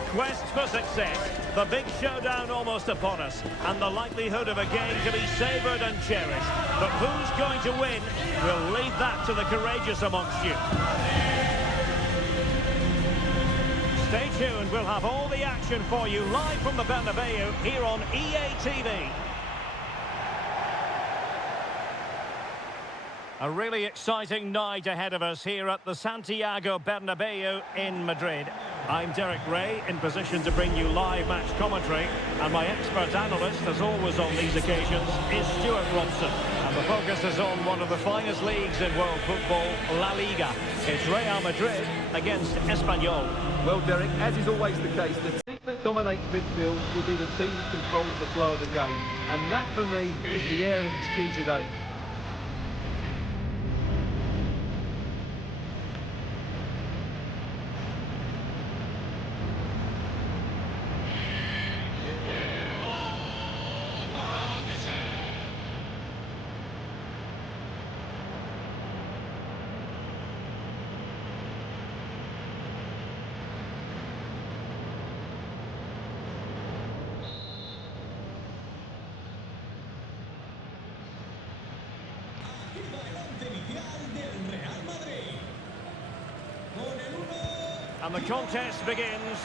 The quest for success, the big showdown almost upon us, and the likelihood of a game to be savoured and cherished. But who's going to win? We'll leave that to the courageous amongst you. Stay tuned, we'll have all the action for you live from the Bernabeu here on EA TV. A really exciting night ahead of us here at the Santiago Bernabeu in Madrid. I'm Derek Ray, in position to bring you live match commentary, and my expert analyst, as always on these occasions, is Stuart Robson. And the focus is on one of the finest leagues in world football, La Liga. It's Real Madrid against Espanyol. Well, Derek, as is always the case, the team that dominates midfield will be the team that controls the flow of the game. And that, for me, is the area that's key today. And the contest begins.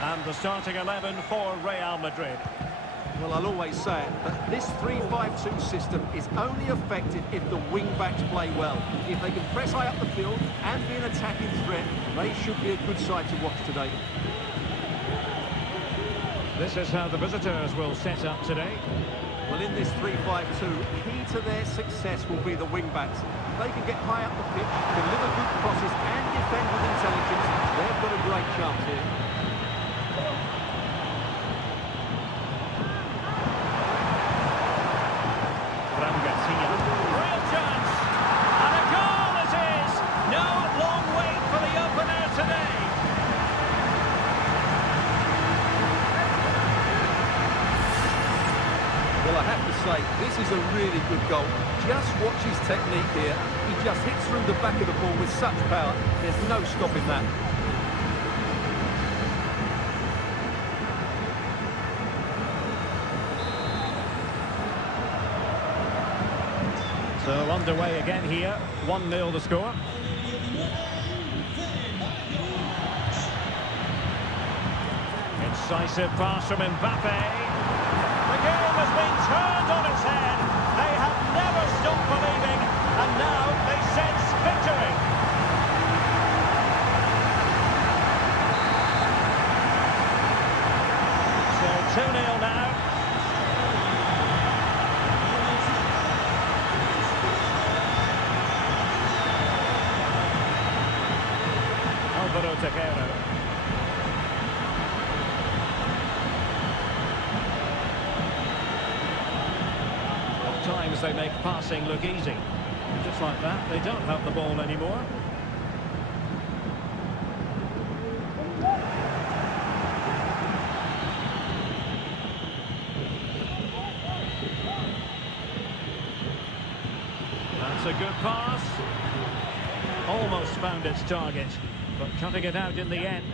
And the starting 11 for Real Madrid. Well, I'll always say it, but this 3-5-2 system is only effective if the wing-backs play well. If they can press high up the field and be an attacking threat, they should be a good side to watch today. This is how the visitors will set up today. Well, in this 3-5-2, key to their success will be the wing-backs. If they can get high up the pitch, deliver good crosses and defend with intelligence, they've got a great chance here. Real chance! And a goal it is! No long wait for the opener today. Well, I have to say, this is a really good goal. Just watch his technique here. He just hits through the back of the ball with such power. There's no stopping that. So underway again here, 1-0 the score. Incisive pass from Mbappe. The game has been turned on its head. They have never stopped believing, and now they sense victory. So 2-0 now. At times they make passing look easy. Just like that, they don't have the ball anymore. That's a good pass. Almost found its target, but cutting it out in the end.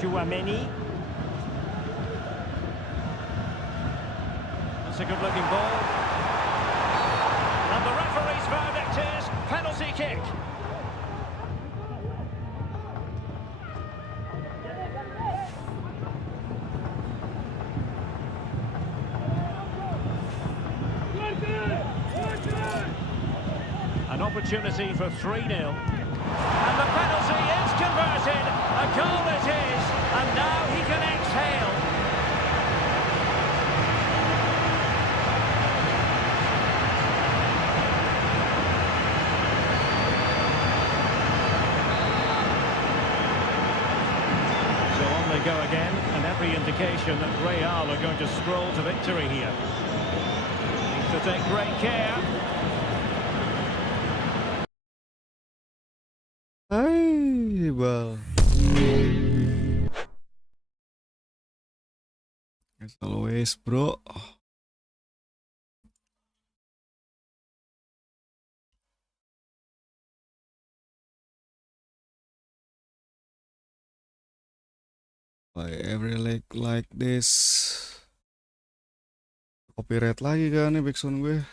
Chouameni. That's a good-looking ball. And the referee's verdict is penalty kick. An opportunity for 3-0. And the penalty is converted. A goal it is. And now he can exhale. So on they go again. And every indication that Real are going to stroll to victory here. Needs to take great care. Ay, well. As always, bro. Why every leg like this? Copyright lagi kan nih backsound gue.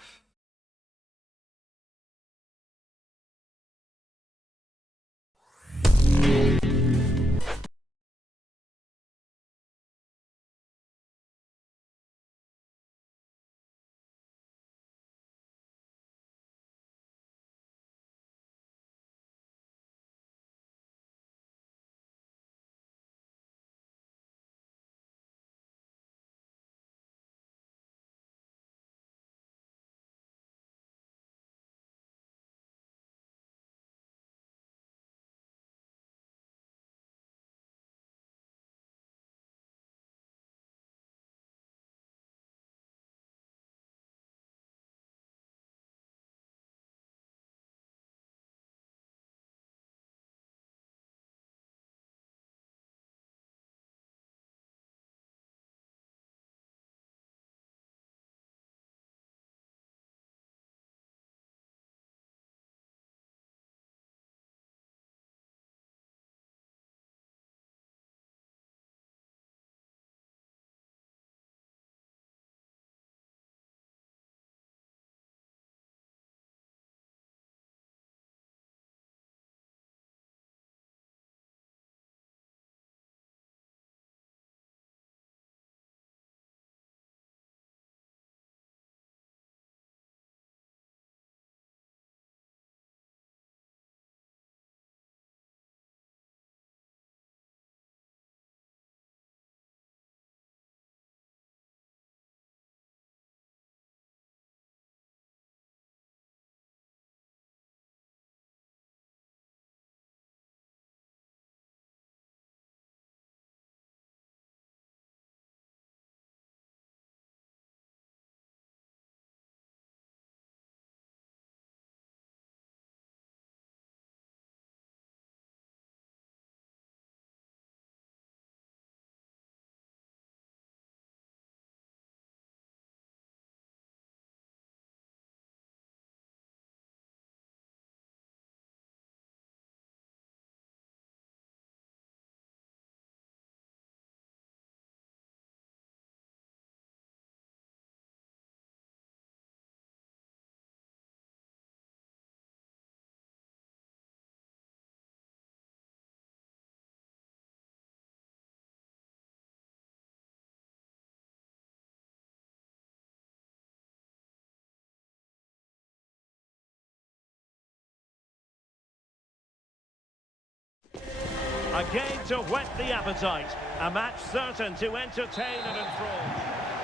Again to whet the appetite. A match certain to entertain and enthrall.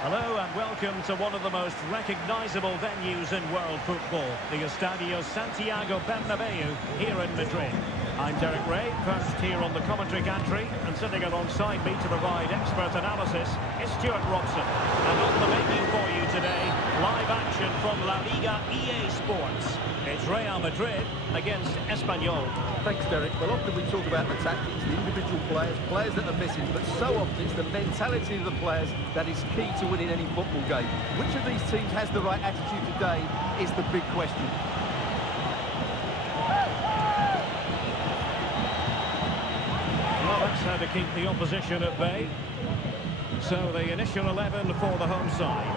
Hello and welcome to one of the most recognisable venues in world football, the Estadio Santiago Bernabeu here in Madrid. I'm Derek Ray, first here on the commentary gantry, and sitting alongside me to provide expert analysis is Stuart Robson. And on the menu for you today, live action from La Liga EA Sports. It's Real Madrid against Espanyol. Thanks, Derek. Well, often we talk about the tactics, the individual players that are missing, but so often it's the mentality of the players that is key to winning any football game. Which of these teams has the right attitude today is the big question. Well, that's how to keep the opposition at bay. So the initial 11 for the home side.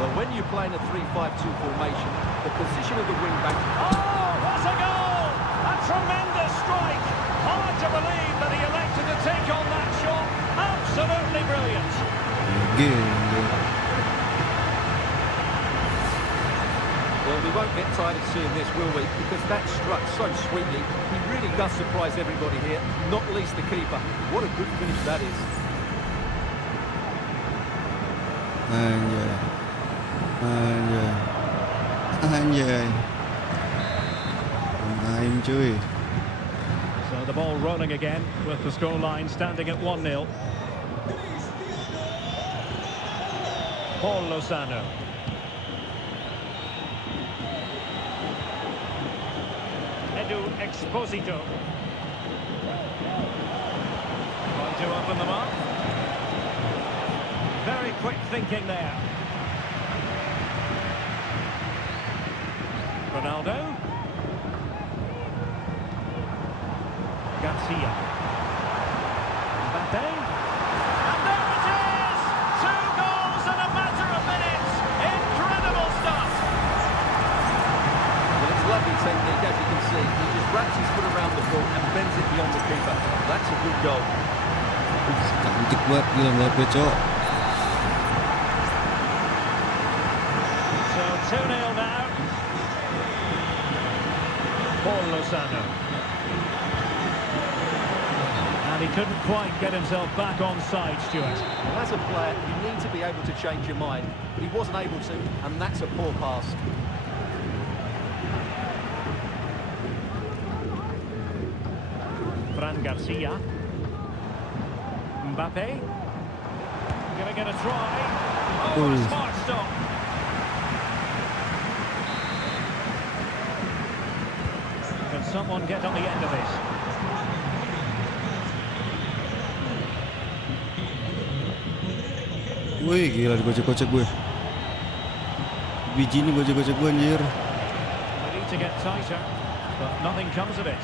Well, when you're playing a 3-5-2 formation, the position of the wing-back... Oh, what a goal! A tremendous strike! Hard to believe that he elected to take on that shot. Absolutely brilliant. Well, we won't get tired of seeing this, will we? Because that struck so sweetly. He really does surprise everybody here, not least the keeper. What a good finish that is. Anjay. So the ball rolling again with the scoreline standing at 1-0. Paul Lozano. Edu Exposito. Trying to open them up. Very quick thinking there. Ronaldo. Garcia. Mbappe. banget, gila banget gue, Cok. So 2-0 now. Paul Lozano. And he couldn't quite get himself back on side, Stuart. Well, as a player, you need to be able to change your mind, but he wasn't able to, and that's a poor pass. Fran Garcia. Mbappe. Giving it a try. Oh, a smart stop. Can someone get on the end of this? Wih, gila digocek-gocek gue. Biji nih gocek-gocek gue, anjir. They need to get tighter, but nothing comes of it.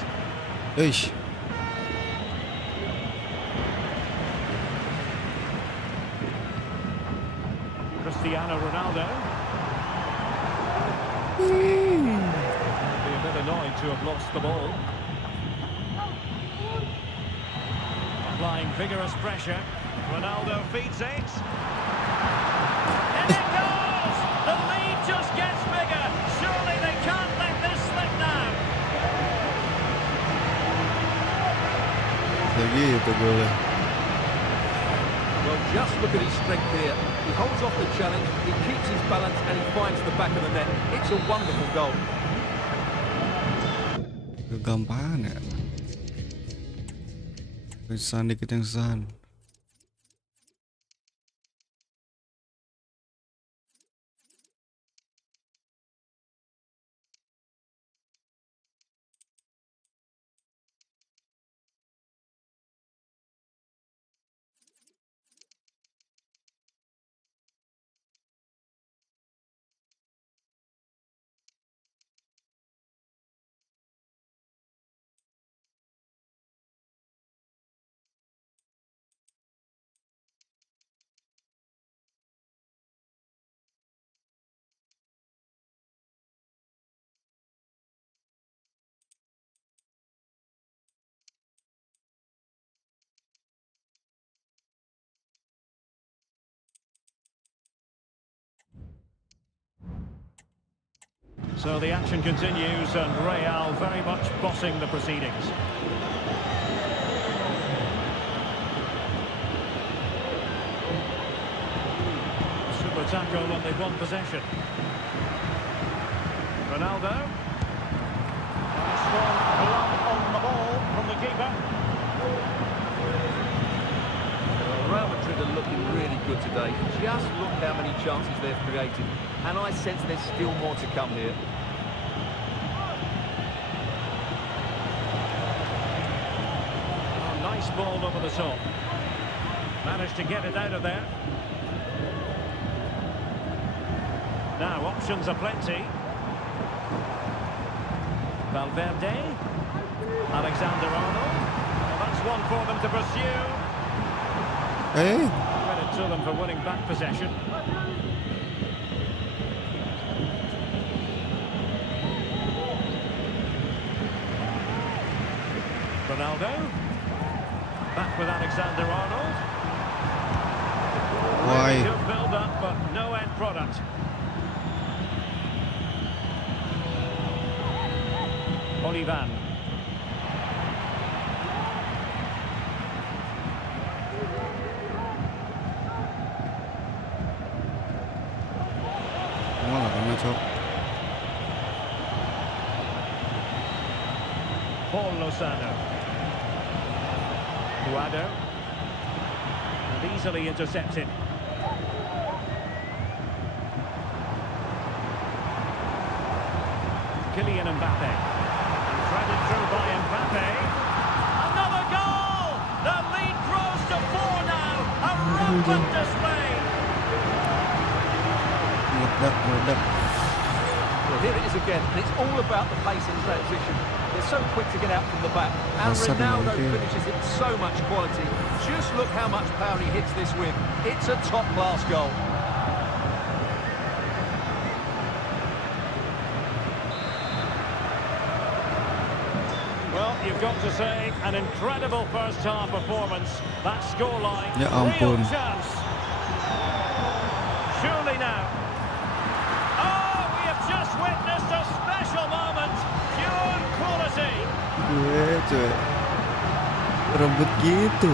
Eish. Cristiano Ronaldo. Be a bit annoyed to have lost the ball. Applying vigorous pressure. Ronaldo feeds it. And it goes! The lead just gets bigger. Surely they can't let this slip now. Kayak gitu golnya. Well, just look at his strength here. He holds off the challenge, he keeps his balance, and he finds the back of the net. It's a wonderful goal. Kegampahan ya. Kesan dikit yang kesan. So the action continues and Real very much bossing the proceedings. Super tackle and they've won possession. Ronaldo. And a strong glove on the ball from the keeper. Real Madrid are looking really good today. Just look how many chances they've created. And I sense there's still more to come here. Oh, nice ball over the top. Managed to get it out of there. Now, options are plenty. Valverde. Alexander-Arnold. Well, that's one for them to pursue. Hey. Credit to them for winning back possession. Ronaldo. Back with Alexander-Arnold. Why? Really good build-up, but no end product. Olivan. Emang gak kena, Cok. Paul Lozano. Guado. And easily intercepted. Kylian Mbappe. And threaded through by Mbappe. Another goal! The lead grows to 4 now. A rampant display. Meledak. Well, here it is again, and it's all about the pace and transition. They're so quick to get out from the back, and Ronaldo finishes it so much quality. Just look how much power he hits this with. It's a top-class goal. Well, you've got to say, an incredible first-half performance. That scoreline, Ya ampun. real chance. Surely now. Oh, we have just witnessed a special moment. Pure quality. Gue cuy rebut gitu.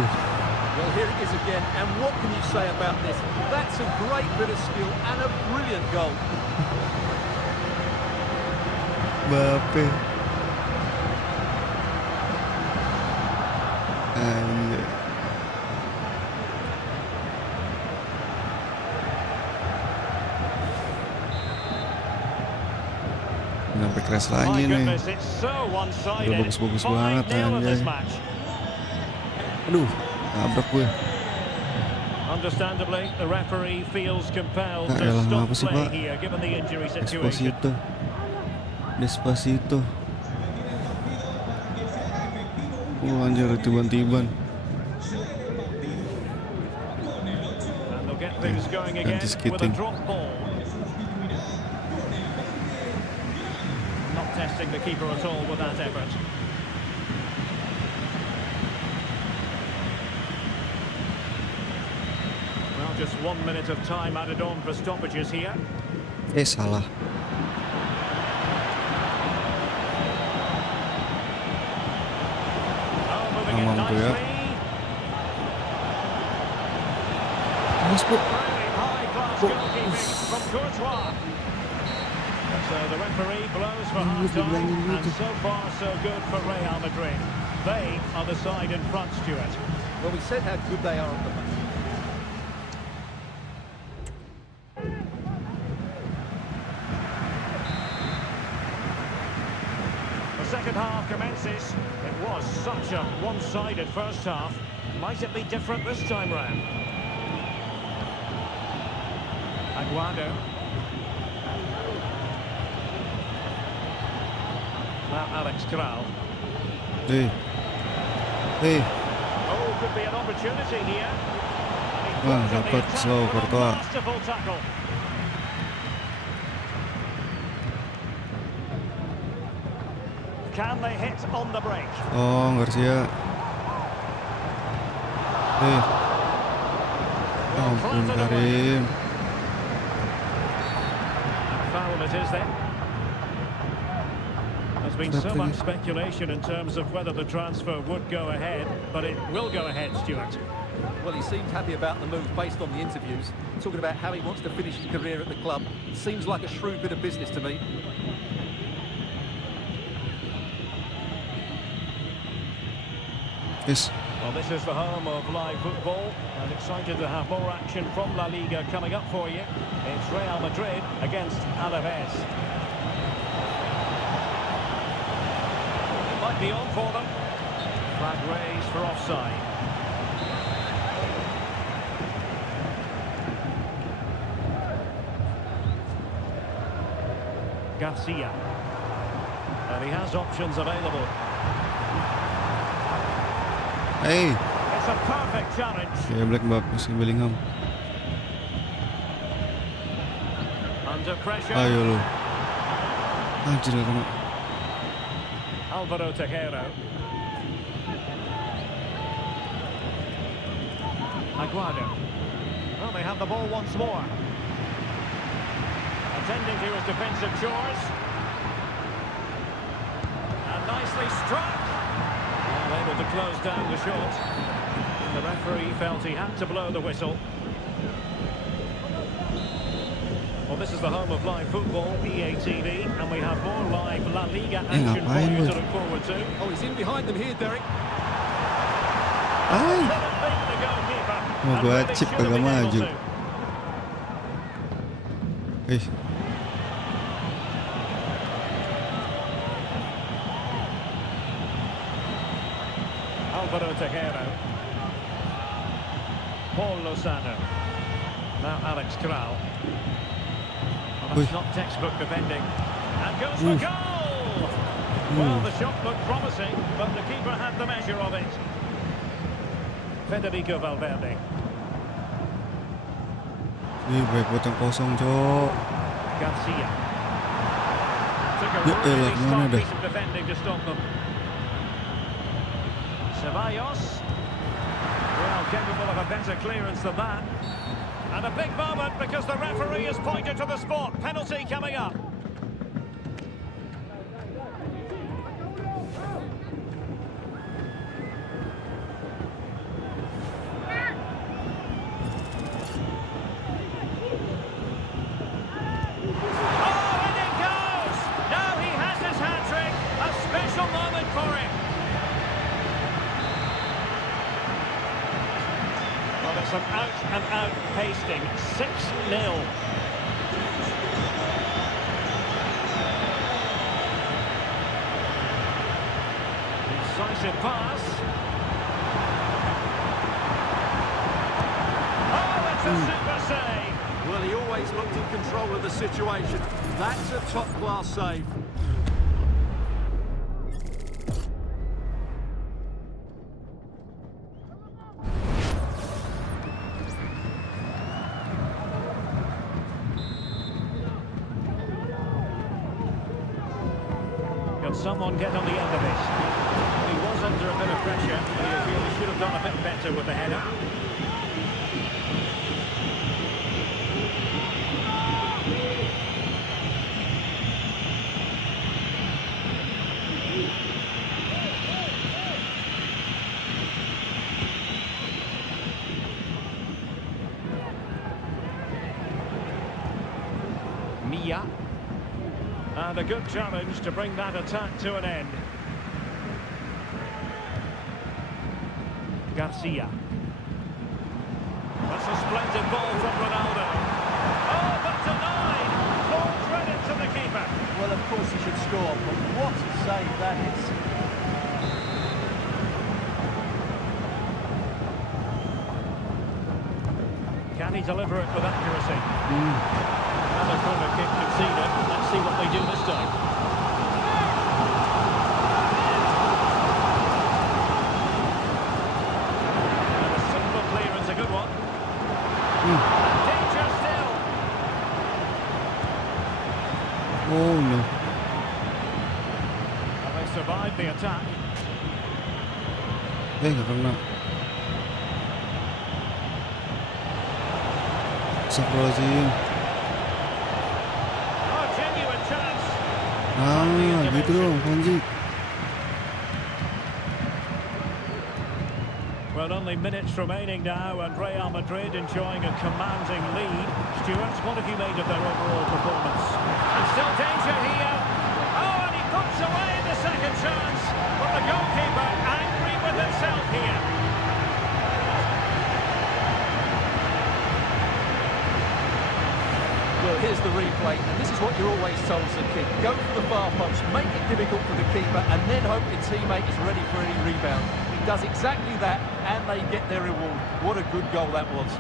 Well, here it is again, and what can you say about this? That's a great bit of skill and a brilliant goal. Bape. Anjir. Sampai crash My lagi nih. goodness, it's so one-sided. Udah bagus-bagus banget, 5-0 in this anjay. match. Aduh, nabrak gue. Understandably, the referee feels compelled Ya to elah, stop ngapa sih, play Pak? here given the injury situation. Despacito. Despacito. Anjir, tiban-tiban. And they'll get things going again with a Anti-skiting. drop ball. Not testing the keeper at all with that effort. Well, just 1 minute of time added on for stoppages here. Salah. Oh, moving in Aman tuh ya. nicely. Mas, Bu. Really high-class goalkeeping from Courtois. So the referee blows for half-time, and so far so good for Real Madrid. They are the side in front, Stuart. Well, we said how good they are at the moment. The second half commences. It was such a one-sided first half. Might it be different this time round? Aguado. Now Alex Kral. Hey. Oh, could be an opportunity here. And he Wah, falls on the dapat attack slow with a Courtois. masterful tackle. Can they hit on the break? Oh, Garcia. Ampun Karim. Foul it is then. There's been so much speculation in terms of whether the transfer would go ahead, but it will go ahead, Stuart. Well, he seemed happy about the move based on the interviews, talking about how he wants to finish his career at the club. Seems like a shrewd bit of business to me. Yes. Well, this is the home of live football, and excited to have more action from La Liga coming up for you. It's Real Madrid against Alaves. It might be on for them. Flag raised for offside. Garcia. And he has options available. Hey. It's a perfect challenge. Ya Black Bagus Bellingham. Under pressure. Ayo lu. Anjir gak kena. Alvaro Tejero. Aguado. Well, they have the ball once more. Attending to his defensive chores. And nicely struck. Well, able to close down the shot. The referee felt he had to blow the whistle. Well, this is the home of live football, EA TV, and we have more live La Liga action for ngapain you lu? to look forward to. Oh, he's in behind them here, Derek. Ay. Couldn't beat the goalkeeper, Mau and gua really chip should have kagak been able maju. to. Alvaro Tejero. Paul Lozano. Now Alex Kral. Well, that's not textbook defending. And goes for goal! Well, the shot looked promising, but the keeper had the measure of it. Federico Valverde. Baik buat yang kosong, Cok. Garcia. Took a Ya elah, really kemana smart dah? piece of defending to stop them. Ceballos. Well, capable of a better clearance than that. And a big moment because the referee has pointed to the spot. Penalty coming up. Some out-and-out pasting, 6-0. Decisive pass. Oh, it's a super save. Well, he always looked in control of the situation. That's a top-class save. Can someone get on the end of it? He was under a bit of pressure, but he feel he should have done a bit better with the header. Mia. And a good challenge to bring that attack to an end. Garcia. That's a splendid ball from Ronaldo. Oh, but denied! Full credit to the keeper. Well, of course he should score, but what a save that is. Can he deliver it with accuracy? Another corner kick conceded. Let's see what they do this time. And a simple clearance, a good one. Danger still. Oh no. And they survived the attack. Nggak kena. Astagfirullahaladzim. Oh, genuine chance. Gitu dong, Panji. Well, only minutes remaining now, and Real Madrid enjoying a commanding lead. Stuart, what have you made of their overall performance? And still danger here. Oh, and he puts away the second chance. But the goalkeeper angry with himself here. Well, here's the replay, and this is what you're always told as a kid. Go for the far post, make it difficult for the keeper, and then hope your teammate is ready for any rebound. He does exactly that, and they get their reward. What a good goal that was.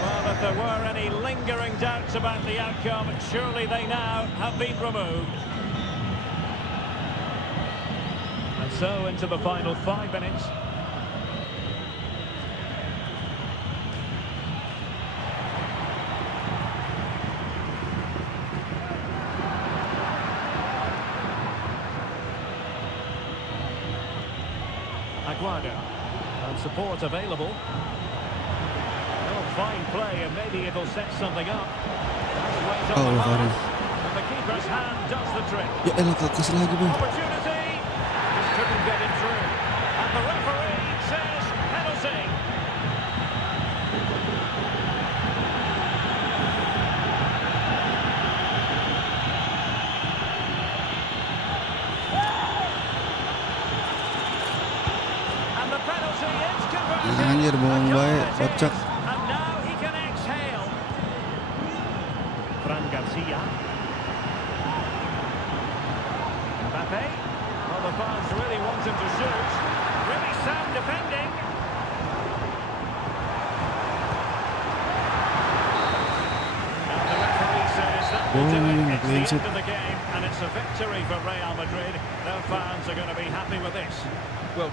Well, if there were any lingering doubts about the outcome, surely they now have been removed. And so into the final 5 minutes. And support available. Oh, fine play, and maybe it'll set something up. Oh, Farid. And the keeper's hand does the trick. Ya elah, kekas lagi bang. Opportunity. Just couldn't get it through. And the referee says penalty. Anjir, bohong baik, kocak. And now he can exhale. Fran Garcia. Mbappe. Well, the fans really want him to shoot. Really sound defending. And the referee says that will do it. It's the end of the game, and it's a victory for Real Madrid. Their fans are going to be happy with this. Well,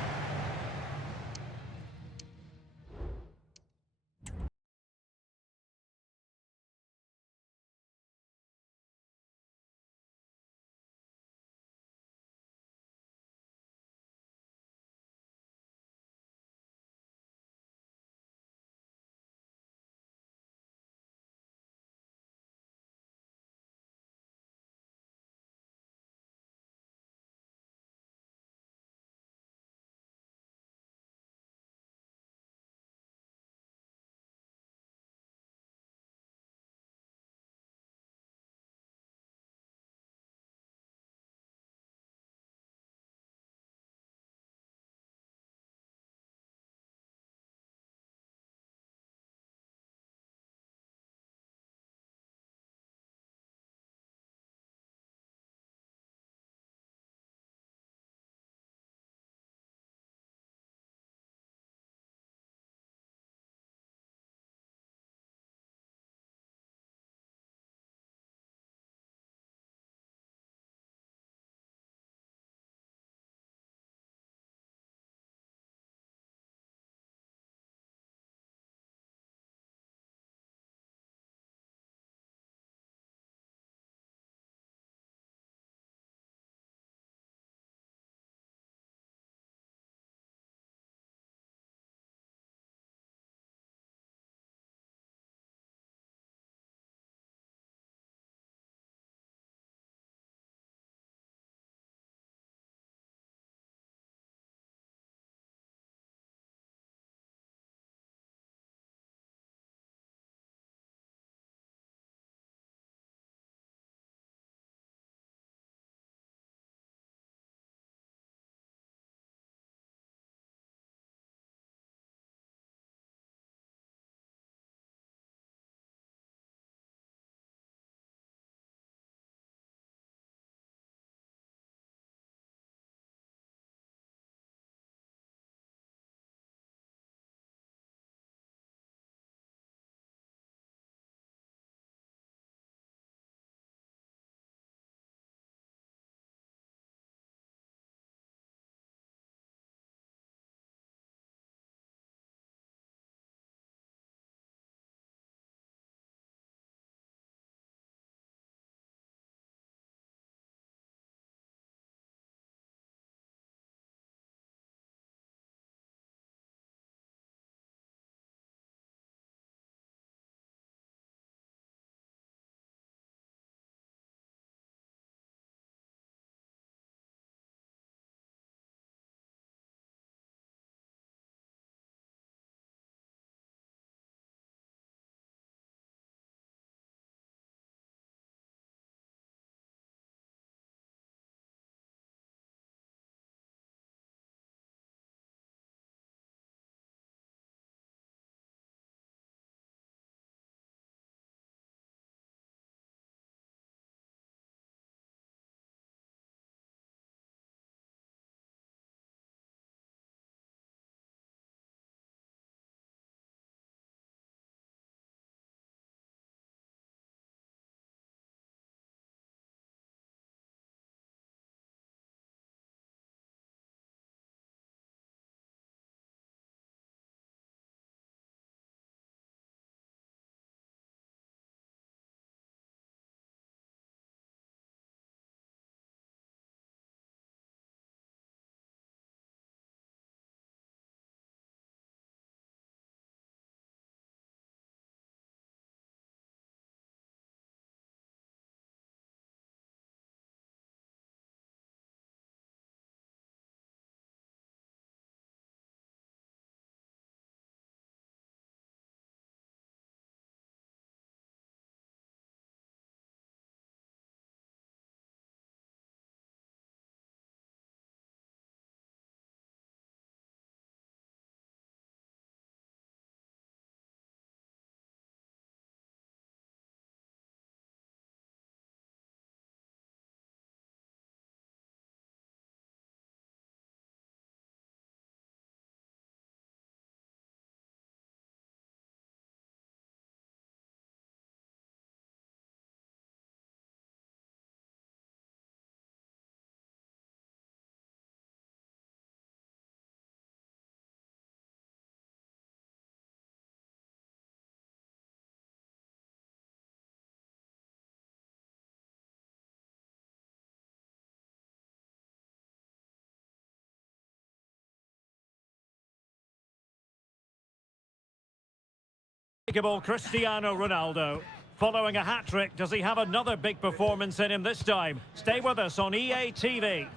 unshakable Cristiano Ronaldo. Following a hat-trick, does he have another big performance in him this time? Stay with us on EA TV.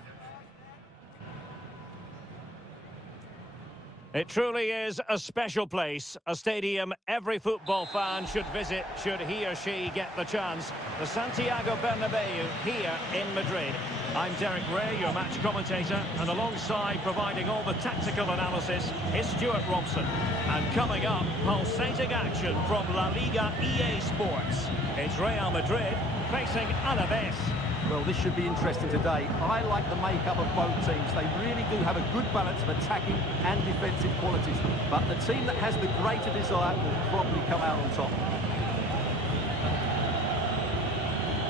It truly is a special place, a stadium every football fan should visit should he or she get the chance. The Santiago Bernabeu here in Madrid. I'm Derek Ray, your match commentator, and alongside providing all the tactical analysis is Stuart Robson. And coming up, pulsating action from La Liga EA Sports. It's Real Madrid facing Alaves. Well, this should be interesting today. I like the makeup of both teams. They really do have a good balance of attacking and defensive qualities. But the team that has the greater desire will probably come out on top.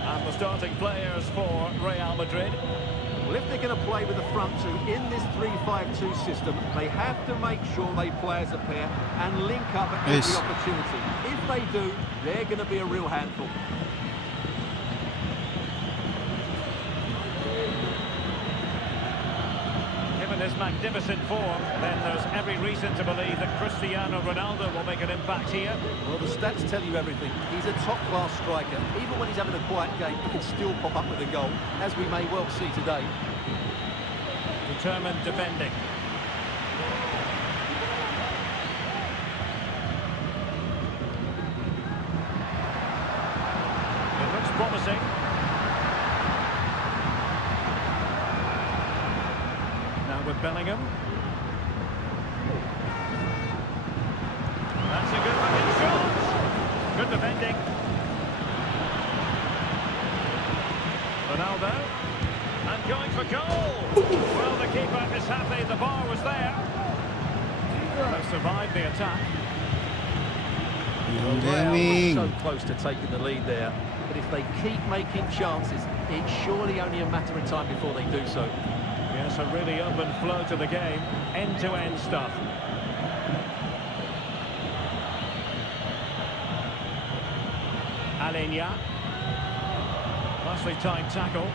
And the starting players for Real Madrid. Well, if they're going to play with the front two in this 3-5-2 system, they have to make sure they play as a pair and link up at every opportunity. If they do, they're going to be a real handful. His magnificent form, then there's every reason to believe that Cristiano Ronaldo will make an impact here. Well, the stats tell you everything. He's a top-class striker. Even when he's having a quiet game, he can still pop up with a goal, as we may well see today. Determined defending. It looks promising. With Bellingham. That's a good looking shot. Good defending. Ronaldo. And going for goal. Well, the keeper is happy the bar was there. They survived the attack. So close to taking the lead there. But if they keep making chances, it's surely only a matter of time before they do so. Yes, a really open flow to the game, end-to-end stuff. Alenia. Nicely timed tackle.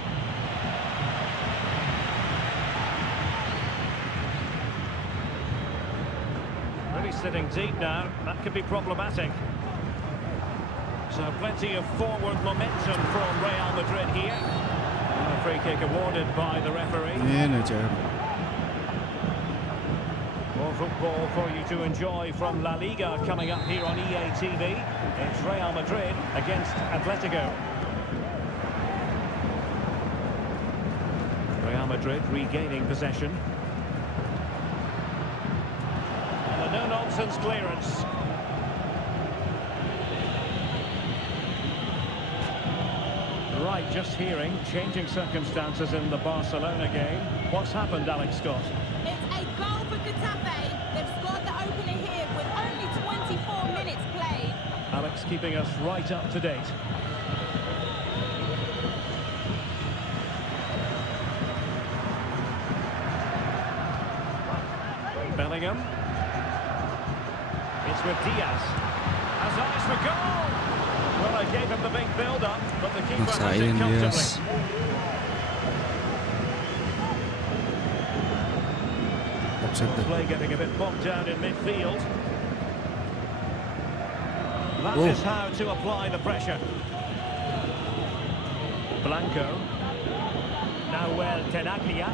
Really sitting deep now, that could be problematic. So plenty of forward momentum from Real Madrid here. A free kick awarded by the referee. More football for you to enjoy from La Liga coming up here on EA TV. It's Real Madrid against Atletico. Real Madrid regaining possession. And a no-nonsense clearance. Right, just hearing, changing circumstances in the Barcelona game. What's happened, Alex Scott? It's a goal for Getafe. They've scored the opener here with only 24 minutes played. Alex keeping us right up to date. Bellingham. It's with Diaz. Has eyes for goal! Well, I gave him the big build-up, but the keeper has it comfortably. Play getting a bit bogged down in midfield. That is how to apply the pressure. Blanco. Now Tenaglia.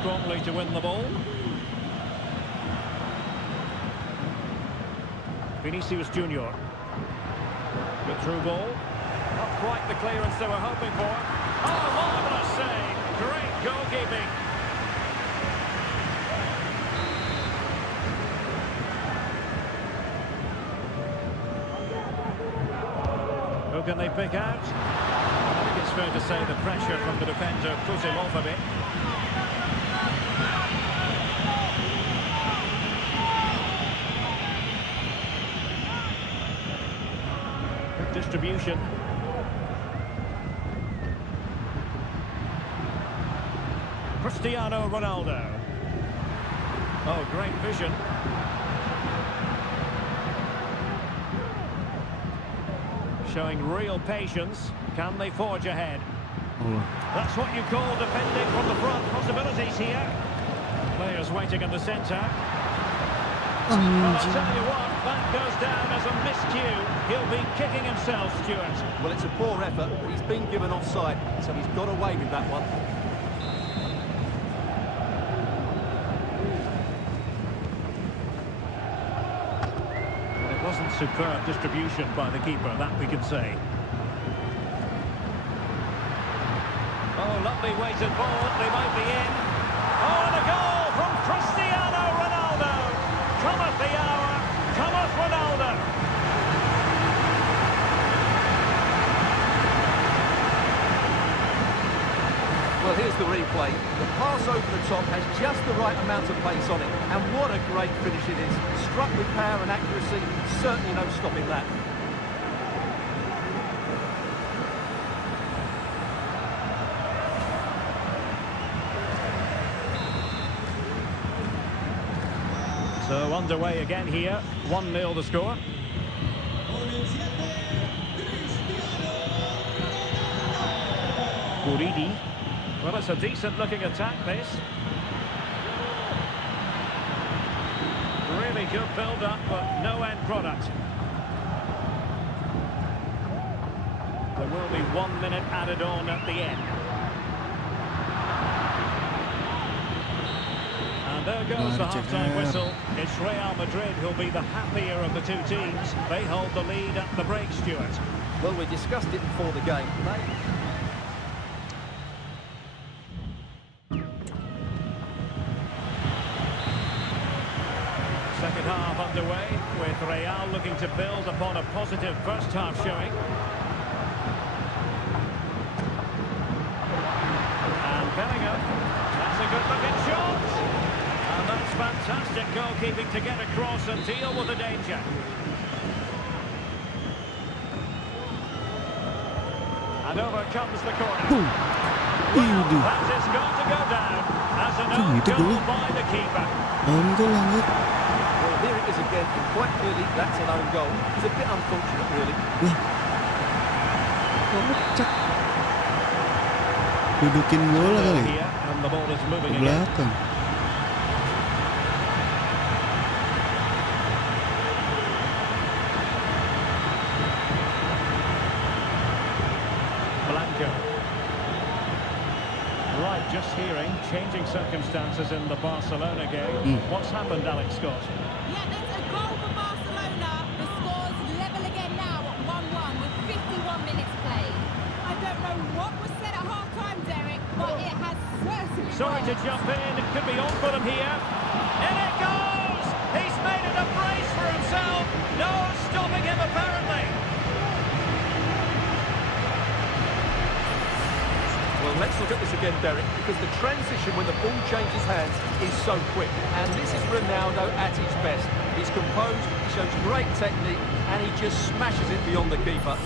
Strongly to win the ball. Vinicius Junior. Good through ball. Not quite the clearance they were hoping for. Oh, marvellous save. Great goalkeeping. Who can they pick out? I think it's fair to say the pressure from the defender put him off a bit. Distribution. Cristiano Ronaldo. Oh, great vision. showing real patience. Can they forge ahead? Allah. That's what you call defending from the front. Possibilities here. Players waiting in the centre. Well, I'll Anjing. tell you what, that goes down as a miscue. He'll be kicking himself, Stuart. Well, it's a poor effort, but he's been given offside, so he's got away with that one. Well, it wasn't superb distribution by the keeper, that we can say. Oh, lovely weighted ball. They might be in. Oh, and a goal from Cristiano Ronaldo. Cometh the hour. Cometh Ronaldo. Well, here's the replay. The pass over the top has just the right amount of pace on it. And what a great finish it is. Struck with power and accuracy. Certainly no stopping that. So underway again here. 1-0 the score. Guridi. Well, it's a decent-looking attack, this. Really good build-up, but no end product. There will be 1 minute added on at the end. And there goes the half-time whistle. It's Real Madrid who'll be the happier of the two teams. They hold the lead at the break, Stuart. Well, we discussed it before the game. Second half underway, with Real looking to build upon a positive first half showing. And Bellingham, that's a good looking shot. And that's fantastic goalkeeping to get across and deal with the danger. And over comes the corner. Well, that is going to go down as an own goal by the keeper. Betul lanjut. Well, here it is again, and quite clearly that's an own goal. It's a bit unfortunate, really. Lah. Kocak. Dudukin bola kali. Here, and the ball is Ke moving again. belakang. Blanco. Right, just hearing, changing circumstances in the Barcelona game. What's happened, Alex Scott? Yeah, there's a goal for Barcelona. The score's level again now at 1-1 with 51 minutes played. I don't know what was said at half-time, Derek, but it has certainly Sorry to worked. jump in, it could be on for them here. In it goes! He's made it a brace for himself. No stopping him, apparently. Well, let's look at this again, Derek, because the transition when the ball changes hands is so quick. And this is Ronaldo at his best. He's composed, he shows great technique, and he just smashes it beyond the keeper.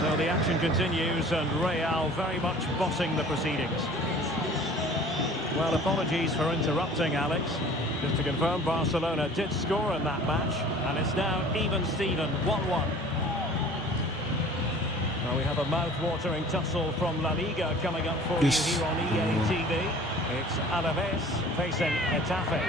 So the action continues, and Real very much bossing the proceedings. Well, apologies for interrupting, Alex. Just to confirm, Barcelona did score in that match, and it's now even Steven, 1-1. Well, we have a mouth-watering tussle from La Liga coming up for Yes. you here on EA TV. It's Alaves facing Getafe.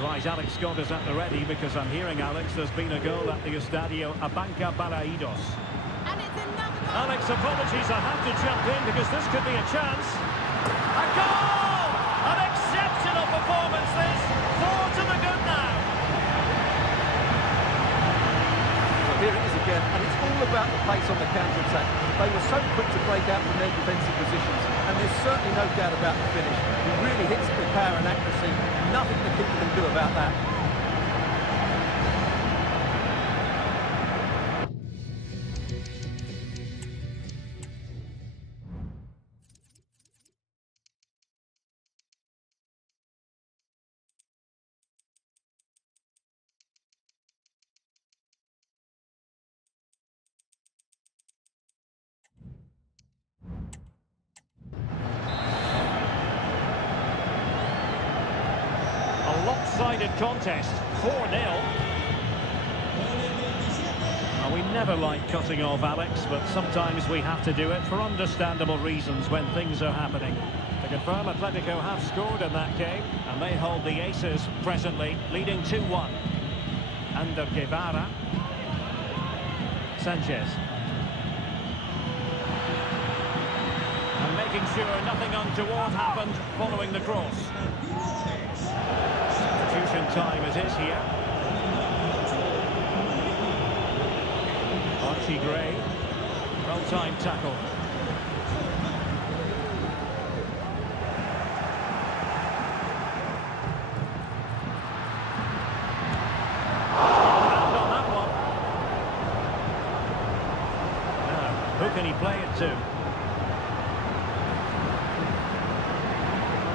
Right, Alex Scott is at the ready, because I'm hearing, Alex, there's been a goal at the Estadio Abanca Balaidos. And it's another goal. Alex, apologies, I have to jump in because this could be a chance. A goal! An exceptional performance, this. 4 to the good now. Well, here it is again, and it's all about the pace on the counter-attack. They were so quick to break out from their defensive positions, and there's certainly no doubt about the finish. He really hits it with power and accuracy. Nothing the keeper can do about that. one-sided contest, 4-0. Well, we never like cutting off Alex, but sometimes we have to do it for understandable reasons when things are happening. To confirm, Atletico have scored in that game, and they hold the aces presently, leading 2-1. Under Guevara. Sanchez. And making sure nothing untoward happened following the cross. Substitution time it is here. Archie Gray. Well-timed tackle. And on that one. Now, who can he play it to?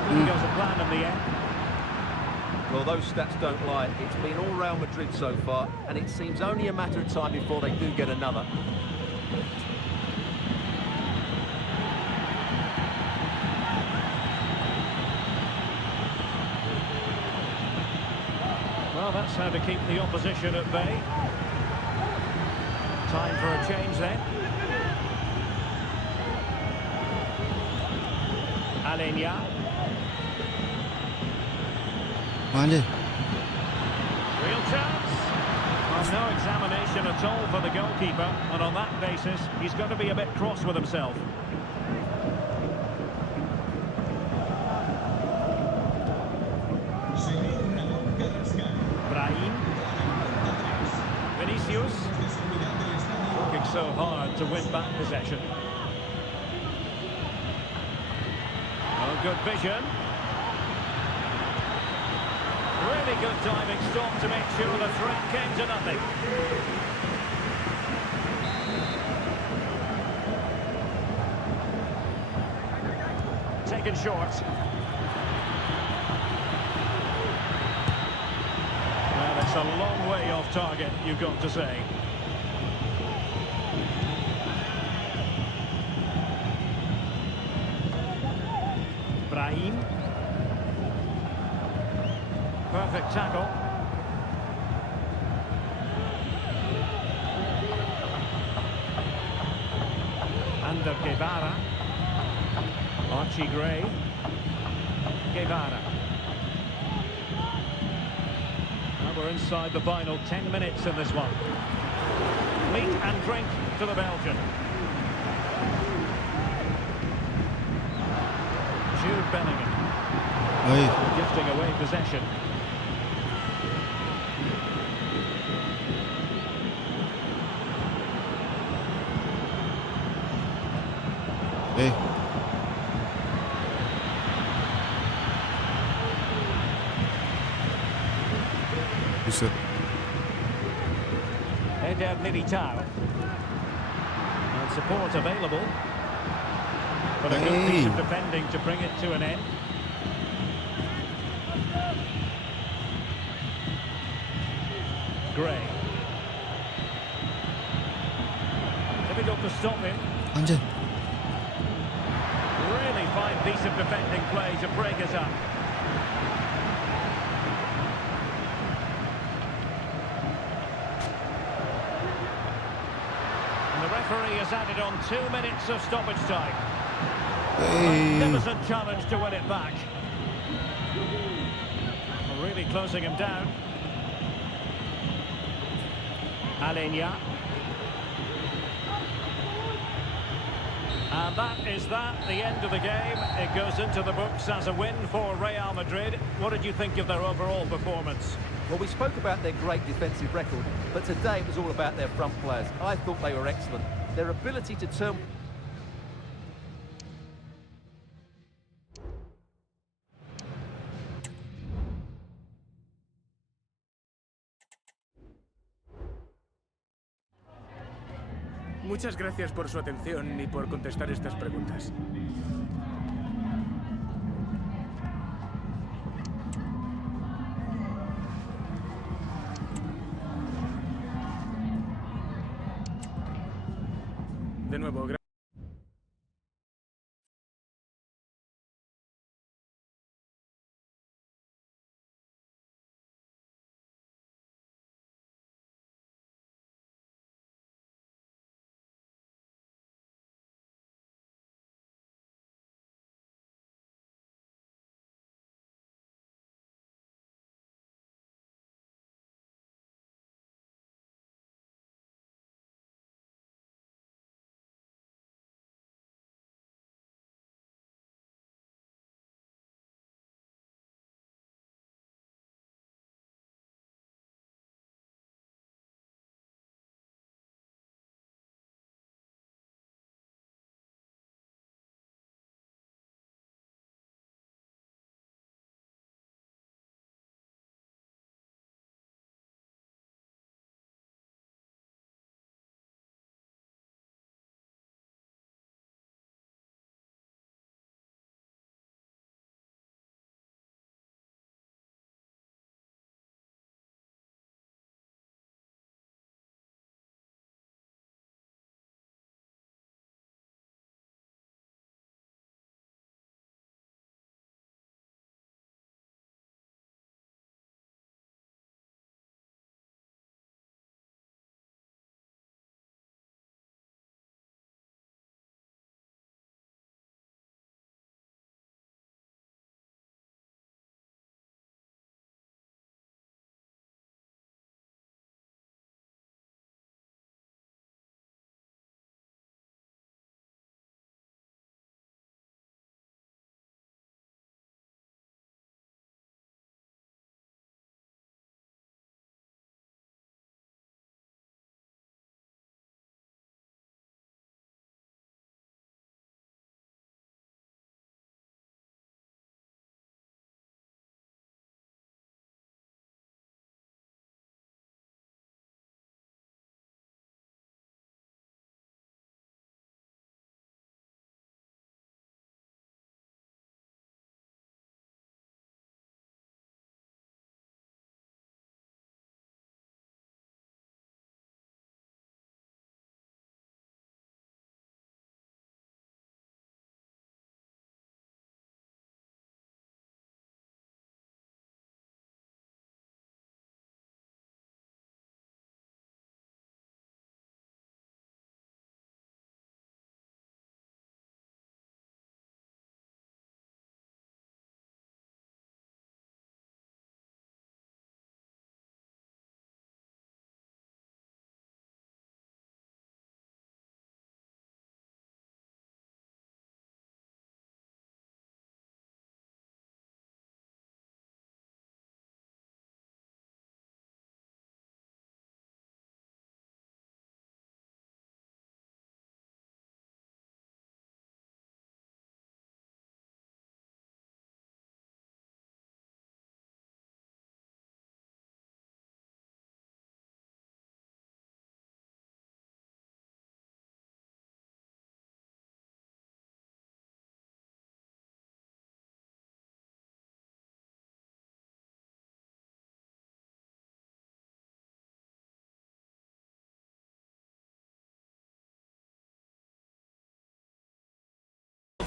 Didn't go to plan in the end. Well, those stats don't lie. It's been all Real Madrid so far, and it seems only a matter of time before they do get another. Well, that's how to keep the opposition at bay. Time for a change then. Alenia. Mane. Real chance. Well, no examination at all for the goalkeeper, and on that basis, he's going to be a bit cross with himself. Brahim. Vinicius. Working so hard to win back possession. Oh, good vision. Really good diving stop to make sure the threat came to nothing. Taken short. Well, it's a long way off target, you've got to say. Brahim. Perfect tackle. Under Guevara. Archie Gray. Guevara. Now we're inside the final 10 minutes in this one. Meat and drink to the Belgian. Jude Bellingham. Oi. Gifting away possession. Hey. Bisa. Eder Militao. And support available. But a good piece of defending to bring it to an end. Gray. Difficult to stop him. Anjay. Really fine piece of defending play to break us up. And the referee has added on 2 minutes of stoppage time. Hey. Magnificent challenge to win it back. Really closing him down. Alenia. And that is the end of the game. It goes into the books as a win for Real Madrid. What did you think of their overall performance? Well, we spoke about their great defensive record, but today it was all about their front players. I thought they were excellent. Their ability to turn... Muchas gracias por su atención y por contestar estas preguntas. De nuevo, gracias.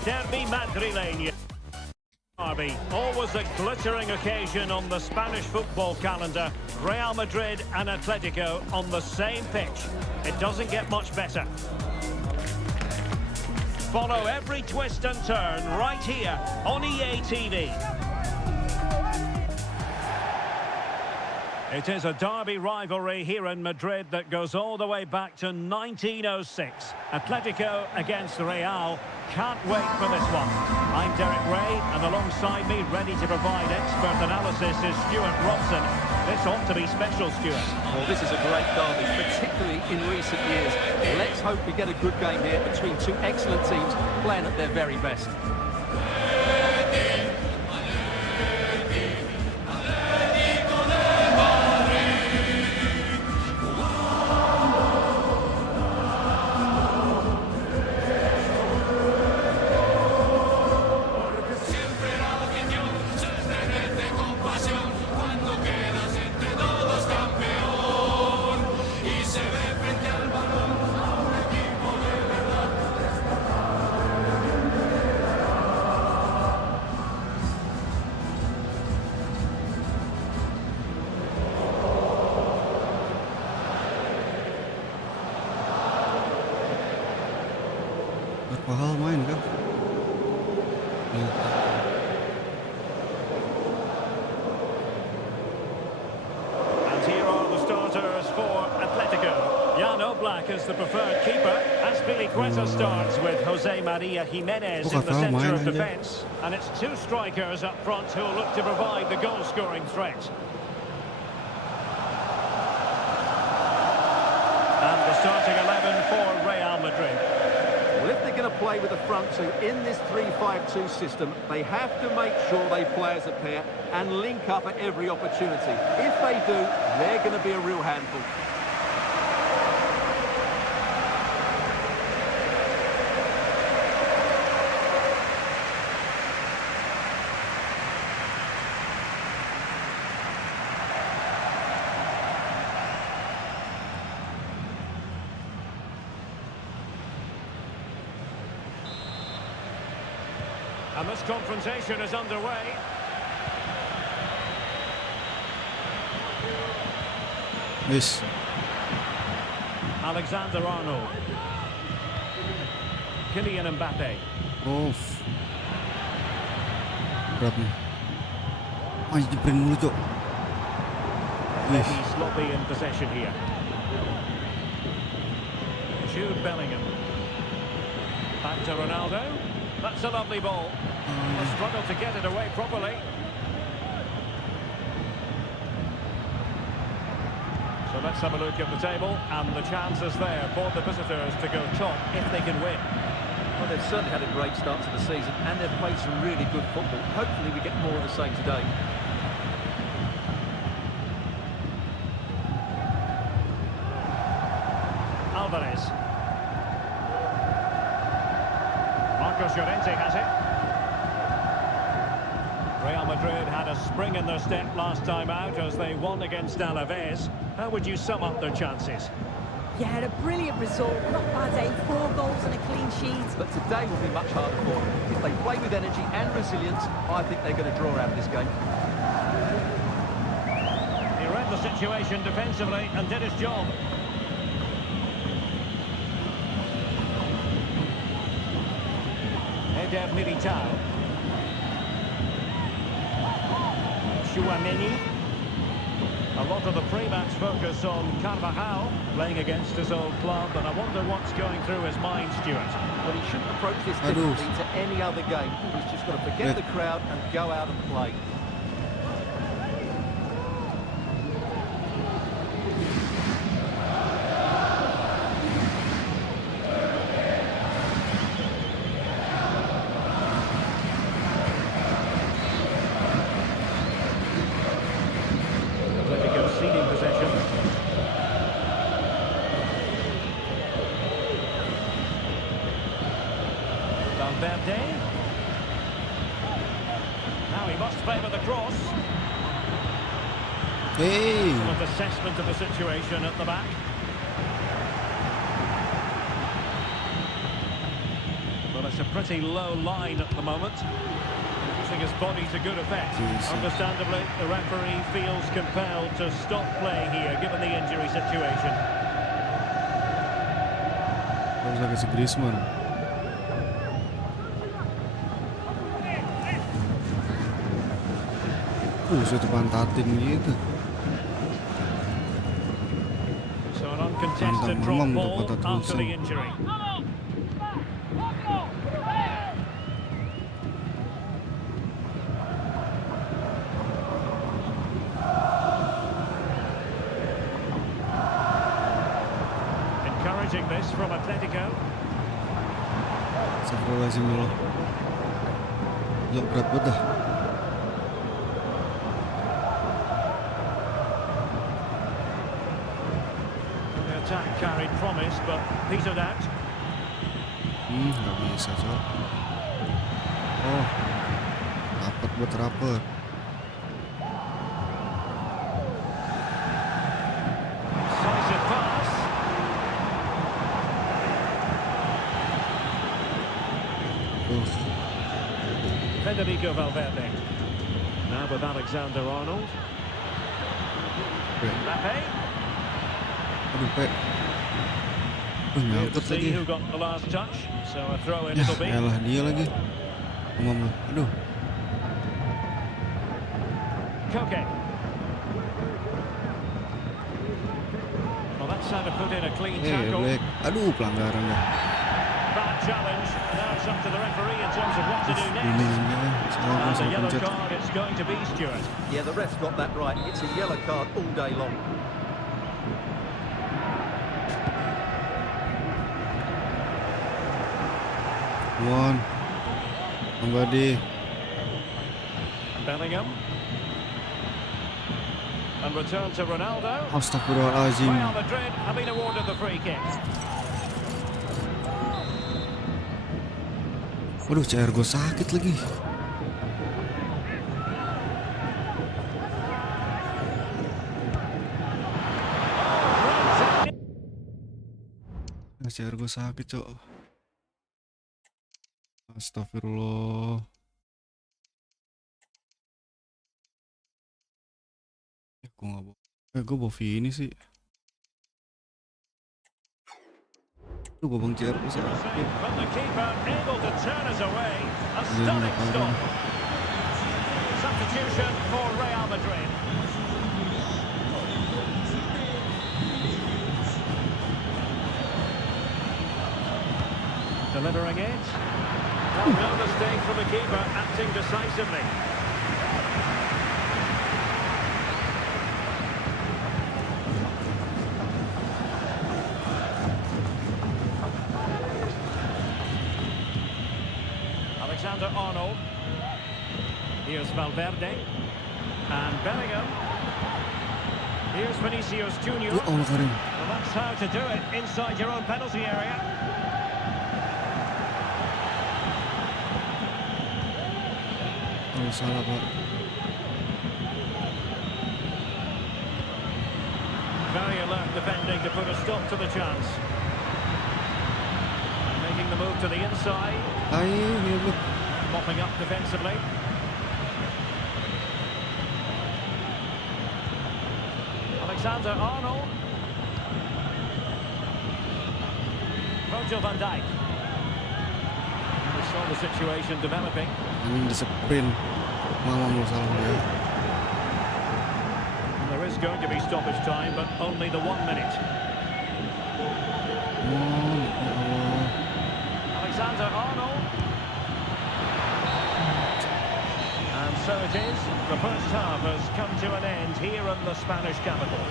Derby madrileño. Derby, always a glittering occasion on the Spanish football calendar. Real Madrid and Atletico on the same pitch. It doesn't get much better. Follow every twist and turn right here on EA TV. It is a derby rivalry here in Madrid that goes all the way back to 1906. Atletico against Real. Can't wait for this one. I'm Derek Ray, and alongside me, ready to provide expert analysis, is Stuart Robson. This ought to be special, Stuart. Well, this is a great derby, particularly in recent years. Let's hope we get a good game here between two excellent teams playing at their very best. Mahal main kah? And here are the starters for Atletico. Jan Oblak is the preferred keeper. Azpilicueta starts with Jose Maria Jimenez in the centre of defence. And it's two strikers up front who will look to provide the goal-scoring threat. And the starting 11 for Real Madrid. Well, if they're going to play with the front two in this 3-5-2 system, they have to make sure they play as a pair and link up at every opportunity. If they do, they're going to be a real handful. And this confrontation is underway. Yes. Alexander Arnold. Kylian Mbappe. Oh. Berat nih. Jebret mulu, Cok. He's sloppy in possession here. Jude Bellingham. Back to Ronaldo. That's a lovely ball. They struggled to get it away properly. So let's have a look at the table, and the chance is there for the visitors to go top if they can win. Well, they've certainly had a great start to the season, and they've played some really good football. Hopefully we get more of the same today. Alvarez. Llorente has it. Real Madrid had a spring in their step last time out as they won against Alaves. How would you sum up their chances? Yeah, a brilliant result. Not bad, eh? 4 goals and a clean sheet. But today will be much harder for them. If they play with energy and resilience, I think they're going to draw out of this game. He read the situation defensively and did his job. Eder Militao. Tchouaméni. A lot of the pre-match focus on Carvajal playing against his old club, and I wonder what's going through his mind, Stuart. Well, he shouldn't approach this differently to any other game. He's just got to forget the crowd and go out and play. Now he must favour the cross. Hey. An assessment of the situation at the back. Well, it's a pretty low line at the moment. Using his body to good effect. Understandably, the referee feels compelled to stop play here, given the injury situation. Harus kasih Griezmann. Saya pantatin gitu. So an uncontested drop ball after the injury. Encouraging this from Atletico. Astagfirullahaladzim dulu. Gila berat banget dah. The attack carried promise, but petered out. Nggak bisa, Cok. Oh, rapet buat rapet. Decisive pass. Federico Valverde. Now with Alexander-Arnold. Mbappe. Aduh, Pe. Here to Nyangkut see lagi. who got the last touch. So a throw in it'll be. Yalah dia lagi. Umam lu. Aduh. Koke. Well, that's how to put in a clean tackle. Melek. Aduh, pelanggaran dah. Bad challenge. Now it's up to the referee in terms of what to do next. Ininya salah And a salah yellow pencet. card it's going to be, Stuart. Yeah, the ref's got that right. It's a yellow card all day long. One. Somebody. Bellingham. And return to Ronaldo. Astagfirullahaladzim. Real Madrid have been awarded the free kick. Waduh, CR gue sakit lagi. CR gue sakit, Cok. Astagfirullah. Gue gak bawa. Gue bawa Vini sih. Tuh gue bang CR gue sakit. But the keeper able to turn us away. A stunning stop. Substitution for Real Madrid. Delivering it. No mistake from the keeper, acting decisively. Alexander-Arnold. Here's Valverde. And Bellingham. Here's Vinicius Junior. Ya Allah, Karim. Well, that's how to do it inside your own penalty area. Oh, salah, Pak. Very alert defending to put a stop to the chance. And making the move to the inside. Ayo, look. Mopping up defensively. Alexander-Arnold. Virgil van Dijk. We saw the situation developing. Anjing di sprint. Mama lu salah ya. And there is going to be stoppage time, but only the 1 minute. Oh, ya Allah. Alexander-Arnold. And so it is. The first half has come to an end here in the Spanish capital.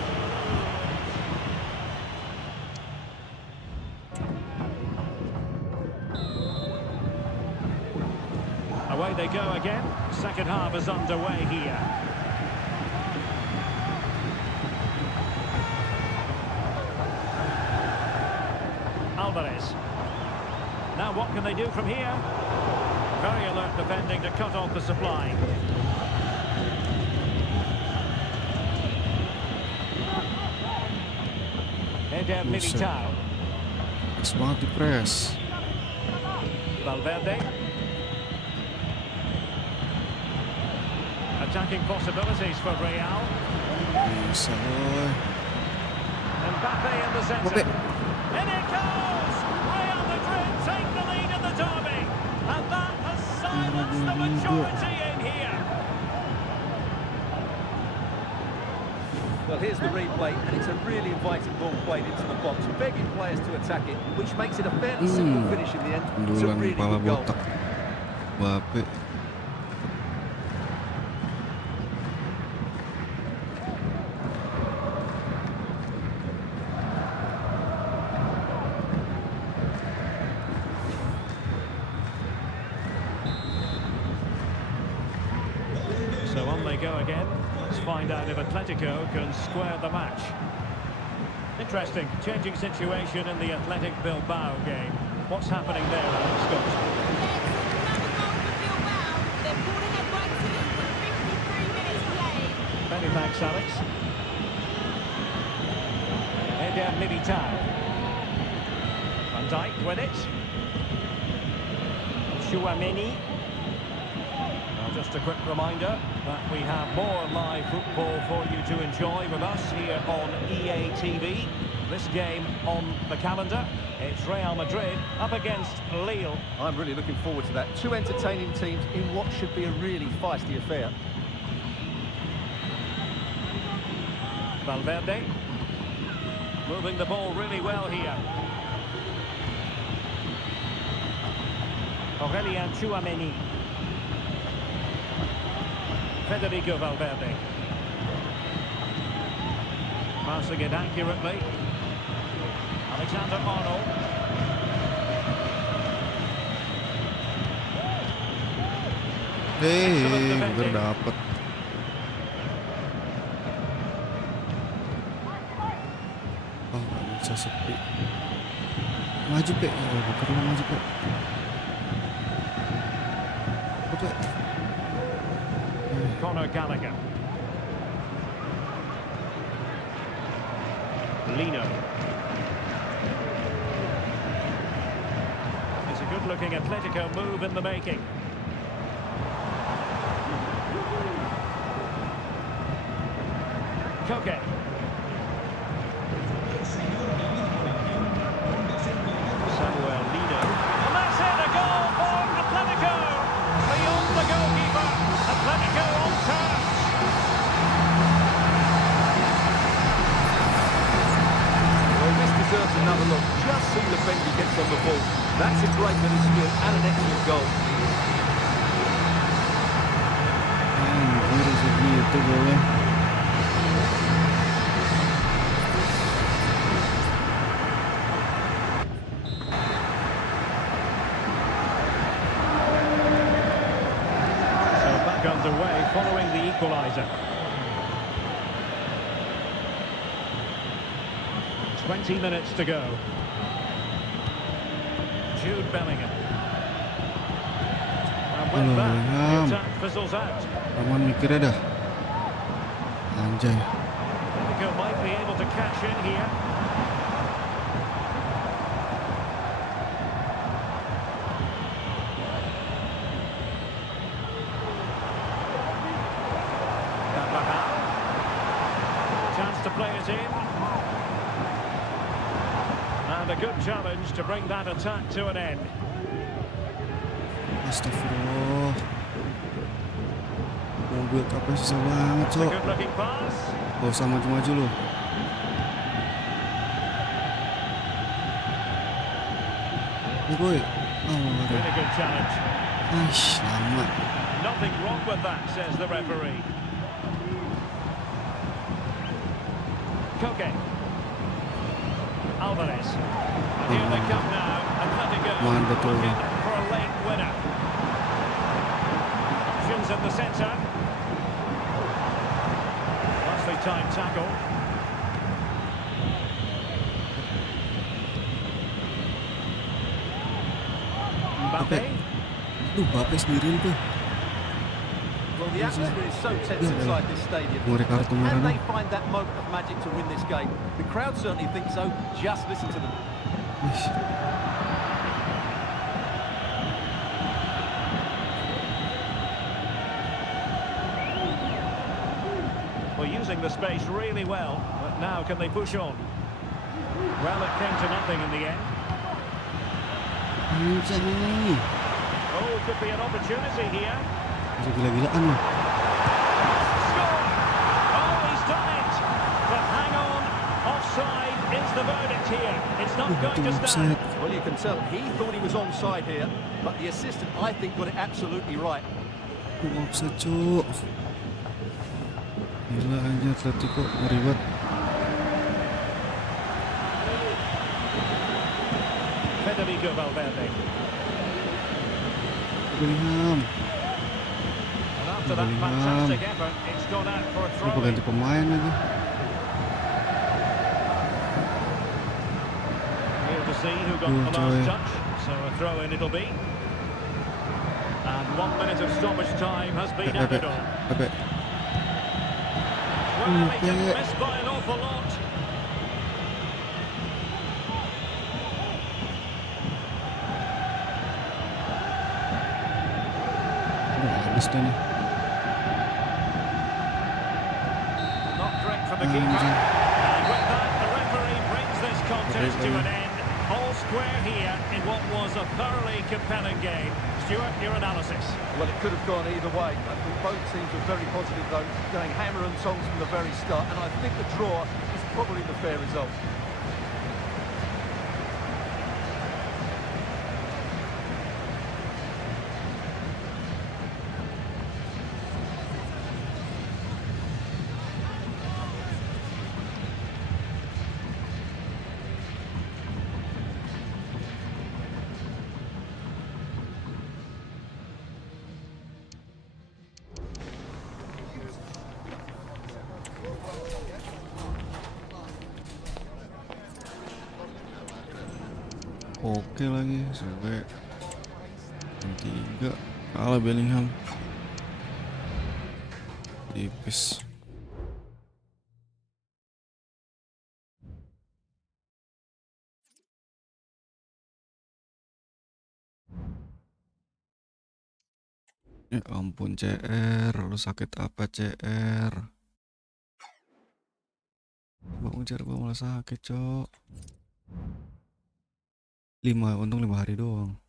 Away they go again. Second half is underway here. Alvarez. Now what can they do from here? Very alert defending to cut off the supply. Eder Militao. Pas banget di press. Valverde. Attacking possibilities for Real. Bisa boy. Mbappe in the centre. Mbappe. In it goes! Real Madrid take the lead in the derby. And that has silenced the majority in here. Well, here's the replay, and it's a really inviting ball played into the box, begging players to attack it, which makes it a fairly simple finish in the end. It's a Dulan really kepala good goal. botak. Mbappe. So on they go again. Let's find out if Atletico can square the match. Interesting, changing situation in the Athletic Bilbao game. What's happening there, Alex Scott? They're pulling it by 2 with 53 minutes played. Many thanks, Alex. Eder Militao. Van Dijk with it. Tchouaméni. Just a quick reminder that we have more live football for you to enjoy with us here on EA TV. This game on the calendar, it's Real Madrid up against Lille. I'm really looking forward to that. Two entertaining teams in what should be a really feisty affair. Valverde moving the ball really well here. Aurelien Tchouaméni. Federico Valverde. Passing it accurately. Alexander Arnold. Hampir dapat. Oh, nggak bisa sepi. Maju Pe, bukan maju Pe. Oke. Conor Gallagher. Lino. It's a good-looking Atletico move in the making. Koke. Samuel Lino. And that's it, a goal for Atletico. Beyond the goalkeeper. Atletico on terms. Well, this deserves another look. Just see the bend he gets on the ball. That's a great bit of skill and an excellent goal. Rezeki itu boleh. Underway following the equaliser. 20 minutes to go. Jude Bellingham. And with that, the attack fizzles out. Aman mikirnya dah. Anjay. Atletico might be able to cash in here. Chance to play it in. And a good challenge to bring that attack to an end. Astagfirullah. Mobil kapal susah banget, It's a Cok. good looking pass. Gak usah maju-maju lu. Boy. Oh, Really good challenge. Aish, lama. Nothing wrong with that, says the referee. Koke. Alvarez. And here they come now. Atletico Mantap tuh. looking for a late winner. Options in the centre. Nicely timed tackle. Mbappe. Mbappe sendirian tuh. Well, the atmosphere is so tense inside this stadium. And they find that moment of magic to win this game. The crowd certainly think so. Just listen to them. the space really well, but now can they push on? Well, it came to nothing in the end. Oh, could be an opportunity here. Gila-gilaan loh. Score! Oh, he's done it! But hang on, offside is the verdict here. It's not going to stand. Well, you can tell he thought he was onside here, but the assistant, I think, got it absolutely right. Offside, cuk. Gila aja Atletico, ngeri banget. Federico Valverde. Bellingham. And after that fantastic effort, it's gone out for a Lupa throw. ganti pemain lagi. Here to see who got the last touch. So a throw in it'll be. And 1 minute of stoppage time has been added on. Pepe. Well, he just missed by an awful lot. Habis dah nih. Not direct from the keeper. And with that, the referee brings this contest to an end. All square here in what was a thoroughly compelling game. Stuart, your analysis. Well, it could have gone either way. I think both teams were very positive, though, going hammer and tongs from the very start, and I think the draw is probably the fair result. Oke lagi sampai 3 kalah Bellingham. Tipis. Ya ampun CR, lu sakit apa CR? Bangun CR gua malah sakit, cok. 5, untung 5 hari doang.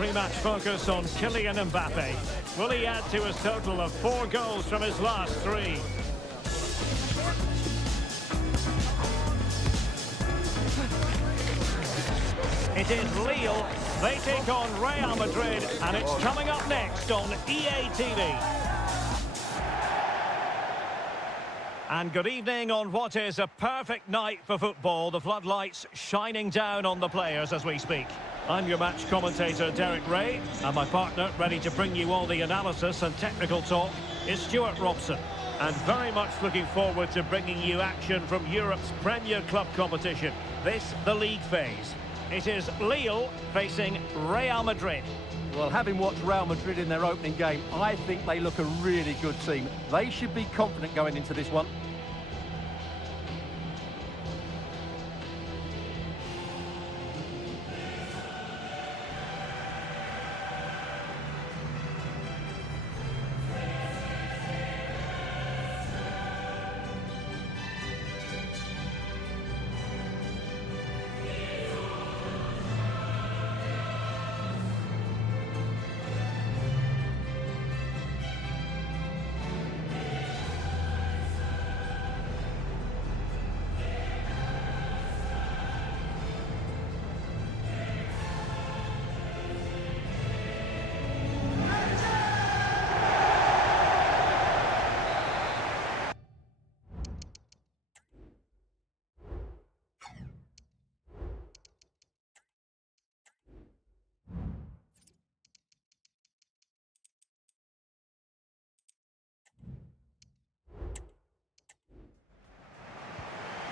pre-match focus on Kylian Mbappe. Will he add to his total of 4 goals from his last 3? It is Lille. They take on Real Madrid, and it's coming up next on EA TV. And good evening on what is a perfect night for football. The floodlights shining down on the players as we speak. I'm your match commentator, Derek Ray, and my partner, ready to bring you all the analysis and technical talk, is Stuart Robson. And very much looking forward to bringing you action from Europe's Premier Club competition. This, the league phase. It is Lille facing Real Madrid. Well, having watched Real Madrid in their opening game, I think they look a really good team. They should be confident going into this one.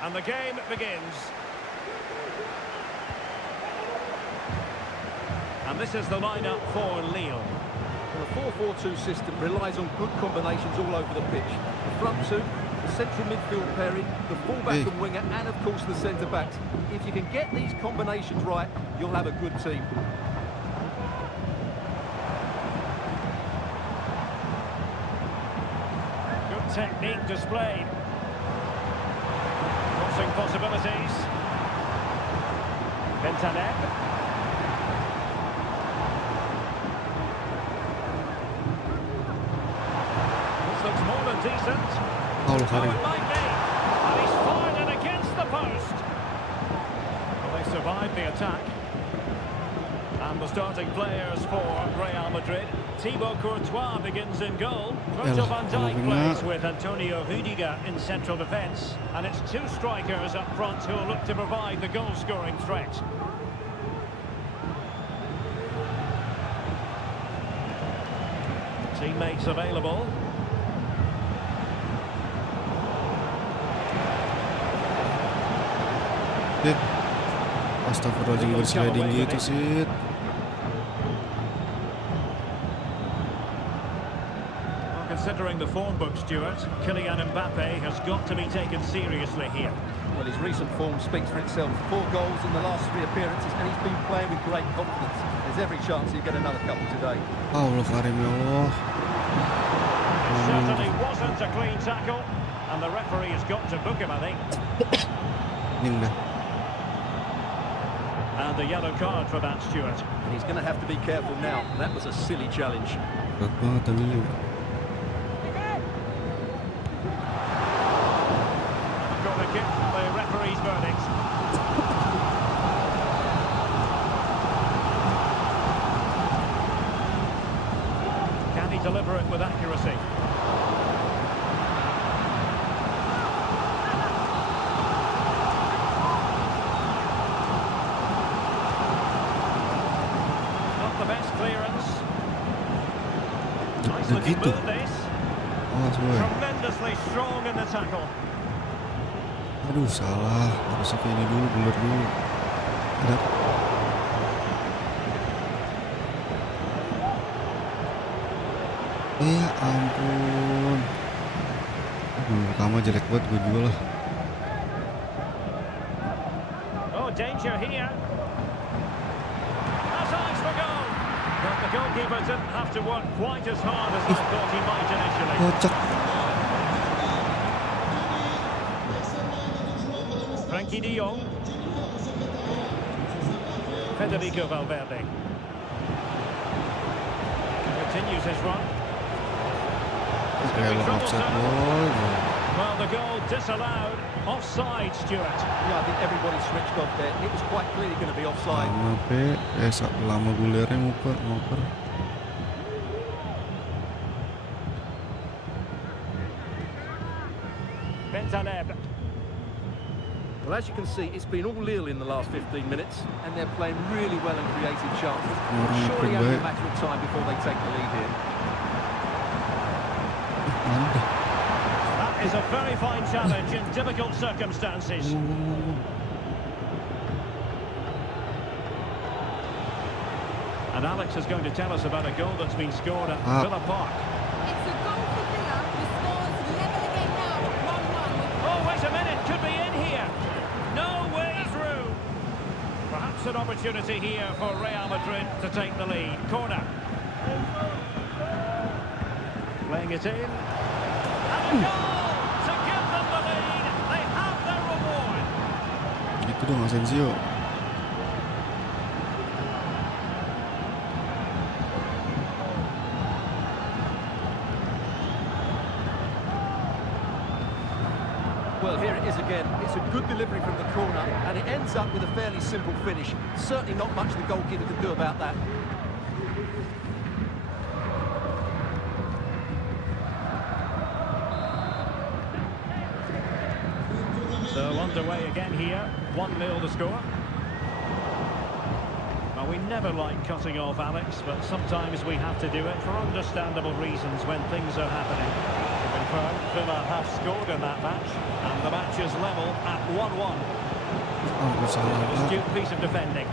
And the game begins. And this is the lineup for Lille. Well, a 4-4-2 system relies on good combinations all over the pitch. The front two, the central midfield pairing, the fullback and winger, and of course the centre-backs. If you can get these combinations right, you'll have a good team. Good technique displayed. Crossing possibilities. Bentaleb. This looks more than decent. Oh, It might be. And he's fired it against the post. Well, they survived the attack. And the starting players for Real Madrid. Thibaut Courtois begins in goal. Virgil van Dijk plays with Antonio Rudiger in central defence. And it's 2 strikers up front who will look to provide the goal-scoring threat. Teammates available. Astagfirullahaladzim, bersliding gitu sih. Considering the form book, Stuart, Kylian Mbappe has got to be taken seriously here. Well, his recent form speaks for itself. 4 goals in the last 3 appearances, and he's been playing with great confidence. There's every chance he'll get another couple today. Allah Karim, ya Allah. It certainly wasn't a clean tackle, and the referee has got to book him, I think. Ning dah. And the yellow card for that, Stuart. And he's going to have to be careful now. That was a silly challenge. Berat banget tadi. Corner kick, the referee's verdict. Can he deliver it with accuracy? Not the best clearance. Nice looking move this. Tremendously strong in the tackle. Aduh, salah. Harusnya kayak ini dulu, bener dulu. Ada. Ya ampun. Pertama jelek banget gue juga lah. Oh, danger here. That's eyes for goal. But the goalkeeper didn't have to work quite as hard as I thought he might initially. Kocak. Frankie de Jong. Federico Valverde. continues his run. It's going to Kayak be lo offset troublesome. boy. Well, the goal disallowed. Offside, Stuart. Yeah, I think everybody switched off there. It was quite clearly going to be offside. Lama lama gulernya ngoper. Bentaleb. Well, as you can see, it's been all Lille in the last 15 minutes, and they're playing really well and creating chances. Orang Surely baik. only a matter of time before they take the lead here. Mantap. That is a very fine challenge in difficult circumstances. And Alex is going to tell us about a goal that's been scored at Villa Park. It's a goal for Villa. The score's level again now at 1-1. Oh, wait a minute, could be in here. No way through. Perhaps an opportunity here for Real Madrid to take the lead. Corner. Playing it in. And a goal to give them the lead. They have their reward. Itu dong Asensio. Well, here it is again. It's a good delivery from the corner, and it ends up with a fairly simple finish. Certainly not much the goalkeeper can do about that. So underway again here. 1-0 the score. Well, we never like cutting off Alex, but sometimes we have to do it for understandable reasons when things are happening. Confirmed, Villa have scored in that match, and the match is level at 1-1. Astute piece of defending.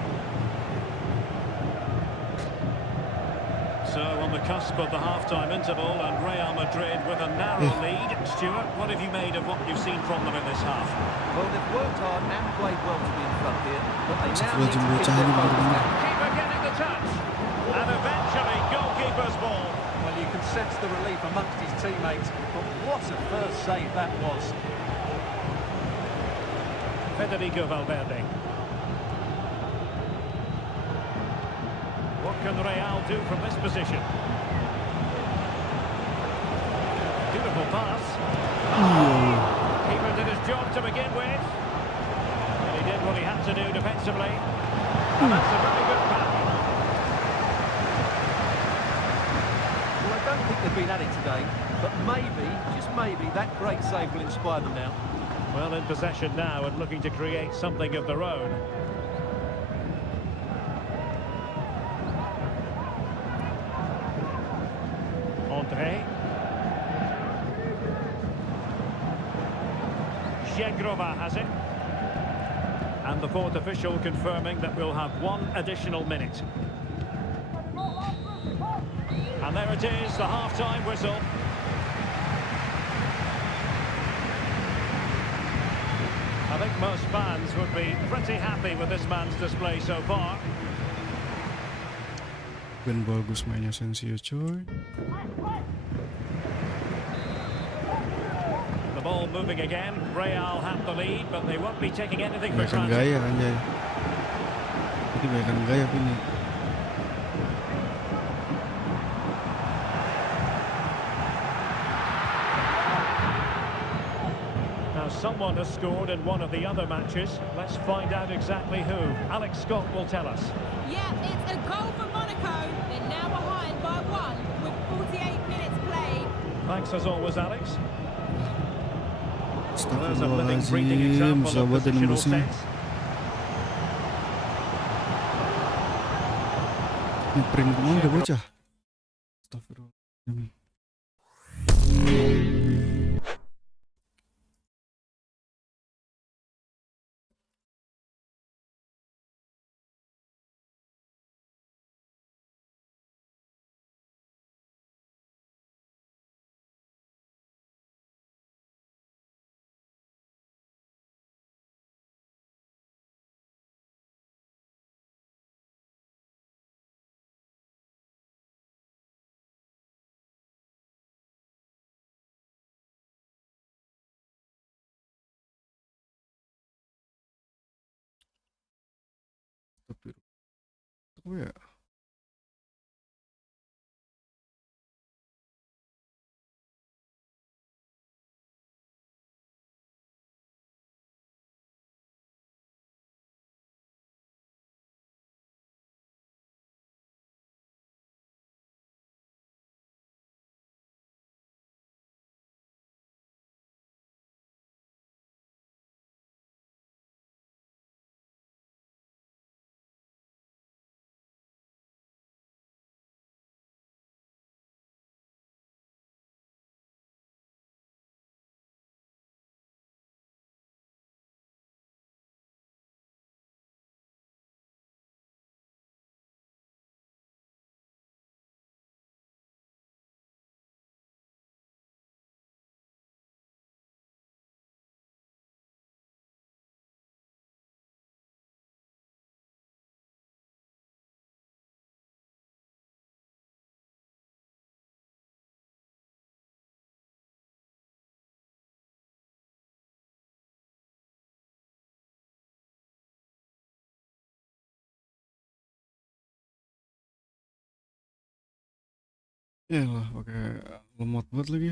So on the cusp of the half-time interval, and Real Madrid with a narrow lead. Stuart, what have you made of what you've seen from them in this half? Well, they've worked hard and played well to be in front here, but they now need to Astagfirullahaladzim, get bocah their ini focus bener-bener. back. Keeper getting the touch. And eventually, goalkeeper's ball. Well, you can sense the relief amongst his teammates, but what a first save that was. Federico Valverde. What can Real do from this position? Beautiful pass. Keeper did his job to begin with. And he did what he had to do defensively. And that's a very good pass. Well, I don't think they've been at it today, but maybe, just maybe, that great save will inspire them now. Well, in possession now and looking to create something of their own. Andre. Jegrova has it. And the fourth official confirming that we'll have one additional minute. And there it is, the half-time whistle. I think most fans would be pretty happy with this man's display so far. Ben bagus mainnya Asensio coy. The ball moving again. Real have the lead, but they won't be taking anything for Baikan granted. gaya anjay. Ini baikan gaya ini. Now someone has scored in one of the other matches. Let's find out exactly who. Alex Scott will tell us. Yeah, it's a goal for Monaco. They're now behind by 1 with 48 minutes played. Thanks as always, Alex. There's a living, breathing Astagfirullahaladzim, example of sahabat dan positional bosnya. sense. Ini print kemana udah bocah? Astagfirullah. Tapi apa ya? Yalah, pakai lemot banget lagi.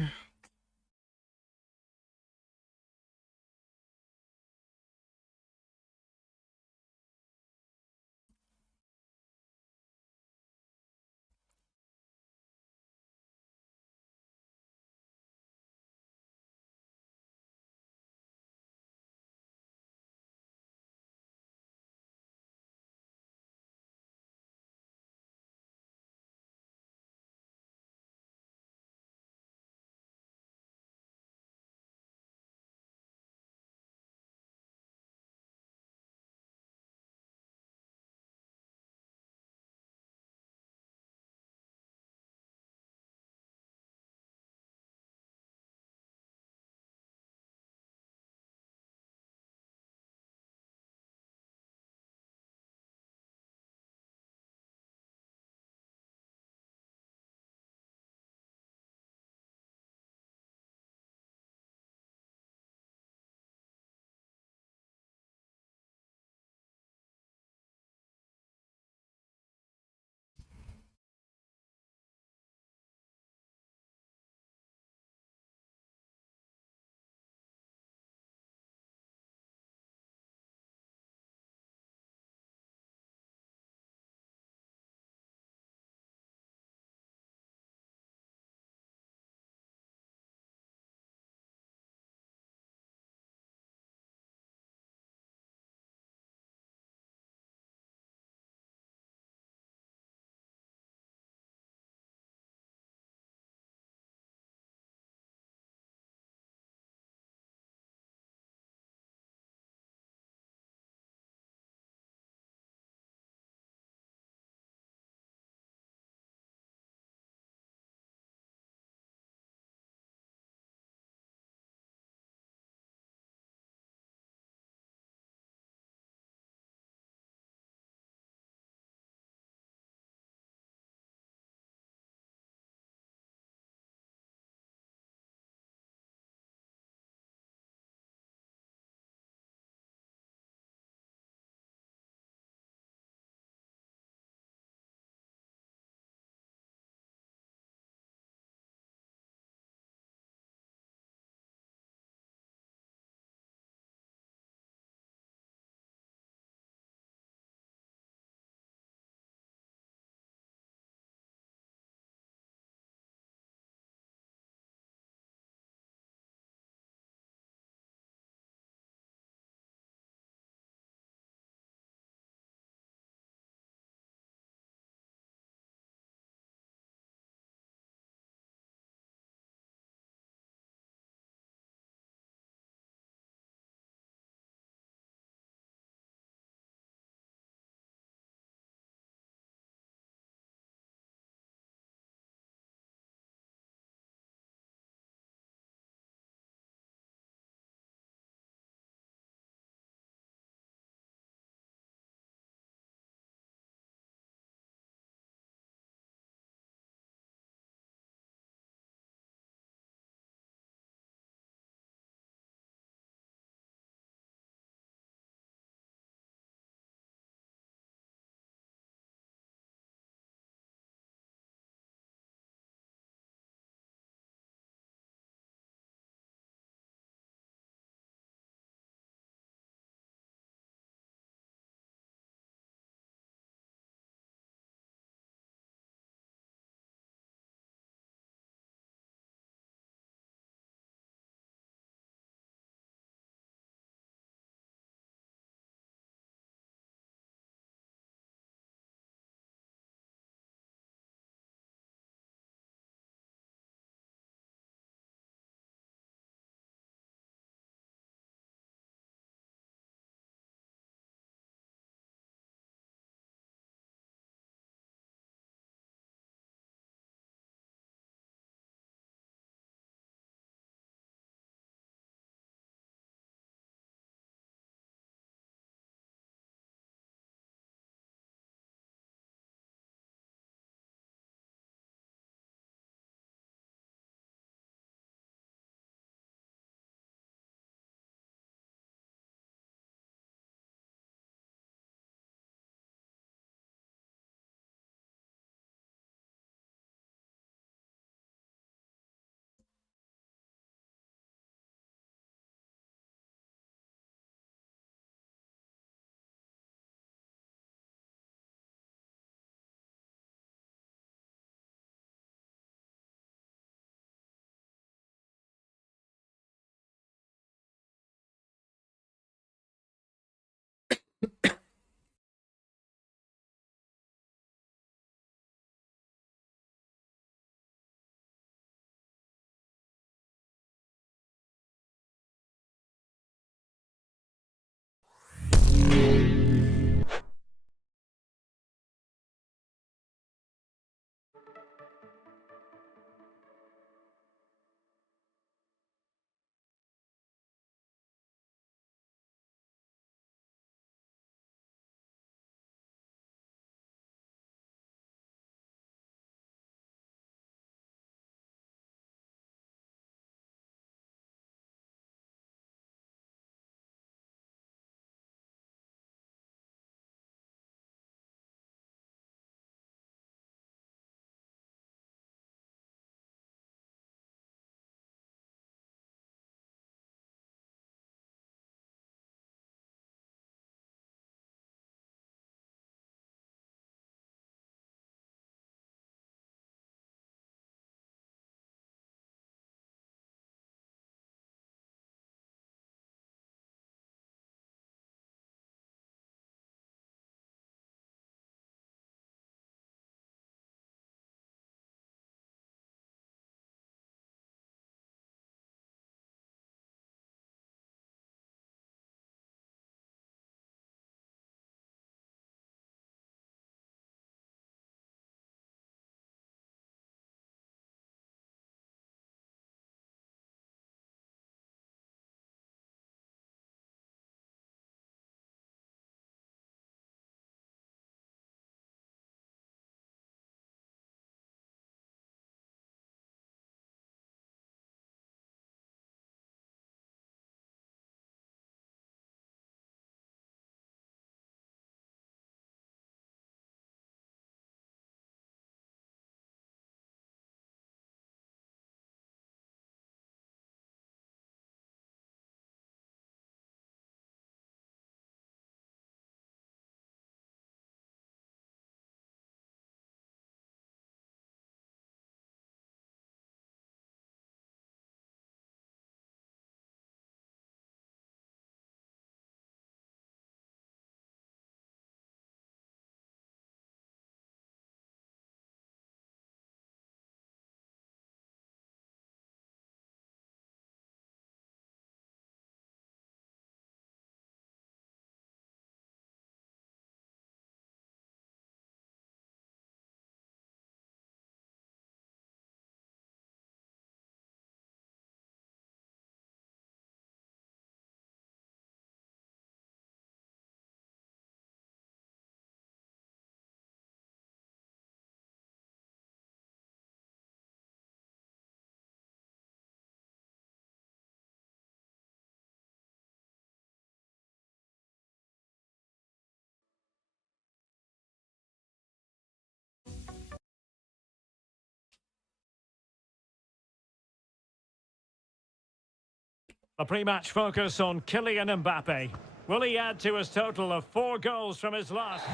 A pre-match focus on Kylian Mbappe. Will he add to his total of 4 goals from his last?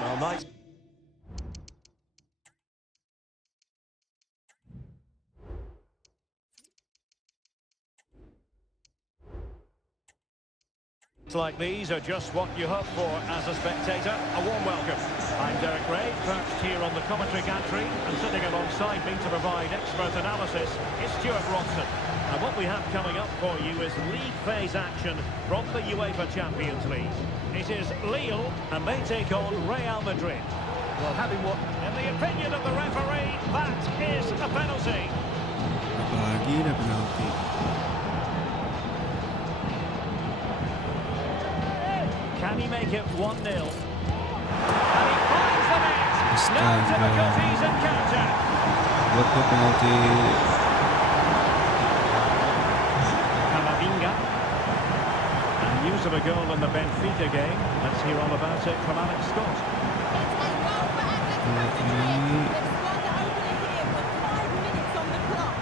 Well, nice. Like these are just what you hope for as a spectator. A warm welcome. I'm Derek Ray, perched here on the commentary gantry, and sitting alongside me to provide expert analysis is Stuart Robson. And what we have coming up for you is league phase action from the UEFA Champions League. It is Lille, and they take on Real Madrid. Well, having what... In the opinion of the referee, that is a penalty. Apalagi ada penalti. Can he make it 1-0? And he finds the net. No difficulties in counter. Buat penalti. Camavinga. And news of a goal in the Benfica game. Let's hear all about it from Alex Scott. It's a goal for Atletico Madrid. They've scored the opener here with 5 minutes on the clock.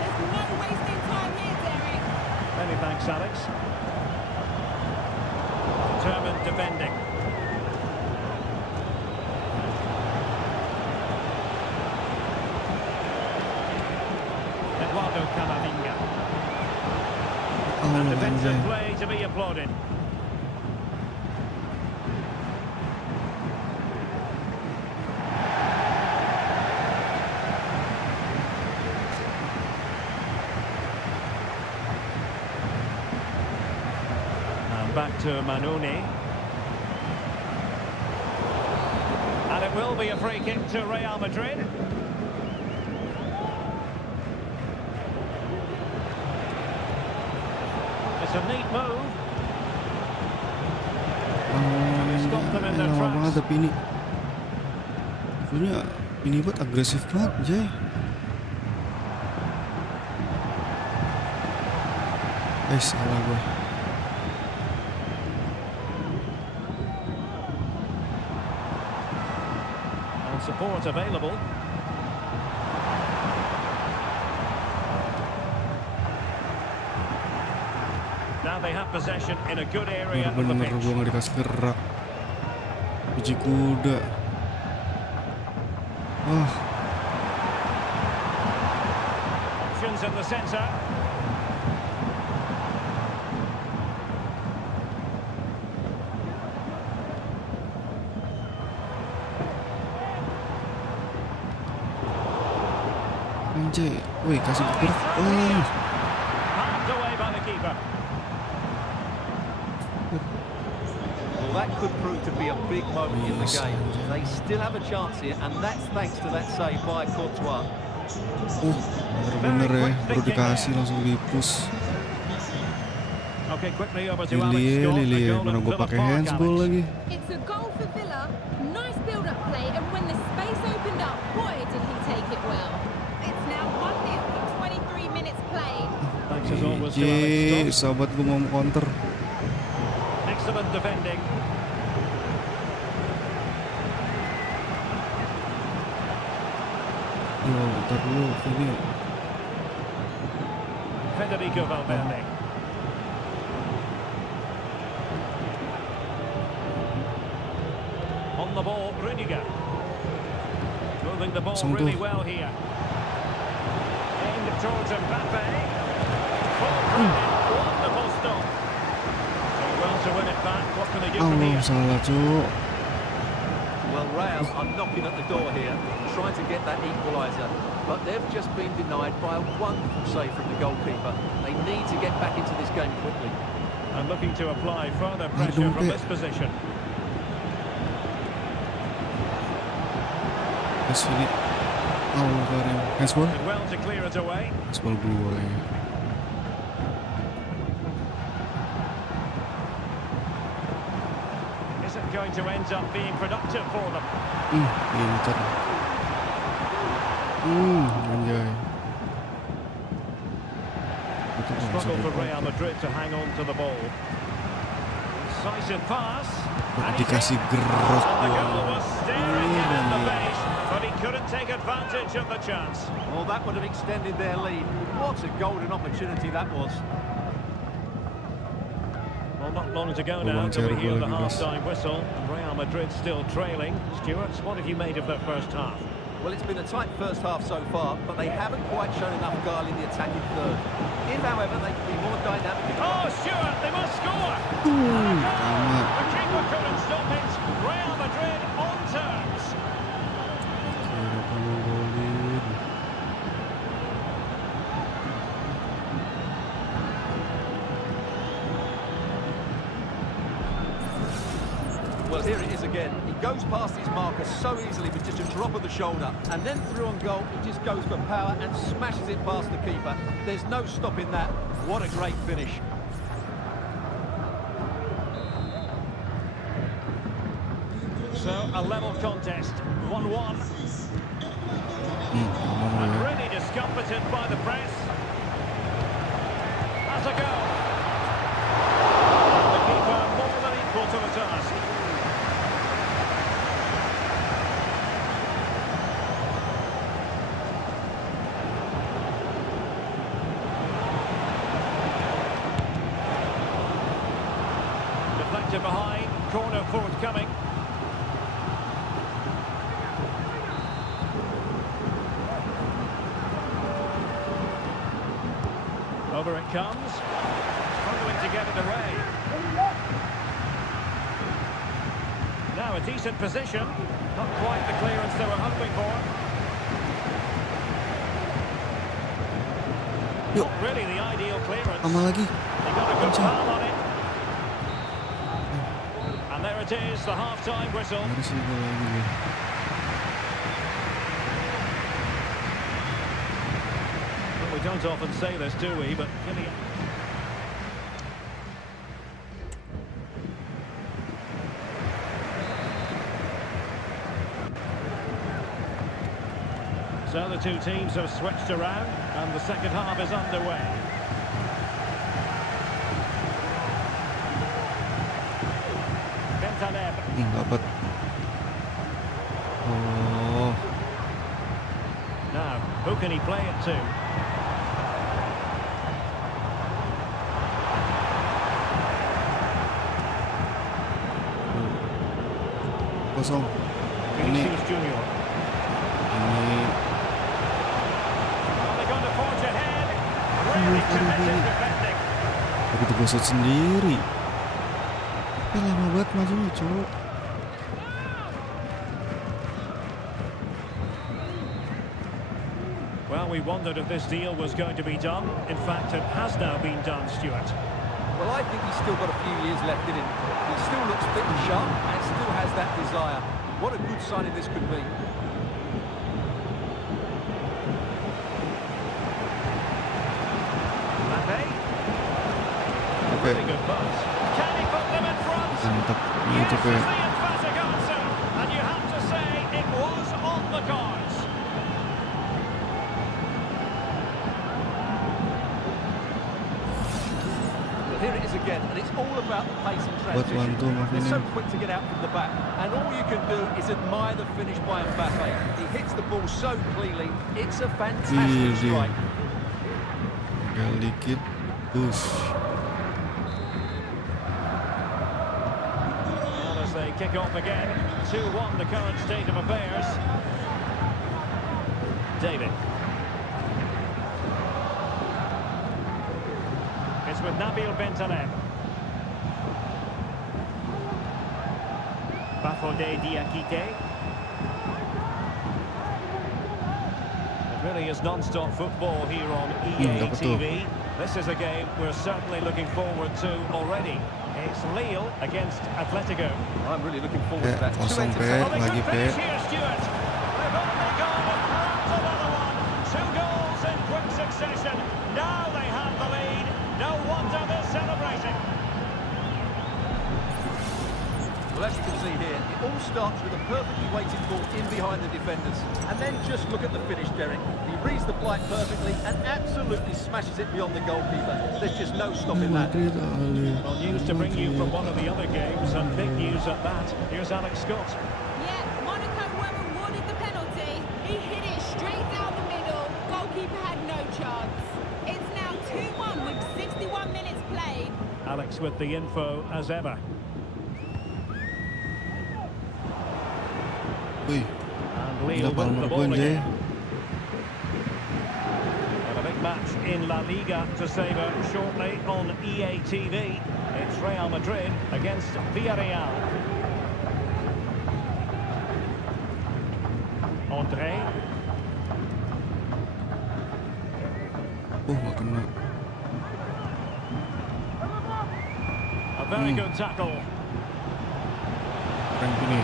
There's no wasting time here, Derek. Many thanks, Alex. Determined defending. Eduardo Camavinga. And defensive play to be applauded. Back to Manoni. And it will be a free kick to Real Madrid. It's a neat move. Stop them in their tracks. Banget tapi ini buat agresif banget, Jay. Salah gue. Support available. Now they have possession in a good area of the Bener-bener pitch. gue gak dikasih gerak. Biji kuda. Options in the centre. Anjay, woi kasih gerak. Halved away by the keeper. Well, that could prove to be a big moment in the game. They still have a chance here, and that's thanks to that save by Courtois. Bener-bener ya, baru dikasih langsung di-push. Okay, quickly over to Alex Scott. Lili, mana gue pakai handsball lagi. It's a goal for Villa. Nice build-up play, and when the space opened up, boy, did he take it well. It's now 1-0 with 23 minutes played. Thanks as always to Alex Scott. Sahabat gue mau counter. Excellent defending. Bentar dulu, ini. Federico Valverde. On the ball, Rudiger. Moving the ball really well here. Aimed towards Mbappe. Wonderful stop. Doing well to win it back. What can they do from here? Salah, Cuk. Well, Real are knocking at the door here, trying to get that equaliser. But they've just been denied by a wonderful save from the goalkeeper. They need to get back into this game quickly. And looking to apply further pressure from this position. Yes, ini. Karim. Handsball? Did well to clear it away. Handsball keluar ya. Isn't going to end up being productive for them. Pintar. Anjay. Struggle for Real Madrid to hang on to the ball. Incisive pass. Dikasih gerak. And the goal was staring him in the face, but he couldn't take advantage of the chance. Well, that would have extended their lead. What a golden opportunity that was. Well, not long to go Oh, now Bang till we Cerro hear the lagi, guys. half-time whistle. Real Madrid still trailing. Stuart, what have you made of their first half? Well, it's been a tight first half so far, but they haven't quite shown enough guile in the attacking third. If, however, they can be more dynamic... Oh, Stuart, they must score! Tamat. The keeper couldn't stop it. Real Madrid on terms. Kira kamu golin. Well, here it is again. He goes past his marker so easily with just a drop of the shoulder. And then through on goal, he just goes for power and smashes it past the keeper. There's no stopping that. What a great finish. So, a level contest. 1-1. Aman And ya. really discomfited by the press. Has a go. The keeper more than equal to the task. Deflected behind, corner forthcoming. Over it comes. Struggling to get it away. Now a decent position. Not quite the clearance they were hoping for. Yuk. Not really the ideal clearance. Aman lagi. They got a good Kencang. palm on it. And there it is, the half-time whistle. Harus ini gol lagi nih. Well, we don't often say this, do we? But giving it. So the two teams have switched around, and the second half is underway. Bentaleb. Dapat. Oh, Now, who can he play it to? kosong. Ini, Vinicius Junior. ini. Well, they're going to forge ahead. Really tremendous defending. Begitu gosot sendiri. Tapi lama banget majunya, cowok. Well, we wondered if this deal was going to be done. In fact, it has now been done, Stuart. Well, I think he's still got a few years left in him. He still looks fit and sharp and still has that desire. What a good signing this could be. Mbappe. Oke, Really good pass. Can he put them in front? mantap. Yes, Mantap is ya. the emphatic answer. And you have to say it was on the cards. Well, here it is again, and it's all about the pace and Buat transition. Wantu They're maafin so ya. quick to get out from the back, and all you can do is admire the finish by Mbappe. He hits the ball so cleanly, it's a fantastic Iya, strike. Tinggal dikit. Push. Well, as they kick off again, 2-1 the current state of affairs. David. It's with Nabil Bentaleb. Bafode Diakite. It really is non-stop football here on EA dapat tuh. TV. This is a game we're certainly looking forward to already. It's Lille against Atletico. I'm really looking forward to that. Two Kosong, entertaining- Pep. Well, they Lagi, could finish Pep. here, Stuart. They've only gone and grabbed another one. 2 goals in quick succession. Now they have the lead. No wonder they're celebrating. Well, as you can see here, it all starts with a perfectly weighted ball in behind the defenders. And then just look at the finish, Derek. He reads the flight perfectly and absolutely smashes it beyond the goalkeeper. There's just no stopping that. Madrid Ali. Well, news to bring you from one of the other games, and big news at that. Here's Alex Scott. Yeah, Monaco were awarded the penalty. He hit it straight down the middle. Goalkeeper had no chance. It's now 2-1 with 61 minutes played. Alex with the info as ever. Wih, And gila Lille with Palmer the gue ball anjay. again. And a big match in La Liga to savour shortly on EA TV. It's Real Madrid against Villarreal. Andre. Gak kena. A very good tackle. Keren gini.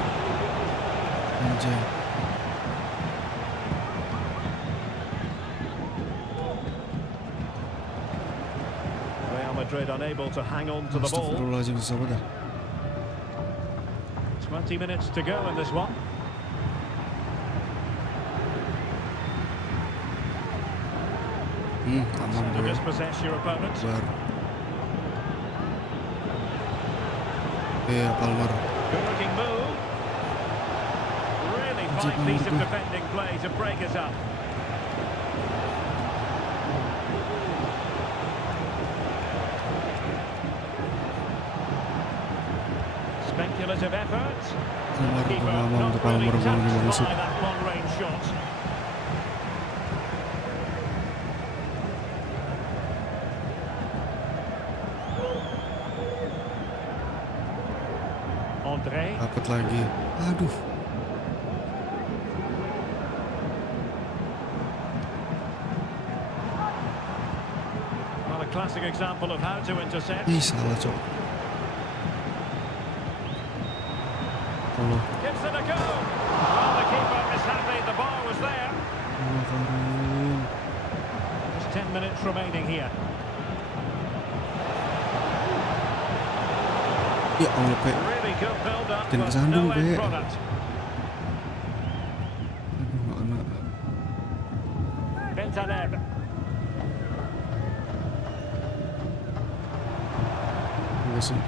Anjay. Real Madrid unable to hang on to the ball. Astagfirullahaladzim, susah banget. 20 minutes to go in this one. Aman To tuh ya. dispossess your opponent. Bar. Palmer. Good looking move. Really Anjay, fine piece of Palmer. defending play to break us up. Speculative effort. Palmer, Keeper aman not tuh Palmer really gua lagi touched maksud. by that long-range shot. Andre. Dapat lagi. Aduh. Well, a classic example of how to intercept. Ih, salah cok. Allah. Gives it a go. Well, the keeper is happy the bar was there. Allah Karim. Just 10 minutes remaining here. Ya Allah, Pe. Really good build-up, Jangan but kesandung, no end Pe. product. Aduh, gak kena. Bentaleb. Enggak sih.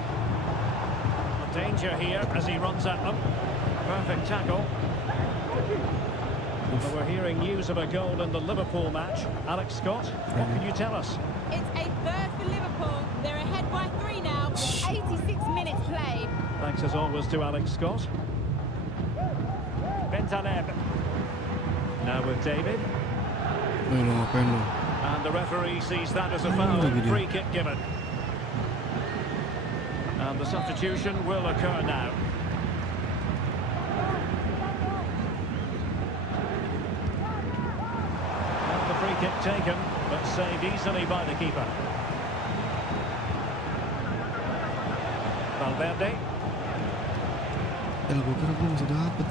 Danger here as he runs at them. Perfect tackle. Well, we're hearing news of a goal in the Liverpool match. Alex Scott, what can you tell us? It's a third for Liverpool. They're ahead by 3 now, with 86 minutes played. Thanks as always to Alex Scott. Bentaleb. Now with David. Lo ngapain lo? And the referee sees that as a foul. lagi dia. Free kick given. And the substitution will occur now. And the free kick taken, but saved easily by the keeper. Valverde. Gue kira gue masih dapet.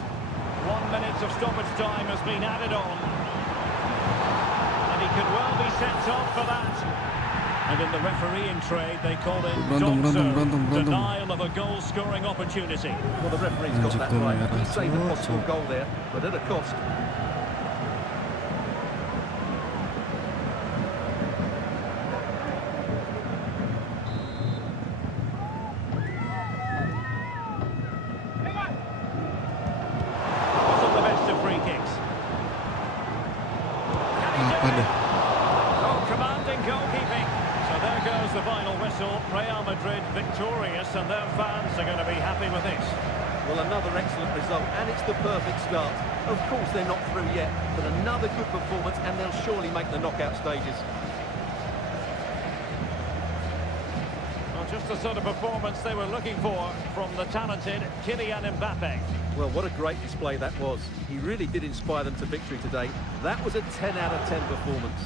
1 minute of stoppage time has been added on. And he could well be sent off for that. And in the refereeing trade, they call it Berantem. denial of a goal-scoring opportunity. Well, the referee's got that right. He saved a possible goal there, but at a cost. Wasn't the best of free kicks. Can he do Apa it? dah? Oh, commanding goalkeeping. So there goes the final whistle. Real Madrid victorious, and their fans are going to be happy with this. Well, another excellent result, and it's the perfect start. Of course, they're not through yet, but another good performance, and they'll surely make the knockout stages. Well, just the sort of performance they were looking for from the talented Kylian Mbappe. Well, what a great display that was. He really did inspire them to victory today. That was a 10 out of 10 performance.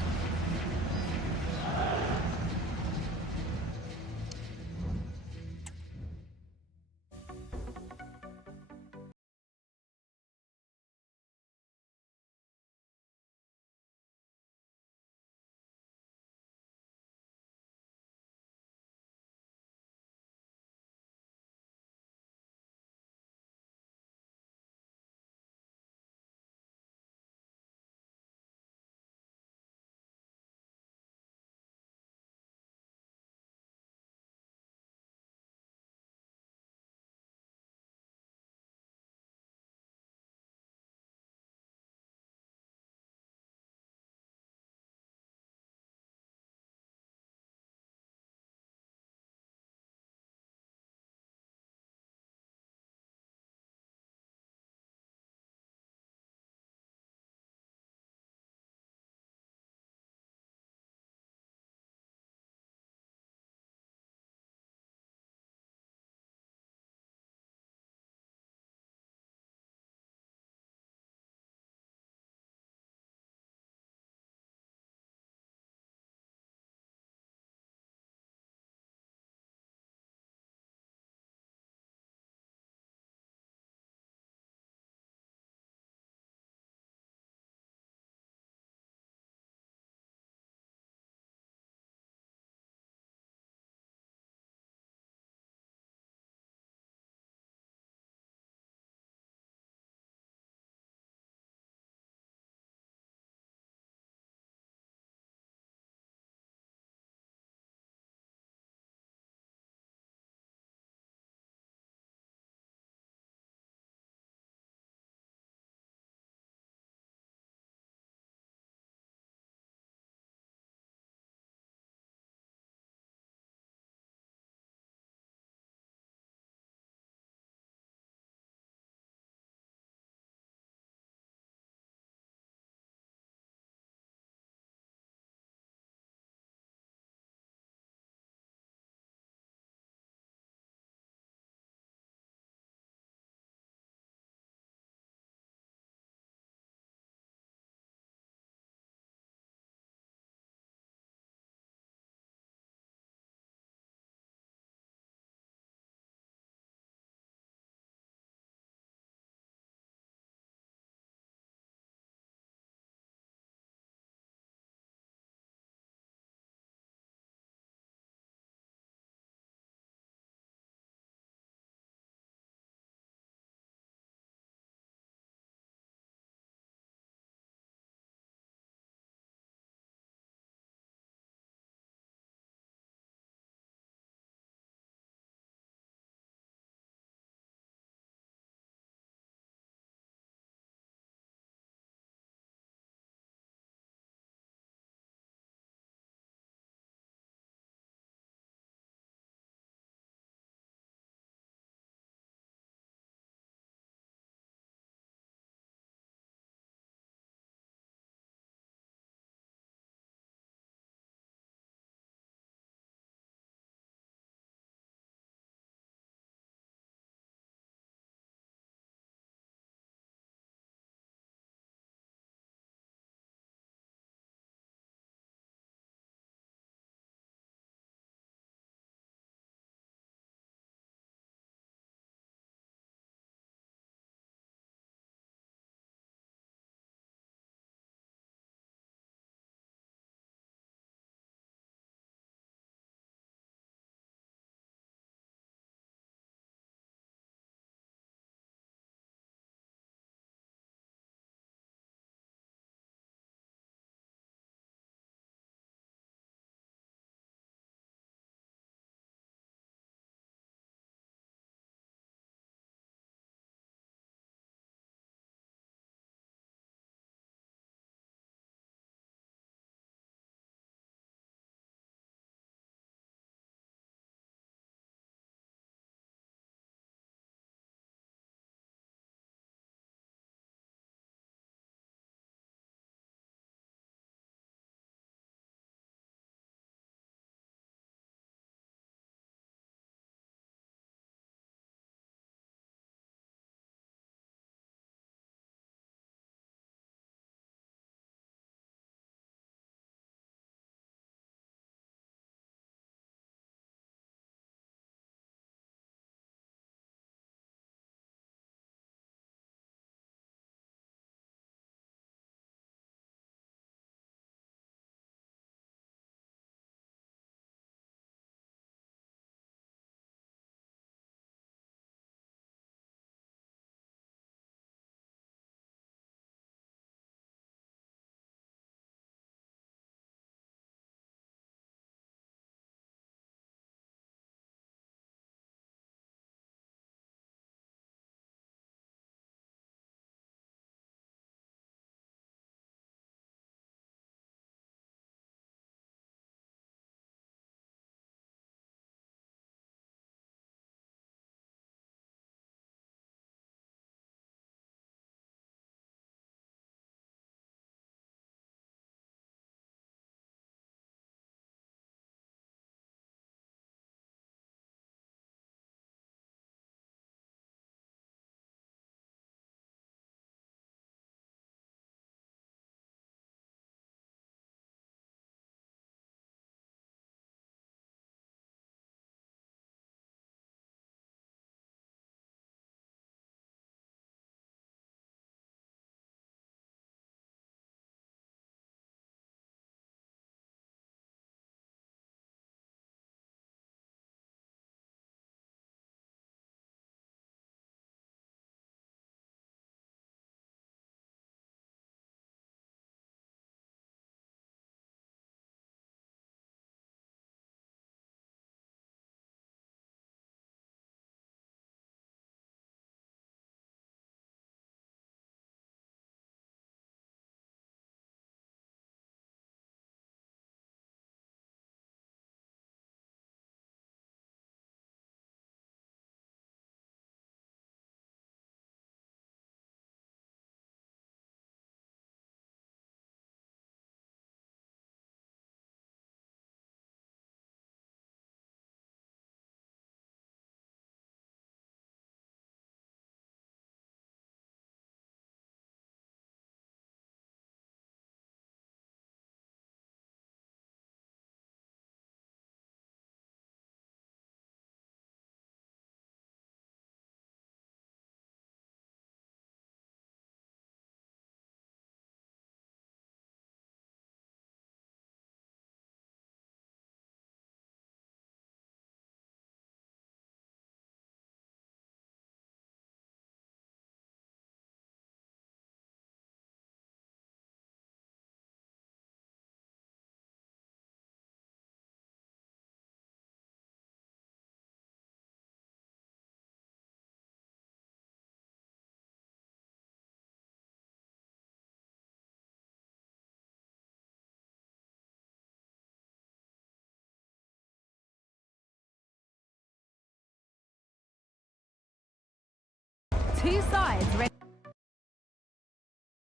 Two sides ready.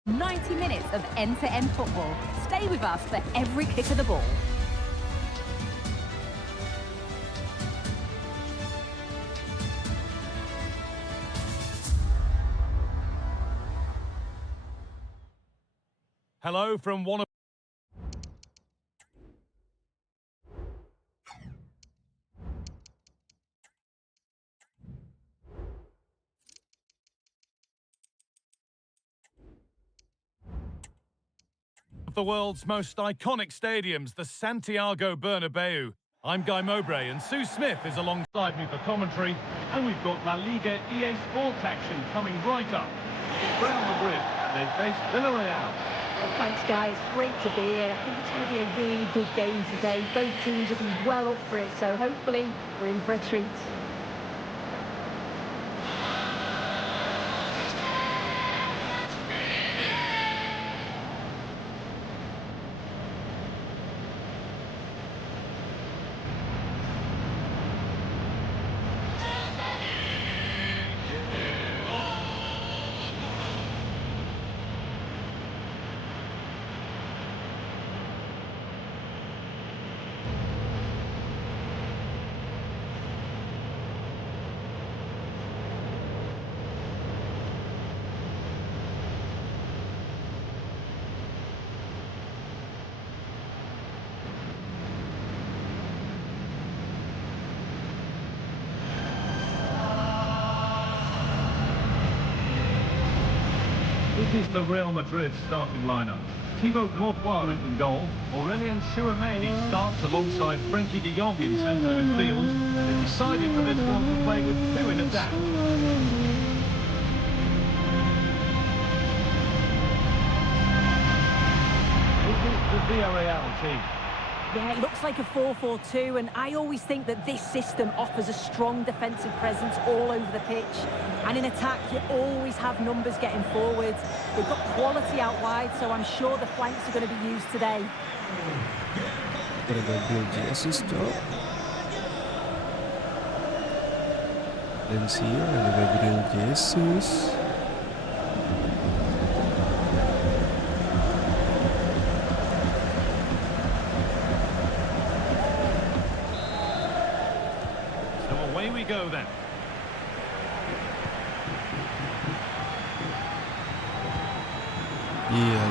90 minutes of end-to-end football. Stay with us for every kick of the ball. Hello from one of the world's most iconic stadiums, the Santiago Bernabeu. I'm Guy Mowbray and Sue Smith is alongside me for commentary, and we've got La Liga EA Sports action coming right up. It's Real Madrid, they face Villarreal. Well, thanks, guys. Great to be here. I think it's going to be a really good game today. Both teams will be well up for it, so hopefully we're in for a treat. This is the Real Madrid starting lineup. Thibaut Courtois in goal. Aurélien Tchouameni starts alongside Frenkie de Jong in centre midfield. They've decided for this one to play with two in attack. This is the Villarreal team. Yeah, it looks like a 4-4-2, and I always think that this system offers a strong defensive presence all over the pitch. And in attack, you always have numbers getting forward. They've got quality out wide, so I'm sure the flanks are going to be used today. Berbagi assist job. Valencia ada Gabriel Jesus. So away we go then. Iya.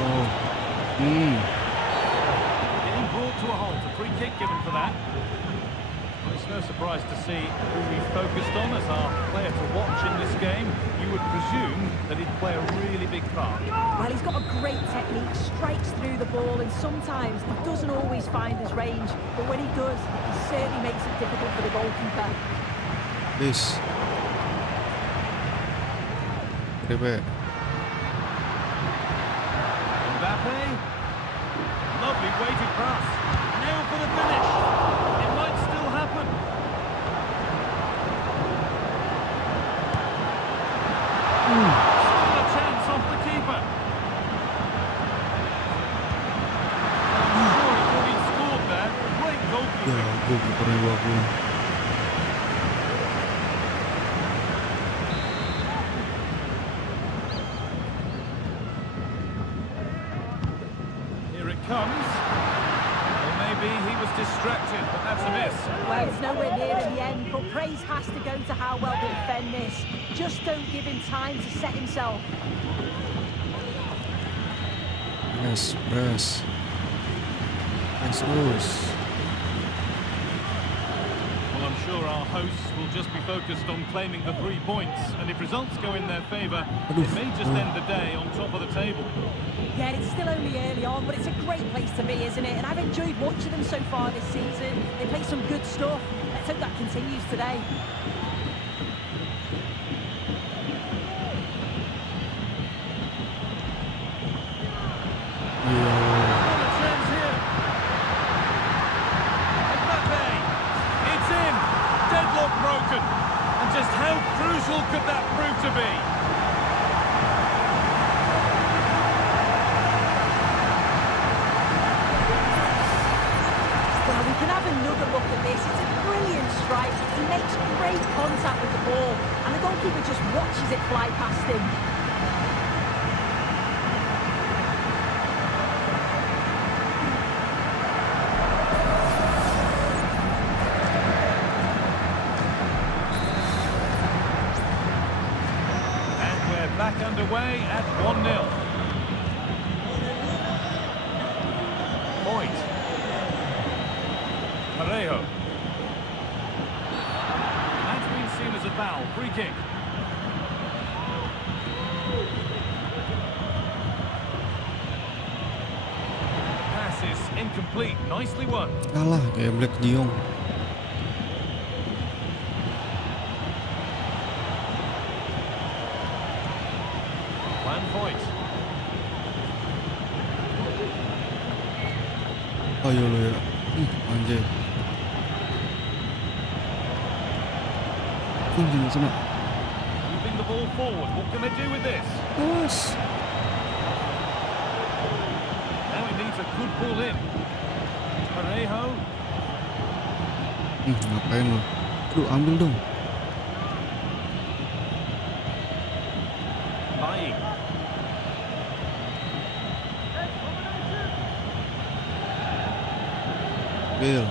Oh. Getting brought to a halt, a free kick given for that. Well, it's no surprise to see who we focused on as our player to watch in this game. You would presume that he'd play a really big part. Well, he's got a great technique, strikes through the ball, and sometimes he doesn't always find his range, but when he does, he certainly makes it difficult for the goalkeeper. This. Mbappe. Mbappe. Lovely weighted pass. Now for the finish. It might still happen. Still a chance off the keeper. I'm sure he thought he'd scored there. Great Ya, goalkeeping. goalkeeper yang bagus. Here it comes. Well, maybe he was distracted, but that's a miss. Well, it's nowhere near in the end, but praise has to go to how well they defend this. Just don't give him time to set himself. Press, press. Press terus. Well, I'm sure our hosts will just be focused on claiming the 3 points, and if results go in their favour, it may just end the day on top of the table. Yeah, it's still only early on, but it's a great place to be, isn't it? And I've enjoyed watching them so far this season. They play some good stuff. Let's hope that continues today. What a chance here. Mbappe. It's in. Deadlock broken. And just how crucial could that prove to be? Well, we can have another look at this. It's a brilliant strike. He makes great contact with the ball, and the goalkeeper just watches it fly past him. And we're back underway at 1-0. Point. Parejo. That's been seen as a foul. Free kick. Pass is incomplete. Nicely won. Kalah kayak Melek Gimang. One point. Ayo lo ya. Anjay. Kunjung sana. Moving the ball forward. What can they do with this? Awas. Now it needs a good ball in. Parejo. Ngapain lo? Aduh, ambil dong. Buying. Bel.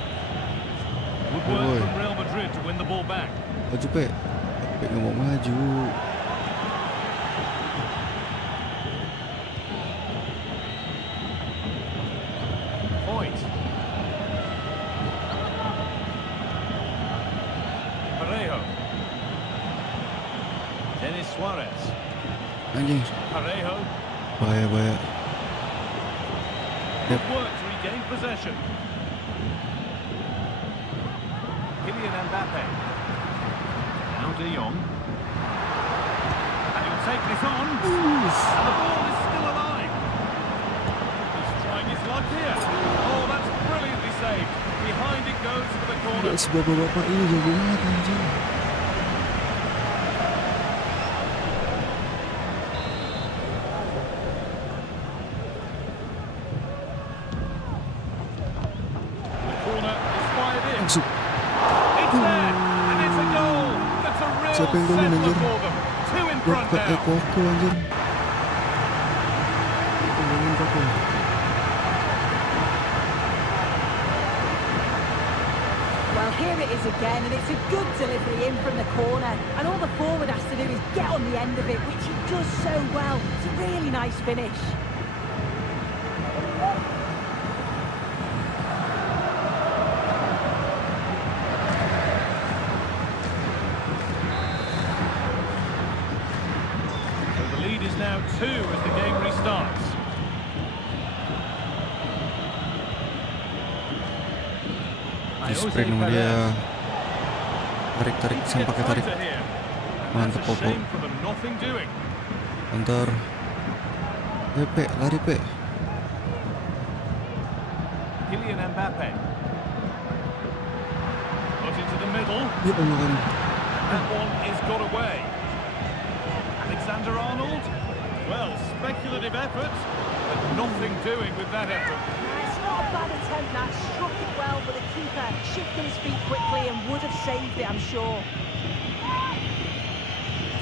Good work Boy. from Real Madrid to win the ball back. Maju pe. Pe nggak mau maju. Point. Parejo. Denis Suarez. Anjing. Parejo. Bahaya. Good work to regain possession. Kylian Mbappe. Now De Jong. And he'll take this on. And the ball is still alive. He's trying his luck here. Oh, that's brilliantly saved. Behind it goes for the corner. Gak si bapak-bapak ini jago banget anjing. The corner is fired in. Langsung. It's there, and it's a goal. That's a real Siapa yang golin, settler anjir? for them. Two in front Koko now. Koko anjir. Koko. Well, here it is again, and it's a good delivery in from the corner. And all the forward has to do is get on the end of it, which he does so well. It's a really nice finish. So the lead is now 2 as the game restarts. Di spray sama dia. Tarik sampai pakai tarik. Mantap Popo. Antar. Pe, lari pe. Kylian Mbappe. Put into the middle. Ya Allah kan. That one is got away. Alexander Arnold. Well, speculative effort, but nothing doing with that effort. It's not a bad attempt, that struck it well, but the keeper shifted his feet quickly and would have saved it, I'm sure.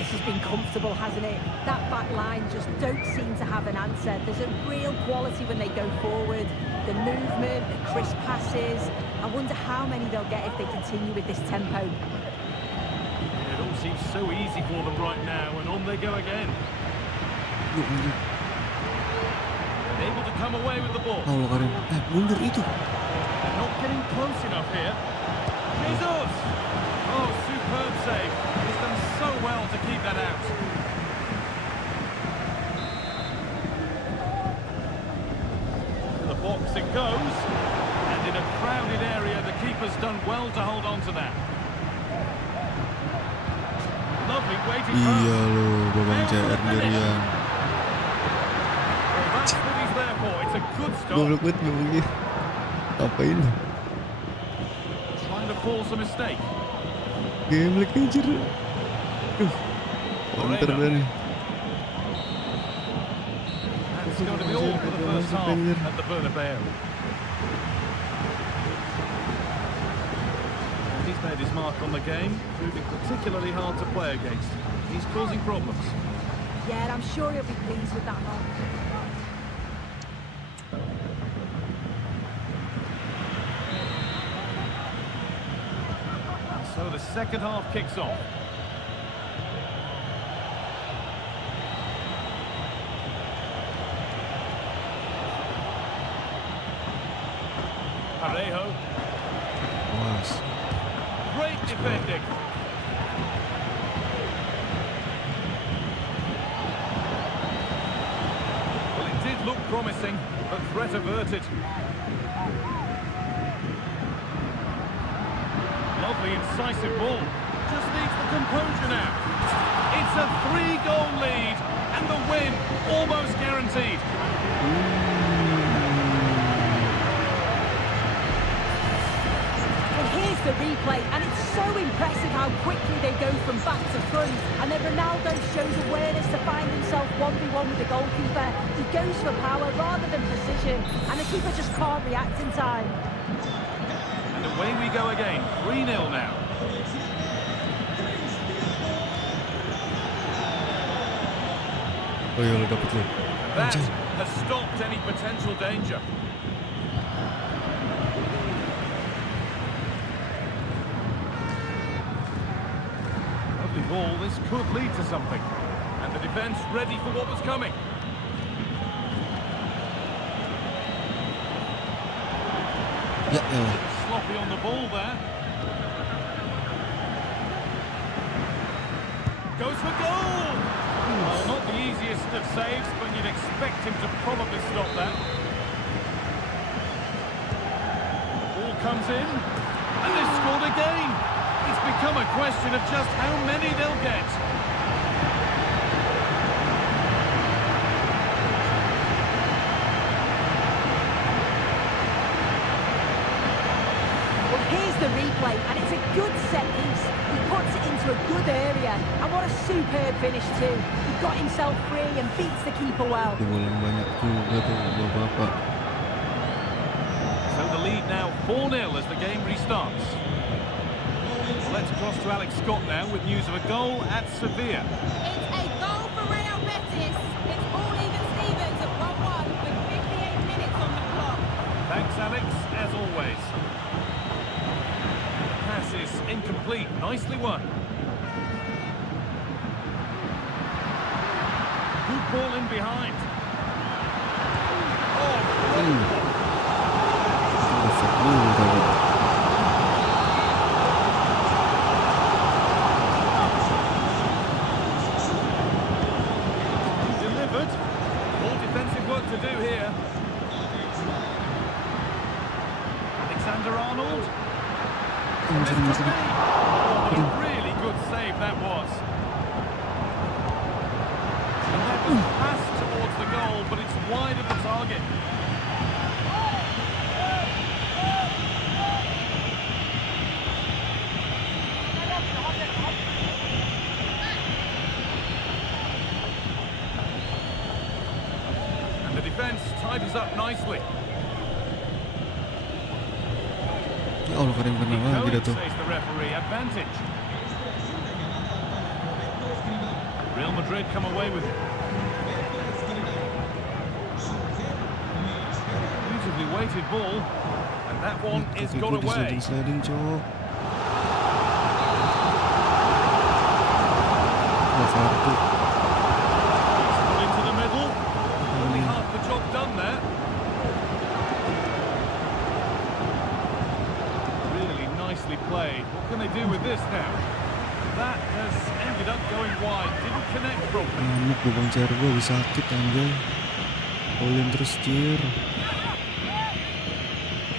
This has been comfortable, hasn't it? That back line just don't seem to have an answer. There's a real quality when they go forward. The movement, the crisp passes. I wonder how many they'll get if they continue with this tempo. It all seems so easy for them right now, and on they go again. Anjir. Able to come away with the ball. Allah Karim. Mundur itu. They're not getting close enough here. Jesus! Oh, superb save. He's done so well to keep that out. The box it goes. And in a crowded area, the keeper's done well to hold on to that. Lovely waiting Iya pass. lo, babang CR sendirian. Well, that's what he's there for. It's a good stop. Goblok banget babangnya. Apain lo? Trying to force a mistake. Game lagi anjir. Counter dah nih. That's going to be all for the first half at the Bernabeu. He's He's made his mark on the game, proving particularly hard to play against. He's causing problems. Yeah, I'm sure he'll be pleased with that mark. So the second half kicks off. Parejo. Was. Great defending. Well, it did look promising, but threat averted. Lovely, incisive ball. Just needs the composure now. It's a 3-goal lead, and the win almost guaranteed. Well, here's the replay, and it's so impressive how quickly they go from back to front. And then Ronaldo shows awareness to find himself 1v1 with the goalkeeper. He goes for power rather than precision, and the keeper just can't react in time. And away we go again, 3-0 now. Oh iya, lo dapet lo. That has stopped any potential danger. Lovely ball, this could lead to something. And the defence ready for what was coming. Ya, ya. Sloppy on the ball there. Goes for goal! Well, not the easiest of saves, but you'd expect him to probably stop that. Ball comes in, and they've scored again. It's become a question of just how many they'll get. Here's the replay, and it's a good set piece. He puts it into a good area, and what a superb finish too. He got himself free and beats the keeper well. Bola banyak juga tuh bapak. So the lead now 4-0 as the game restarts. Let's cross to Alex Scott now with news of a goal at Sevilla. It's a goal for Real Betis. It's all even Stevens at 1-1 with 58 minutes on the clock. Thanks, Alex, as always. Pass is incomplete. Nicely won. Good ball in behind. Oh, delivered. All defensive work to do here. Alexander-Arnold. This could be. Oh, what a really good save that was. And that was passed towards the goal, but it's wide of the target. And the defence tidies up nicely. Ya Allah, kadang kena lagi dah tuh. Says the referee, advantage. Real Madrid come away with it. Beautifully weighted ball, and that one is got away. Sliding, cok. Put into the middle. Only half the job done there. Really nicely played. What can they do with this now? That has ended up going wide. Didn't connect properly. Ngamuk lubang cair gue bisa sakit anjay. Olin terus cir.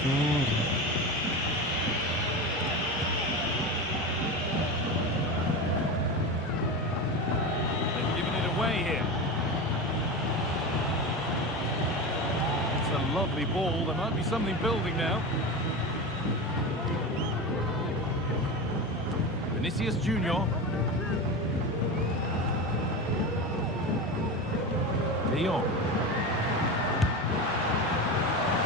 Kor. They've given it away here. It's a lovely ball. There might be something building now. Vinicius Junior. De Jong.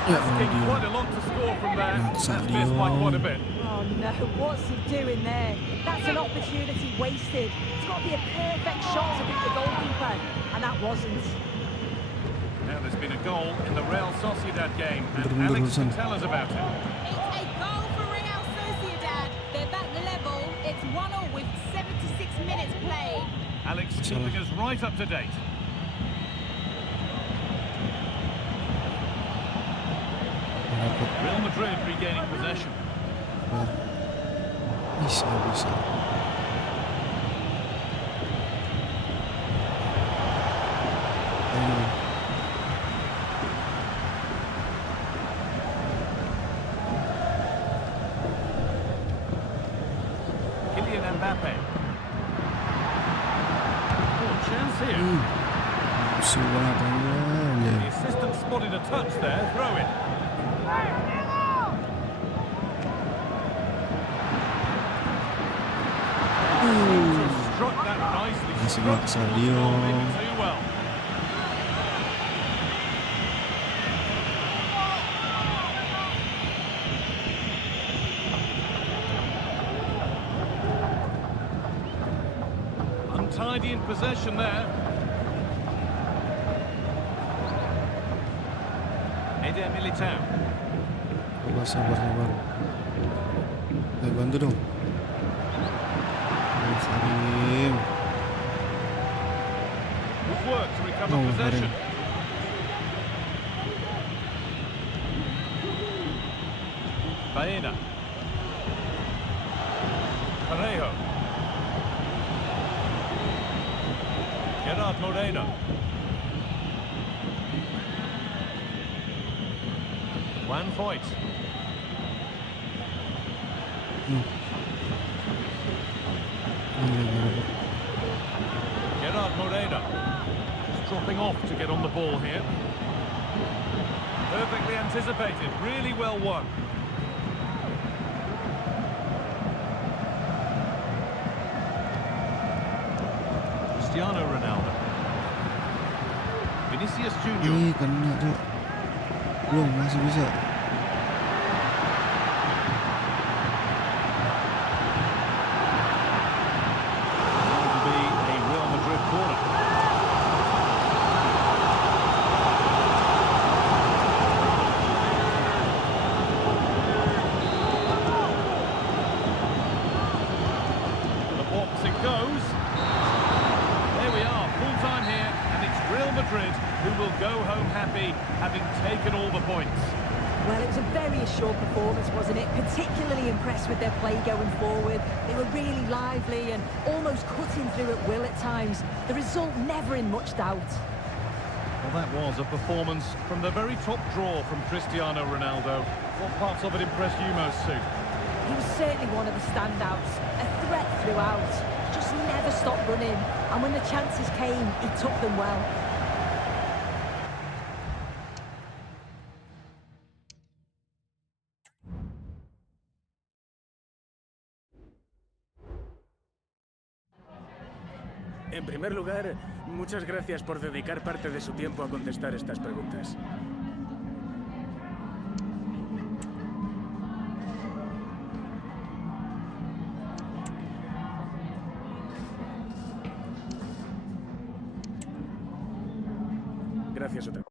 Ya Allah Asking dia. quite a lot to score from there. Maksa That's missed by Lyon. quite a bit. Oh, no, what's he doing there? That's an opportunity wasted. It's got to be a perfect shot to beat the goalkeeper, and that wasn't. Now there's been a goal in the Real Sociedad game, and Mundur, Alex can Wilson. tell us about it. It's a goal for Real Sociedad. They're back level. It's 1-1 with 76 minutes played. Alex keeping us right up to date. Real Madrid regaining possession. Bisa. Kylian Mbappe. Oh, chance here. Suat The aja. assistant spotted a touch there. Throw it. Struck that nicely. Masih Struck maksa the dia. ball maybe too well. Untidy in possession there. Eder Militao. Sabar. Bantu dong. Karim. Good work to recover Oh, possession. Baena. Parejo. Gerard Moreno. Juan Foyt. Gerard Moreno. Just dropping off to get on the ball here. Perfectly anticipated. Really well won. Cristiano Ronaldo. Vinicius Junior. Kena tuh. Belum, masih bisa. Going to be a Real Madrid corner. To the box it goes. There we are, full time here, and it's Real Madrid who will go home happy, having taken all the points. Well, it was a very assured performance, wasn't it? Particularly impressed with their play going forward. They were really lively and almost cutting through at will at times. The result never in much doubt. Well, that was a performance from the very top draw from Cristiano Ronaldo. What parts of it impressed you most, Sue? He was certainly one of the standouts, a threat throughout, just never stopped running, and when the chances came, he took them well. En primer lugar, muchas gracias por dedicar parte de su tiempo a contestar estas preguntas. Gracias otra vez.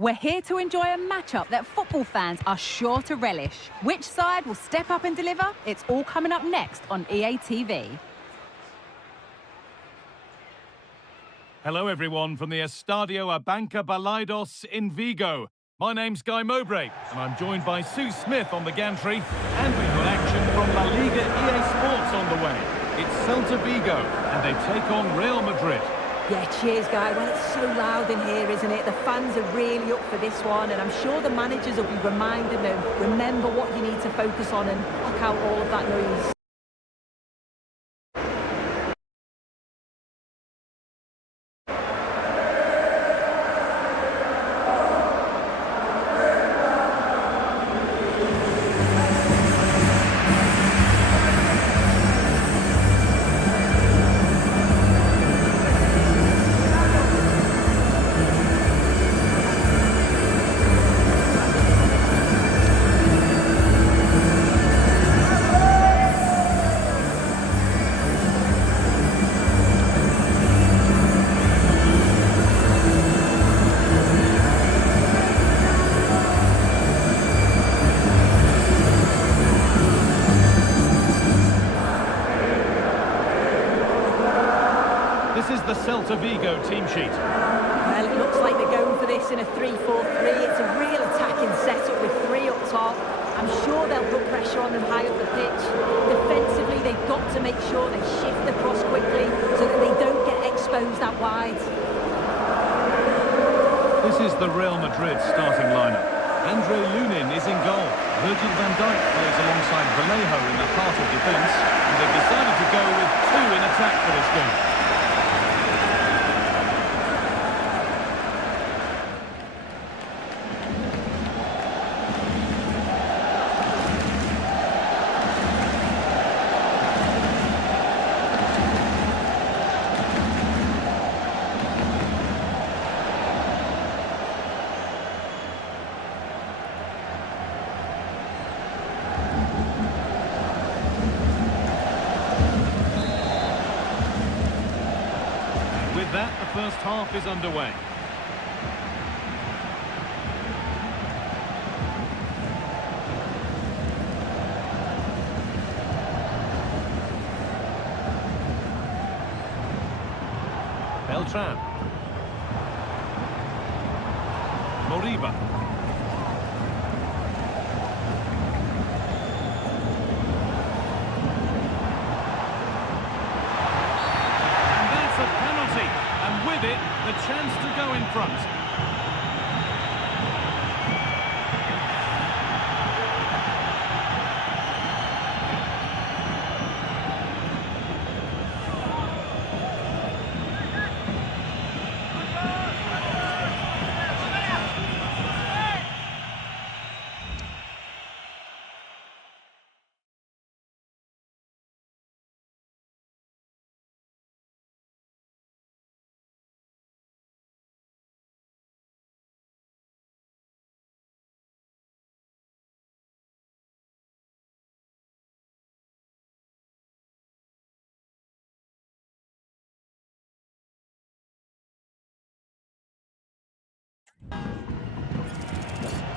We're here to enjoy a matchup that football fans are sure to relish. Which side will step up and deliver? It's all coming up next on EA TV. Hello everyone from the Estadio Abanca Balaidos in Vigo. My name's Guy Mowbray and I'm joined by Sue Smith on the gantry, and we've got action from La Liga EA Sports on the way. It's Celta Vigo and they take on Real Madrid. Yeah, cheers, Guy. Well, it's so loud in here, isn't it? The fans are really up for this one, and I'm sure the managers will be reminding them, remember what you need to focus on and block out all of that noise. This is the Celta Vigo team sheet. Well, it looks like they're going for this in a 3-4-3. It's a real attacking setup with three up top. I'm sure they'll put pressure on them high up the pitch. Defensively, they've got to make sure they shift the cross quickly so that they don't get exposed out wide. This is the Real Madrid starting lineup. Andre Lunin is in goal. Virgil van Dijk plays alongside Vallejo in the heart of defence, and they've decided to go with two in attack for this game. With that, the first half is underway. Beltran. Moriba. And with it, the chance to go in front.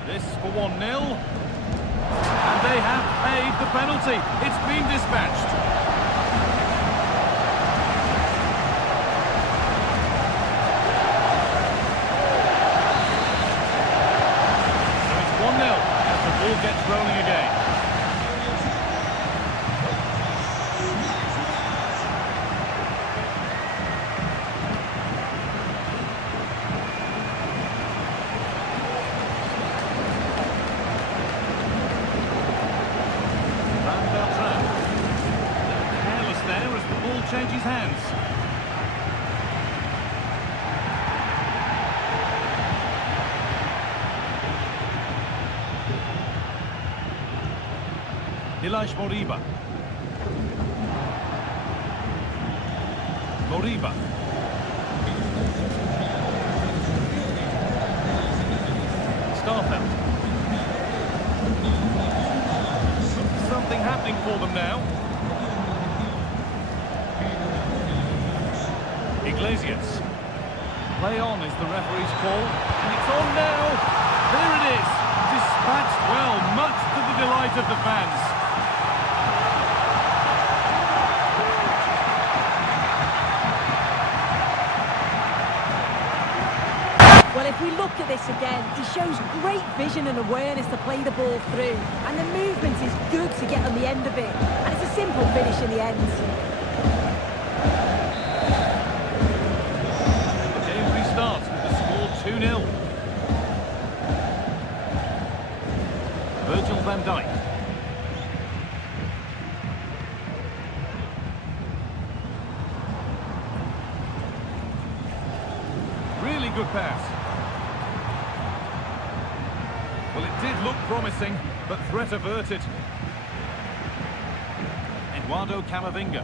This for 1-0. And they have paid the penalty. It's been dispatched. So it's 1-0 as the ball gets rolling again. Changes hands. Ilaix Moriba. Moriba. Starfelt. Something happening for them now. Iglesias. Play on is the referee's call, and it's on now. There it is. Dispatched well, much to the delight of the fans. Well, if we look at this again, he shows great vision and awareness to play the ball through. And the movement is good to get on the end of it. And it's a simple finish in the end. The game restarts with the score 2-0. Virgil van Dijk. Really good pass. Well, it did look promising, but threat averted. Eduardo Camavinga.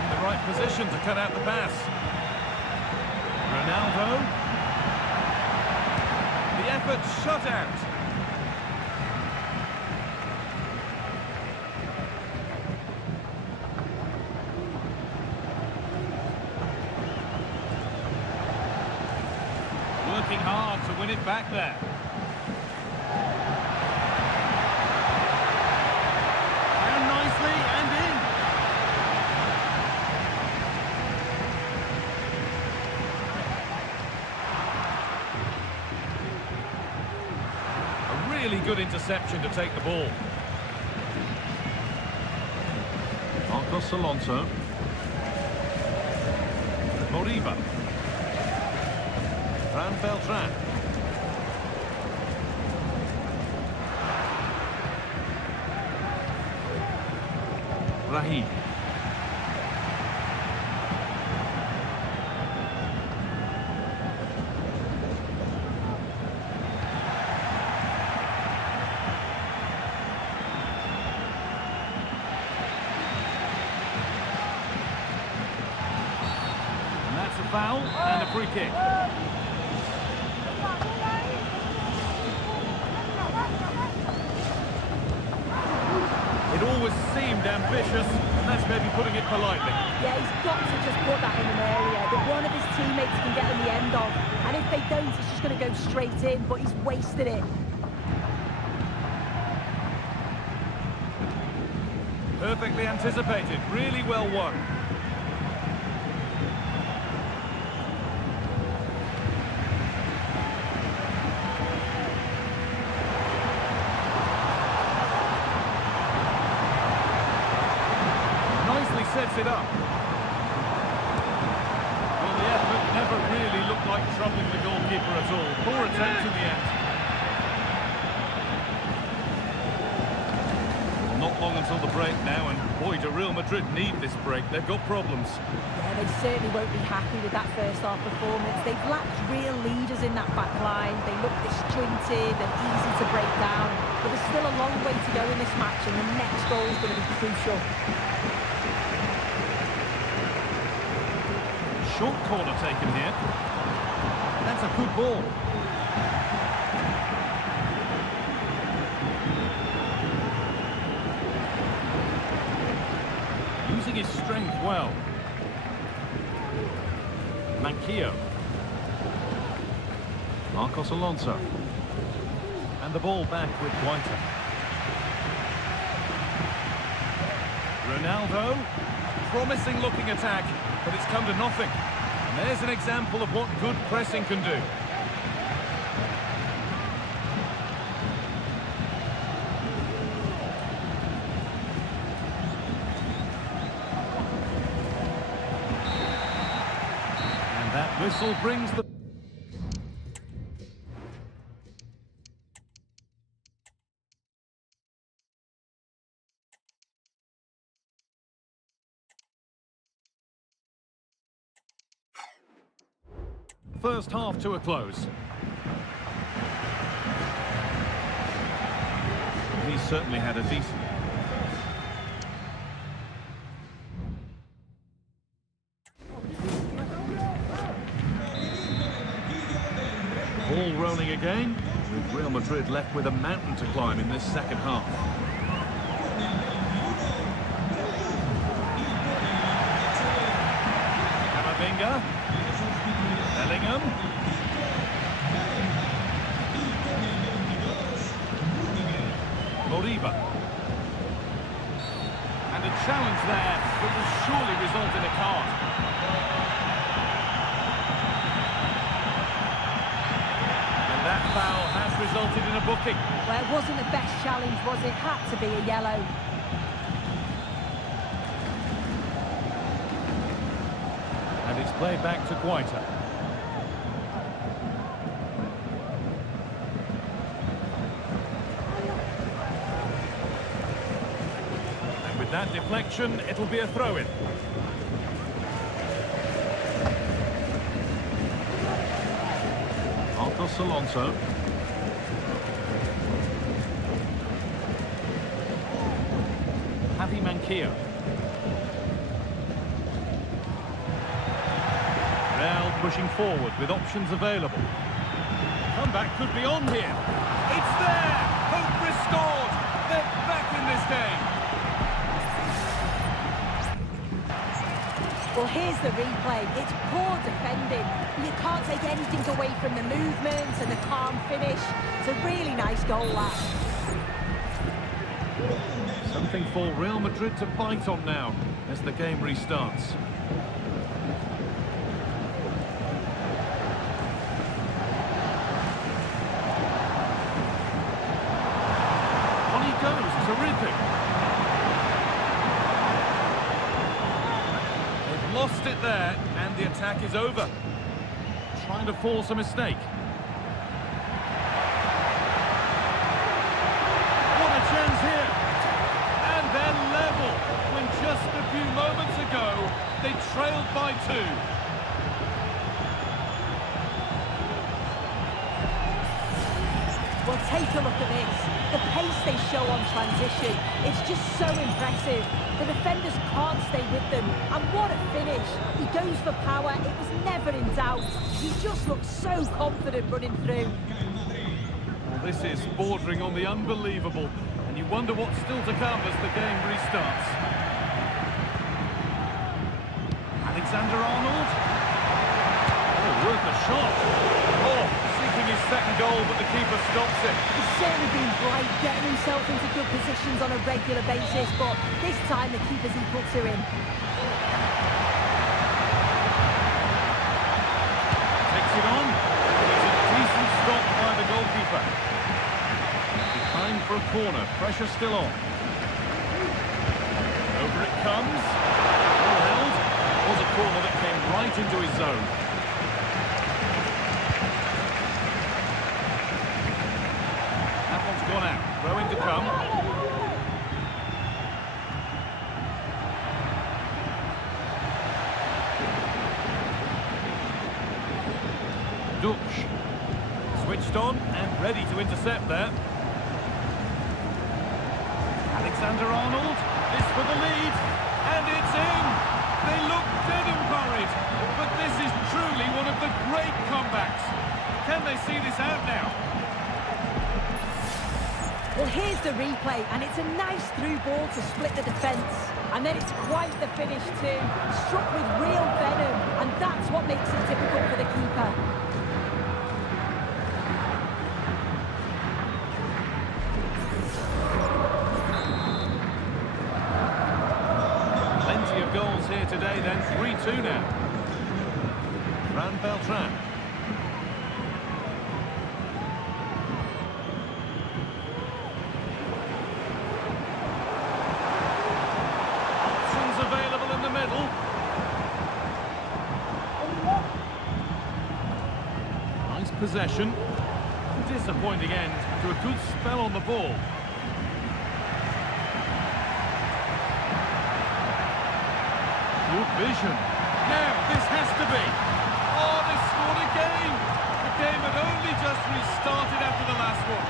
In the right position to cut out the pass. Ronaldo. The effort shut out. Working hard to win it back there. Down nicely and in. A really good interception to take the ball. Marcos Alonso. Moriba. Fran Beltran. Raheem. And that's a foul and a free kick. It always seemed ambitious, and that's maybe putting it politely. Yeah, he's got to just put that in an area that one of his teammates can get on the end of. And if they don't, it's just going to go straight in, but he's wasted it. Perfectly anticipated, really well won. Sets it up. Well, the effort never really looked like troubling the goalkeeper at all. Poor attempt in the end. Not long until the break now, and boy, do Real Madrid need this break. They've got problems. Yeah, they certainly won't be happy with that first half performance. They've lacked real leaders in that back line. They look disjointed and easy to break down. But there's still a long way to go in this match, and the next goal is going to be crucial. Short corner taken here. That's a good ball. Using his strength well. Manquillo. Marcos Alonso. And the ball back with Guaita. Ronaldo. Promising looking attack, but it's come to nothing. And there's an example of what good pressing can do. And that whistle brings the... First half to a close. He certainly had a decent... Ball rolling again, with Real Madrid left with a mountain to climb in this second half. Camavinga. Bellingham. Moriba. And a challenge there that will surely result in a card. And that foul has resulted in a booking. Well, it wasn't the best challenge, was it? Had to be a yellow. And it's played back to Guaita. And with that deflection, it'll be a throw-in. Marcos Alonso. Javi Manquillo. Real pushing forward with options available. Comeback could be on here. It's there! Hope restored! They're back in this game! Well, here's the replay. It's poor defending. You can't take anything away from the movement and the calm finish. It's a really nice goal, that. Something for Real Madrid to bite on now as the game restarts. On he goes, terrific. They've lost it there, and the attack is over. Trying to force a mistake. What a chance here! And they're level, when just a few moments ago, they trailed by 2. Well, take a look at this. The pace they show on transition, it's just so impressive. The defenders can't stay with them. And what a finish. He goes for power. It was never in doubt. He just looks so confident running through. Well, this is bordering on the unbelievable. And you wonder what's still to come as the game restarts. Alexander-Arnold. Oh, worth a shot. Oh, seeking his second goal, but the keeper stops it. He's certainly been bright, getting himself into good positions on a regular basis, but this time the keeper's equal to him. Takes it on. It's a decent stop by the goalkeeper. Behind for a corner. Pressure still on. Over it comes. Well held. Was a corner that came right into his zone. That one's gone out. Throw in to come. Dutch. Switched on and ready to intercept there. Alexander-Arnold. This for the lead. And it's in. They look dead and buried. But this is truly one of the great comebacks. Can they see this out now? Well, here's the replay, and it's a nice through ball to split the defence. And then it's quite the finish too. Struck with real venom, and that's what makes it difficult for the keeper. Plenty of goals here today then. 3-2 now. Fran Beltran. Options available in the middle. Nice possession. Disappointing end to a good spell on the ball. Good vision. Now, this has to be. Oh, they scored again. The game had only just restarted after the last one.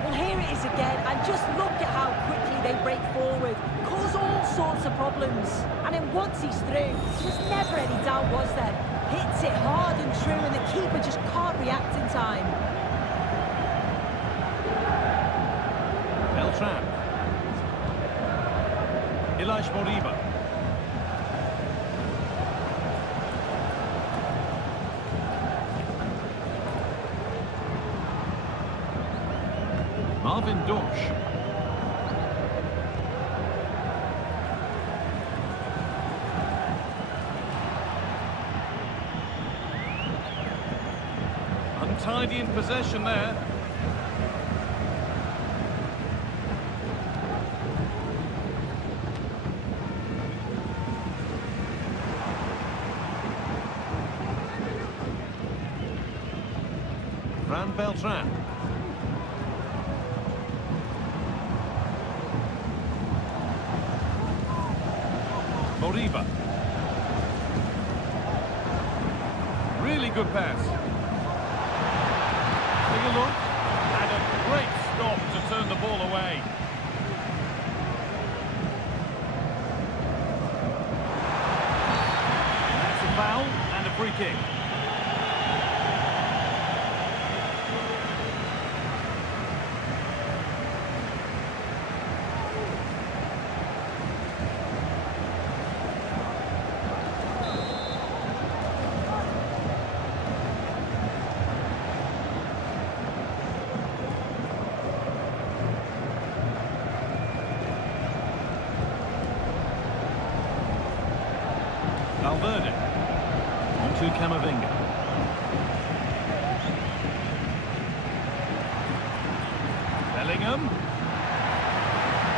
Well, here it is again, and just look at how quickly they break problems. And then once he's through, there's never any doubt, was there? Hits it hard and true, and the keeper just can't react in time. Beltran. Ilaix Moriba. Marvin Dorsch. Untidy in possession there. Fran Beltran. Moriba. Really good pass. Take a look. And a great stop to turn the ball away. That's a foul and a free kick. Valverde onto Camavinga. Bellingham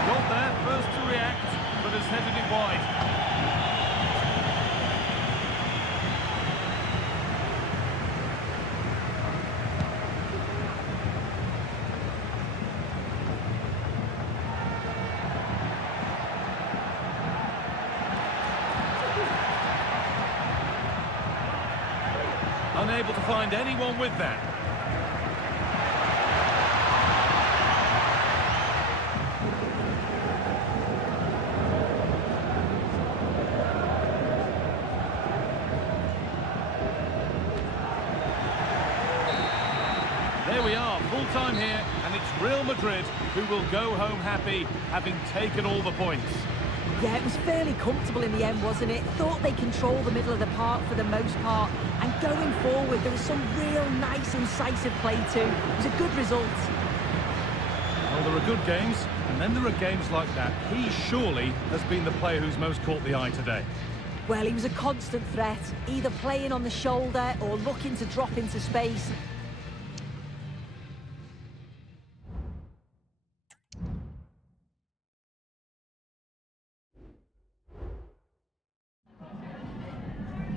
got there first to react, but has headed it wide. Unable to find anyone with that. There we are, full time here, and it's Real Madrid who will go home happy, having taken all the points. Yeah, it was fairly comfortable in the end, wasn't it? Thought they controlled the middle of the park for the most part. And going forward, there was some real nice, incisive play too. It was a good result. Well, there are good games, and then there are games like that. He surely has been the player who's most caught the eye today. Well, he was a constant threat, either playing on the shoulder or looking to drop into space.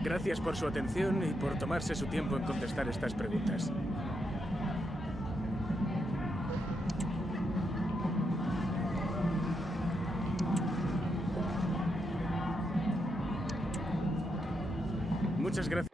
Gracias por su atención y por tomarse su tiempo en contestar estas preguntas. Muchas gracias.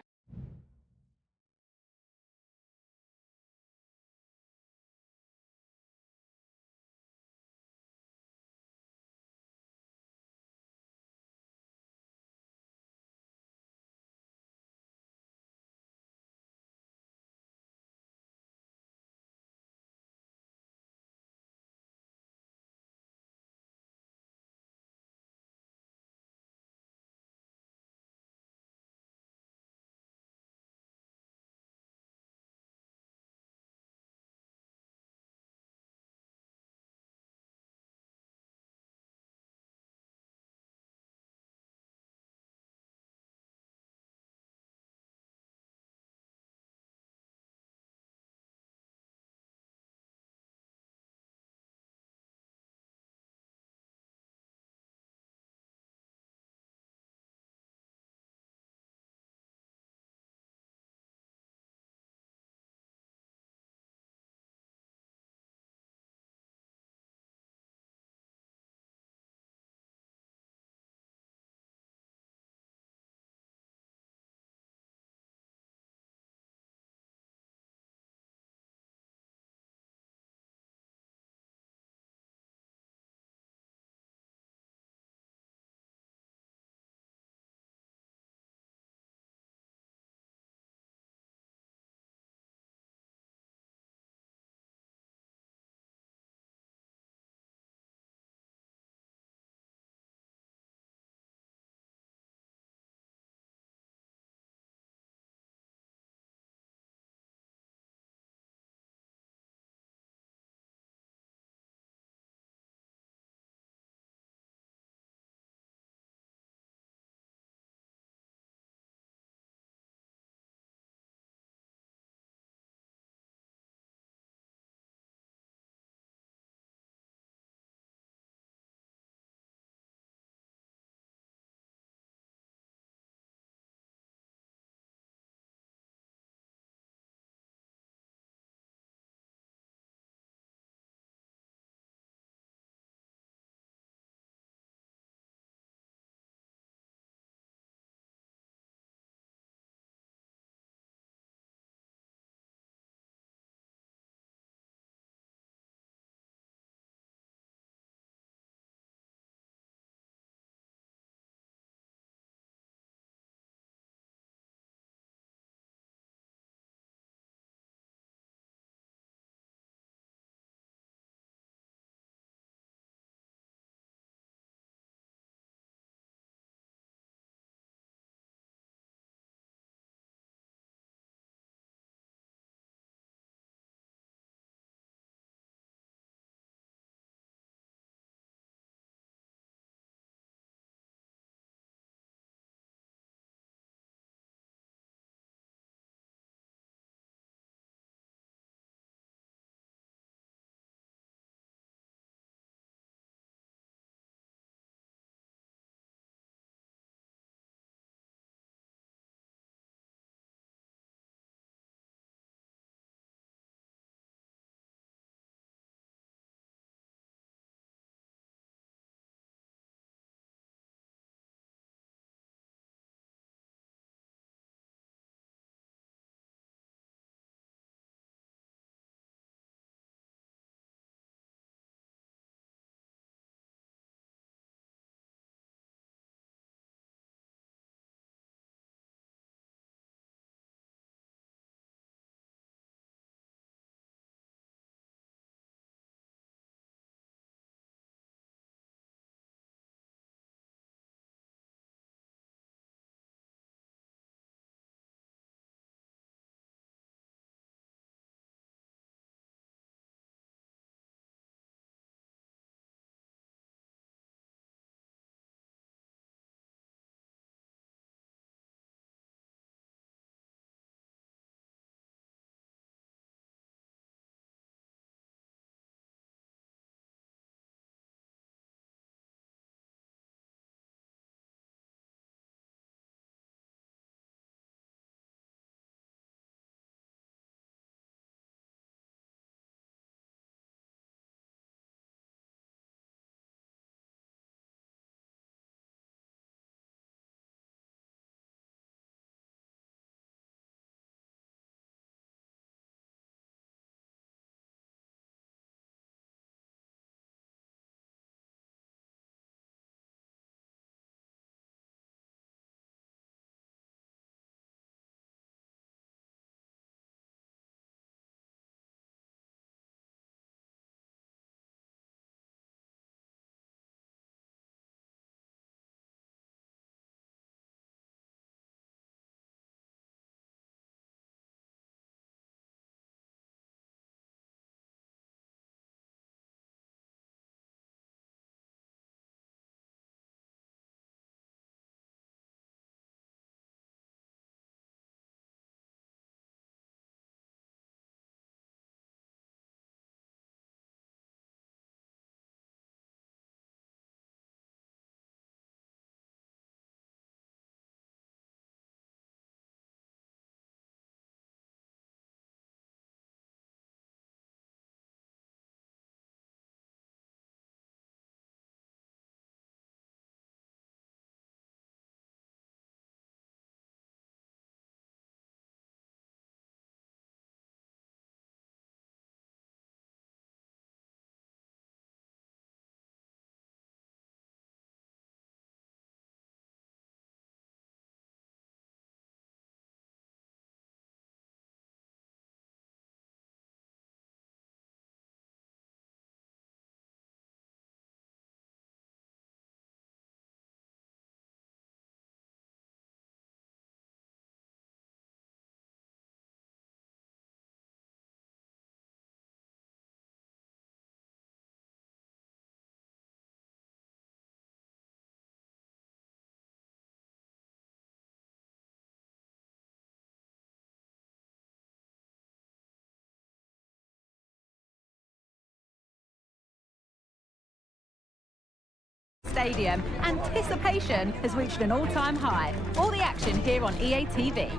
stadium, anticipation has reached an all-time high. All the action here on EA TV.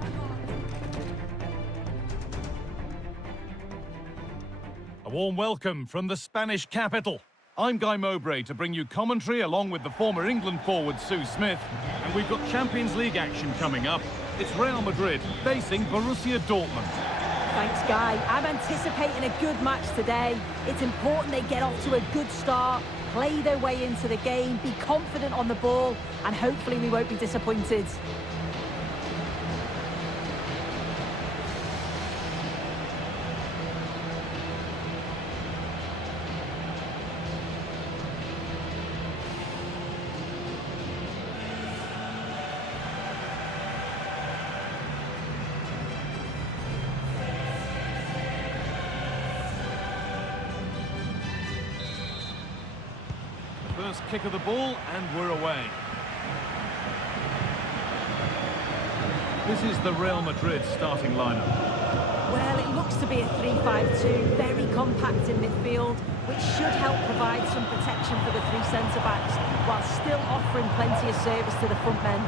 A warm welcome from the Spanish capital. I'm Guy Mowbray to bring you commentary along with the former England forward Sue Smith. And we've got Champions League action coming up. It's Real Madrid facing Borussia Dortmund. Thanks, Guy. I'm anticipating a good match today. It's important they get off to a good start, play their way into the game, be confident on the ball, and hopefully we won't be disappointed. First kick of the ball, and we're away. This is the Real Madrid starting lineup. Well, it looks to be a 3-5-2, very compact in midfield, which should help provide some protection for the three centre-backs, while still offering plenty of service to the front men.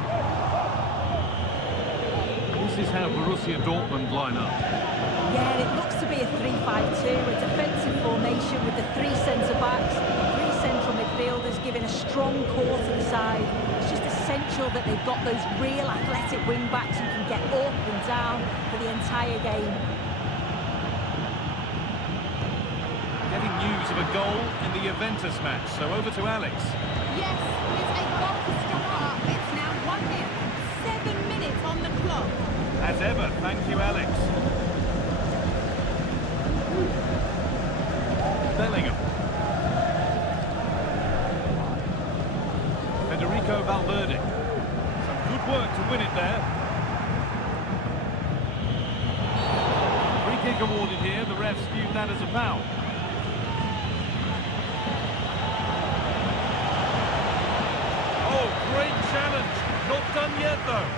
This is how Borussia Dortmund line up. Yeah, it looks to be a 3-5-2, a defensive formation with the three centre-backs, three central midfielders giving a strong core to the side. It's just essential that they've got those real athletic wing-backs who can get up and down for the entire game. Getting news of a goal in the Juventus match, so over to Alex. Yes, it's a goal to start. It's now 1-0. 7 minutes on the clock. As ever, thank you, Alex. Bellingham. Federico Valverde. Some good work to win it there. Free kick awarded here. The refs viewed that as a foul. Oh, great challenge. Not done yet, though.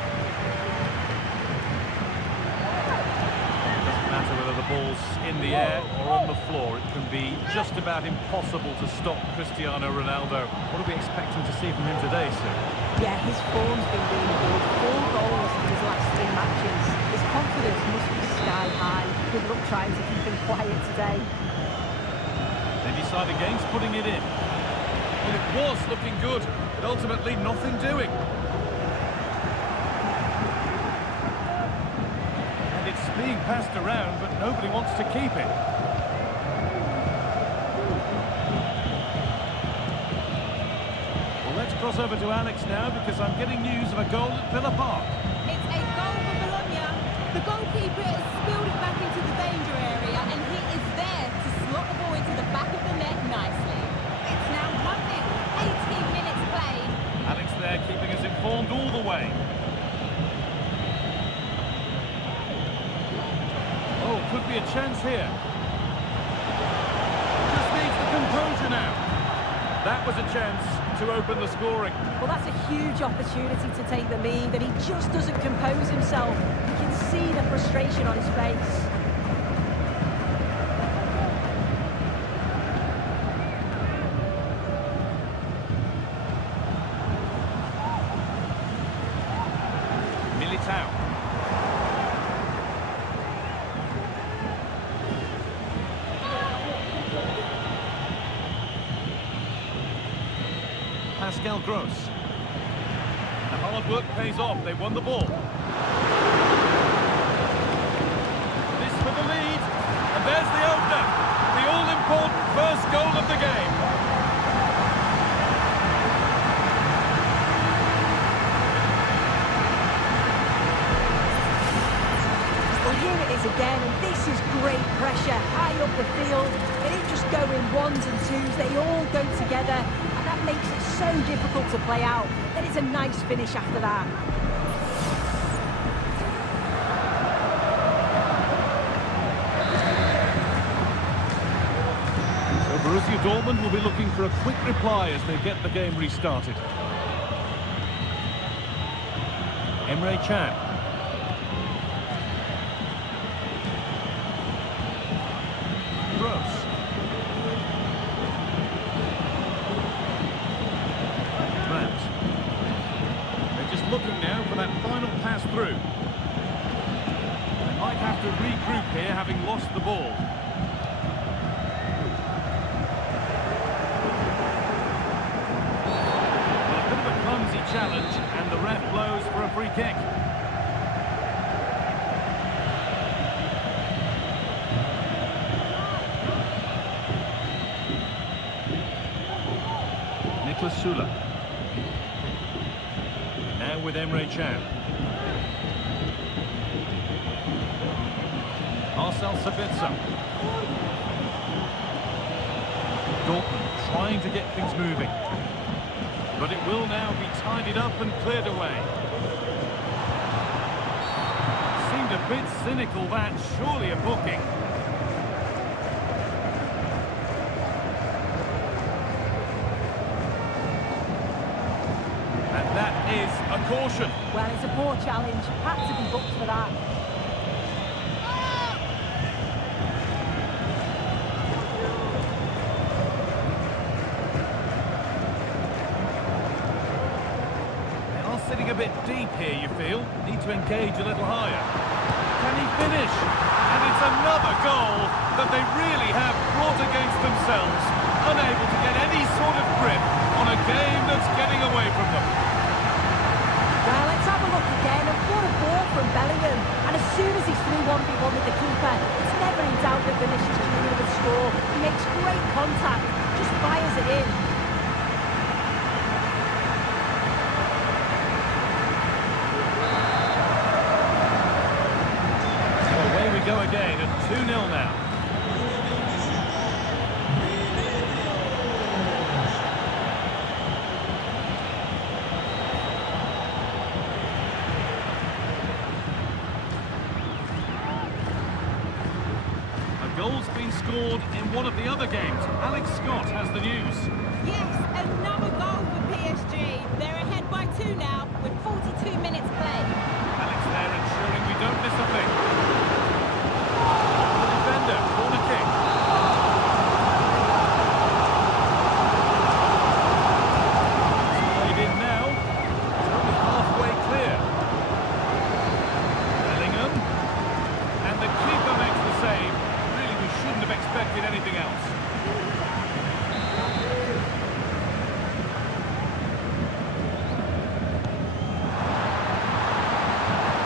Matter whether the ball's in the air or on the floor, it can be just about impossible to stop Cristiano Ronaldo. What are we expecting to see from him today, Sue? Yeah, his form's been really good. 4 goals in his last 3 matches. His confidence must be sky high. Good luck trying to keep him quiet today. They decide against putting it in. Well, it was looking good, but ultimately nothing doing. Being passed around, but nobody wants to keep it. Well, let's cross over to Alex now, because I'm getting news of a goal at Villa Park. It's a goal for Bologna. The goalkeeper has spilled it back into the danger area, and he is there to slot the ball into the back of the net nicely. It's now 1-0, 18 minutes played. Alex there keeping us informed all the way. Could be a chance here. Just needs the composure now. That was a chance to open the scoring. Well, that's a huge opportunity to take the lead, and he just doesn't compose himself. You can see the frustration on his face. Militao. Pascal Gross. The hard work pays off. They won the ball. This for the lead. And there's the opener. The all-important first goal of the game. Well, here it is again, and this is great pressure. High up the field. They don't just go in ones and twos. They all go together. That makes it so difficult to play out. Then it's a nice finish after that. So Borussia Dortmund will be looking for a quick reply as they get the game restarted. Emre Can. Gross. pass through. They might have to regroup here, having lost the ball. Well, a bit of a clumsy challenge, and the ref blows for a free kick. Sula. Now with Emre Can. Marcel Sabitzer. Dortmund trying to get things moving. But it will now be tidied up and cleared away. Seemed a bit cynical, that. Surely a booking. That is a caution. Well, it's a poor challenge. Had to be booked for that. They are sitting a bit deep here, you feel. Need to engage a little higher. Can he finish? And it's another goal that they really have brought against themselves. Unable to get any sort of grip on a game that's getting away from them. Well, let's have a look again, and what a ball from Bellingham. And as soon as he's through 1v1 with the keeper, it's never in doubt that Vinicius Junior will score. He makes great contact, just fires it in. So away we go again at 2-0 now. Goal's been scored in one of the other games. Alex Scott has the news. Yes, another goal for PSG. They're ahead by 2 now with 42 minutes played. Alex there ensuring we don't miss a thing. The defender, corner kick. It's played in now. It's only halfway clear. Bellingham. And the keeper makes the save. Shouldn't have expected anything else.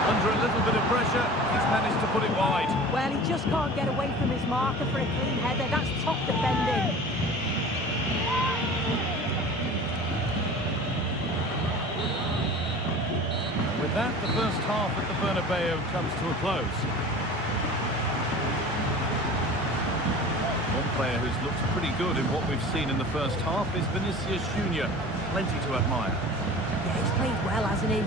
Under a little bit of pressure, he's managed to put it wide. Well, he just can't get away from his marker for a clean header. That's top defending. With that, the first half at the Bernabeu comes to a close. One player who's looked pretty good in what we've seen in the first half is Vinicius Junior. Plenty to admire. Yeah, he's played well, hasn't he?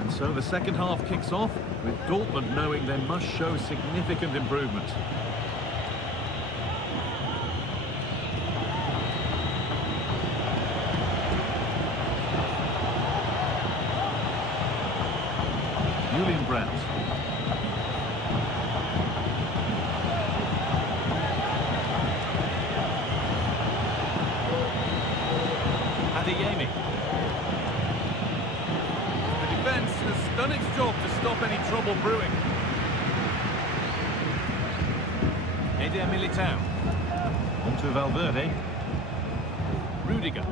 And so the second half kicks off, with Dortmund knowing they must show significant improvement. Julian Brandt. Adeyemi. The defence has done its job to stop any trouble brewing. Eder Militao. On to Valverde. Rudiger.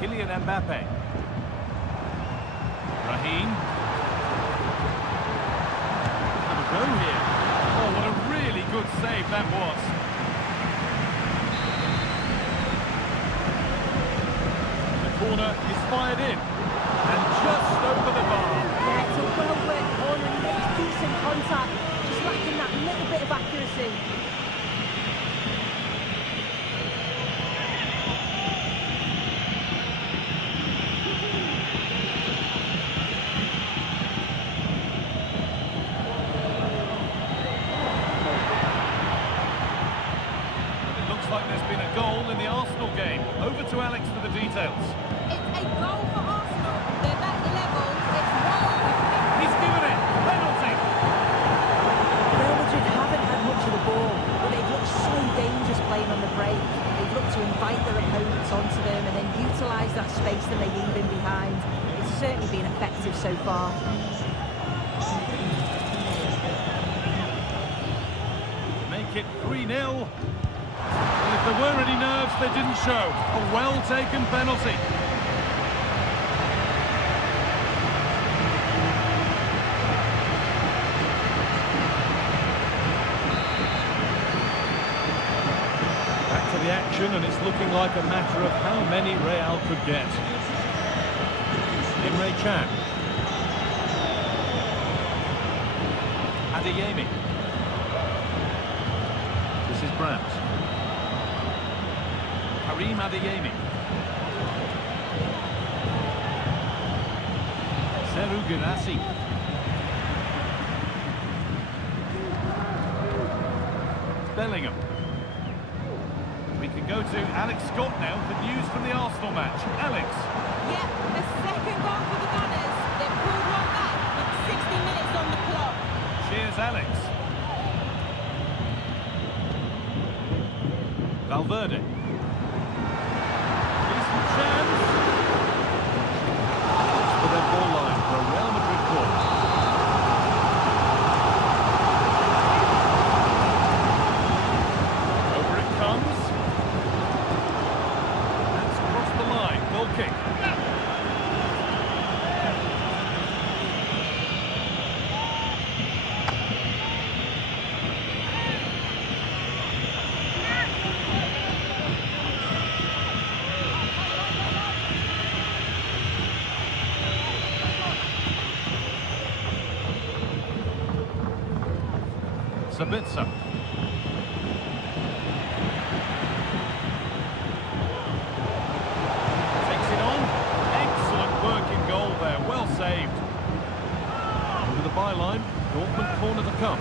Kylian Mbappe. Raheem. Have a go here. Oh, what a really good save that was. The corner is fired in. And just over the bar. Yeah, it's a well-worked corner and he makes decent contact. Just lacking that little bit of accuracy. Like there's been a goal in the Arsenal game. Over to Alex for the details. It's a goal for Arsenal. They're back level. It's 1. He's given it. Penalty. Real Madrid haven't had much of the ball, space than they leave in behind. It's certainly been effective so far. Make it 3-0. And if there were any nerves, they didn't show. A well-taken penalty. Back to the action, and it's looking like a matter of how many Real could get. Emre Can. Adeyemi. This is Brandt. Karim Adeyemi. Seru Girassi. Bellingham. We can go to Alex Scott now for news from the Arsenal match. Alex. Yeah, a second goal for the Gunners. They've pulled one back with 60 minutes on the clock. Cheers, Alex. Valverde. Decent chance. For their ball line for a Real Madrid corner. Over it comes. That's across the line. Goal kick. Sabitzer. Takes it on. Excellent working goal there. Well saved. Over the byline. Dortmund corner to come.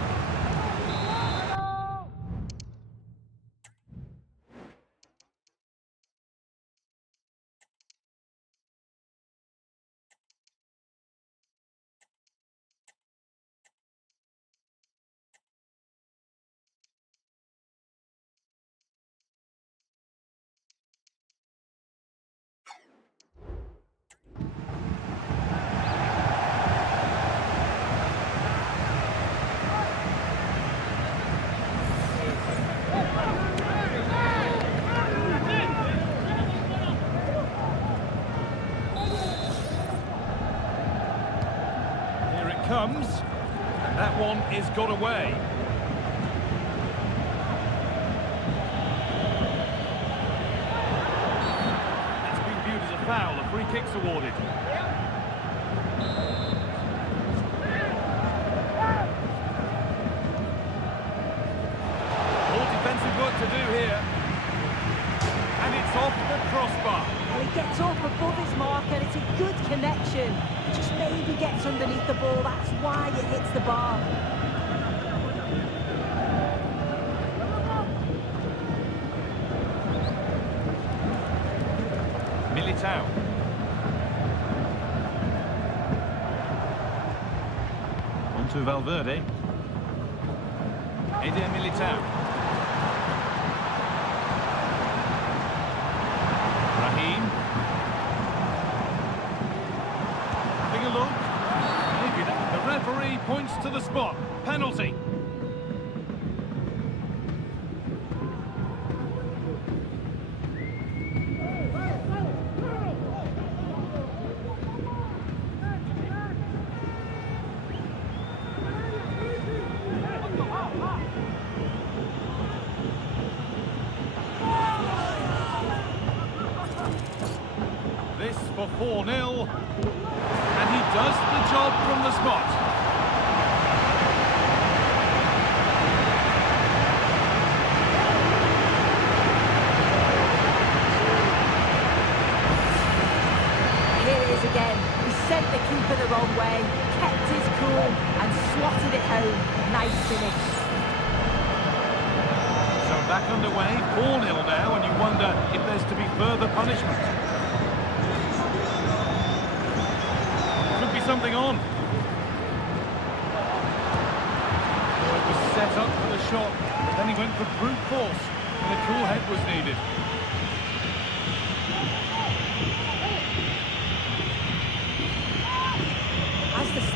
Comes, and that one is got away. That's been viewed as a foul. A free kick's awarded. More defensive work to do here, and it's off the crossbar. Well, he gets up above his mark and it's a good connection. He just maybe gets underneath the ball, that's why it hits the bar. Militao. On to Valverde. Eder Militao. Raheem. Having a look. Maybe the referee points to the spot. Penalty. This for 4-0, and he does the job from the spot. Here it is again. He sent the keeper the wrong way, kept his cool and slotted it home. Nice finish. So back underway, 4-0 now, and you wonder if there's to be further punishment. Could be something on. Oh, it was set up for the shot, but then he went for brute force, and a cool head was needed.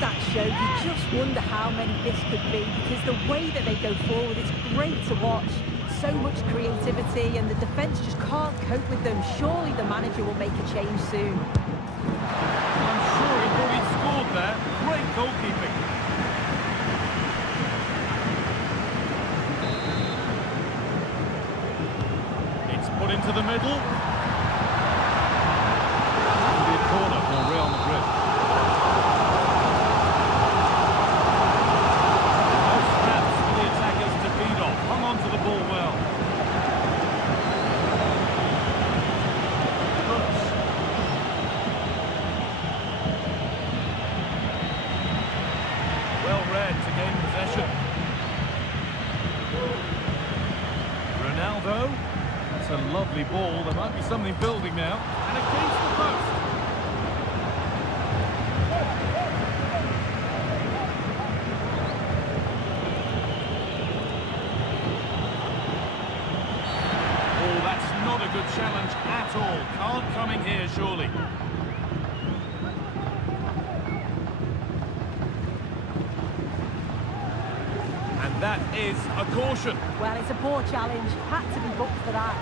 stats show, you just wonder how many this could be, because the way that they go forward, it's great to watch. So much creativity, and the defence just can't cope with them. Surely the manager will make a change soon. I'm sure he thought he'd scored there. Great goalkeeping. It's put into the middle. It'll be a corner for Real Madrid. No scraps for the attackers to feed off. Hung on to the ball well. Crooks. Well read to gain possession. Ronaldo. That's a lovely ball. There might be something building now. And against the post. Oh, that's not a good challenge at all. Can't come in here, surely. And that is a caution. Well, it's a poor challenge. Had to be booked for that.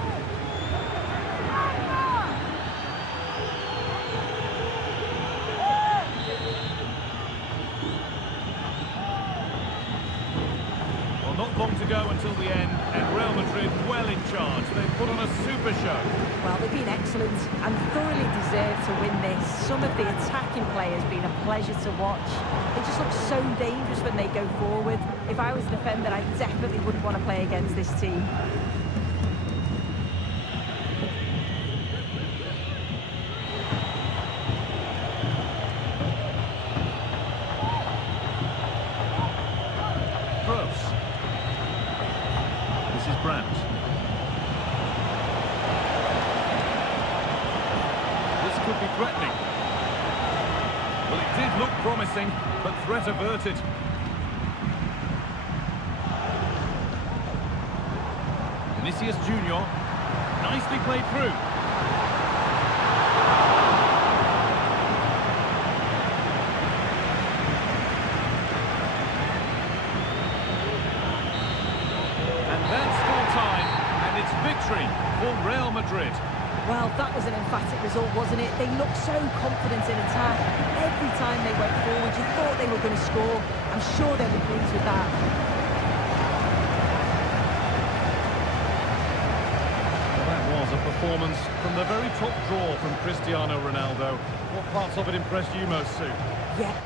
Well, not long to go until the end, and Real Madrid well in charge. They've put on a super show. Well, they've been excellent and thoroughly deserved to win this. Some of the attacking players been a pleasure to watch. They just look so dangerous when they go forward. If I was a defender, I definitely wouldn't want to play against this team. Gross. This is Brandt. This could be threatening. Well, it did look promising, but threat averted. Vinicius Junior. Nicely played through. And that's full time, and it's victory for Real Madrid. Well, that was an emphatic result, wasn't it? They looked so confident in attack. Every time they went forward, you thought they were going to score. I'm sure they'll be pleased with that. Well, that was a performance from the very top drawer from Cristiano Ronaldo. What parts of it impressed you most, Sue? Yeah,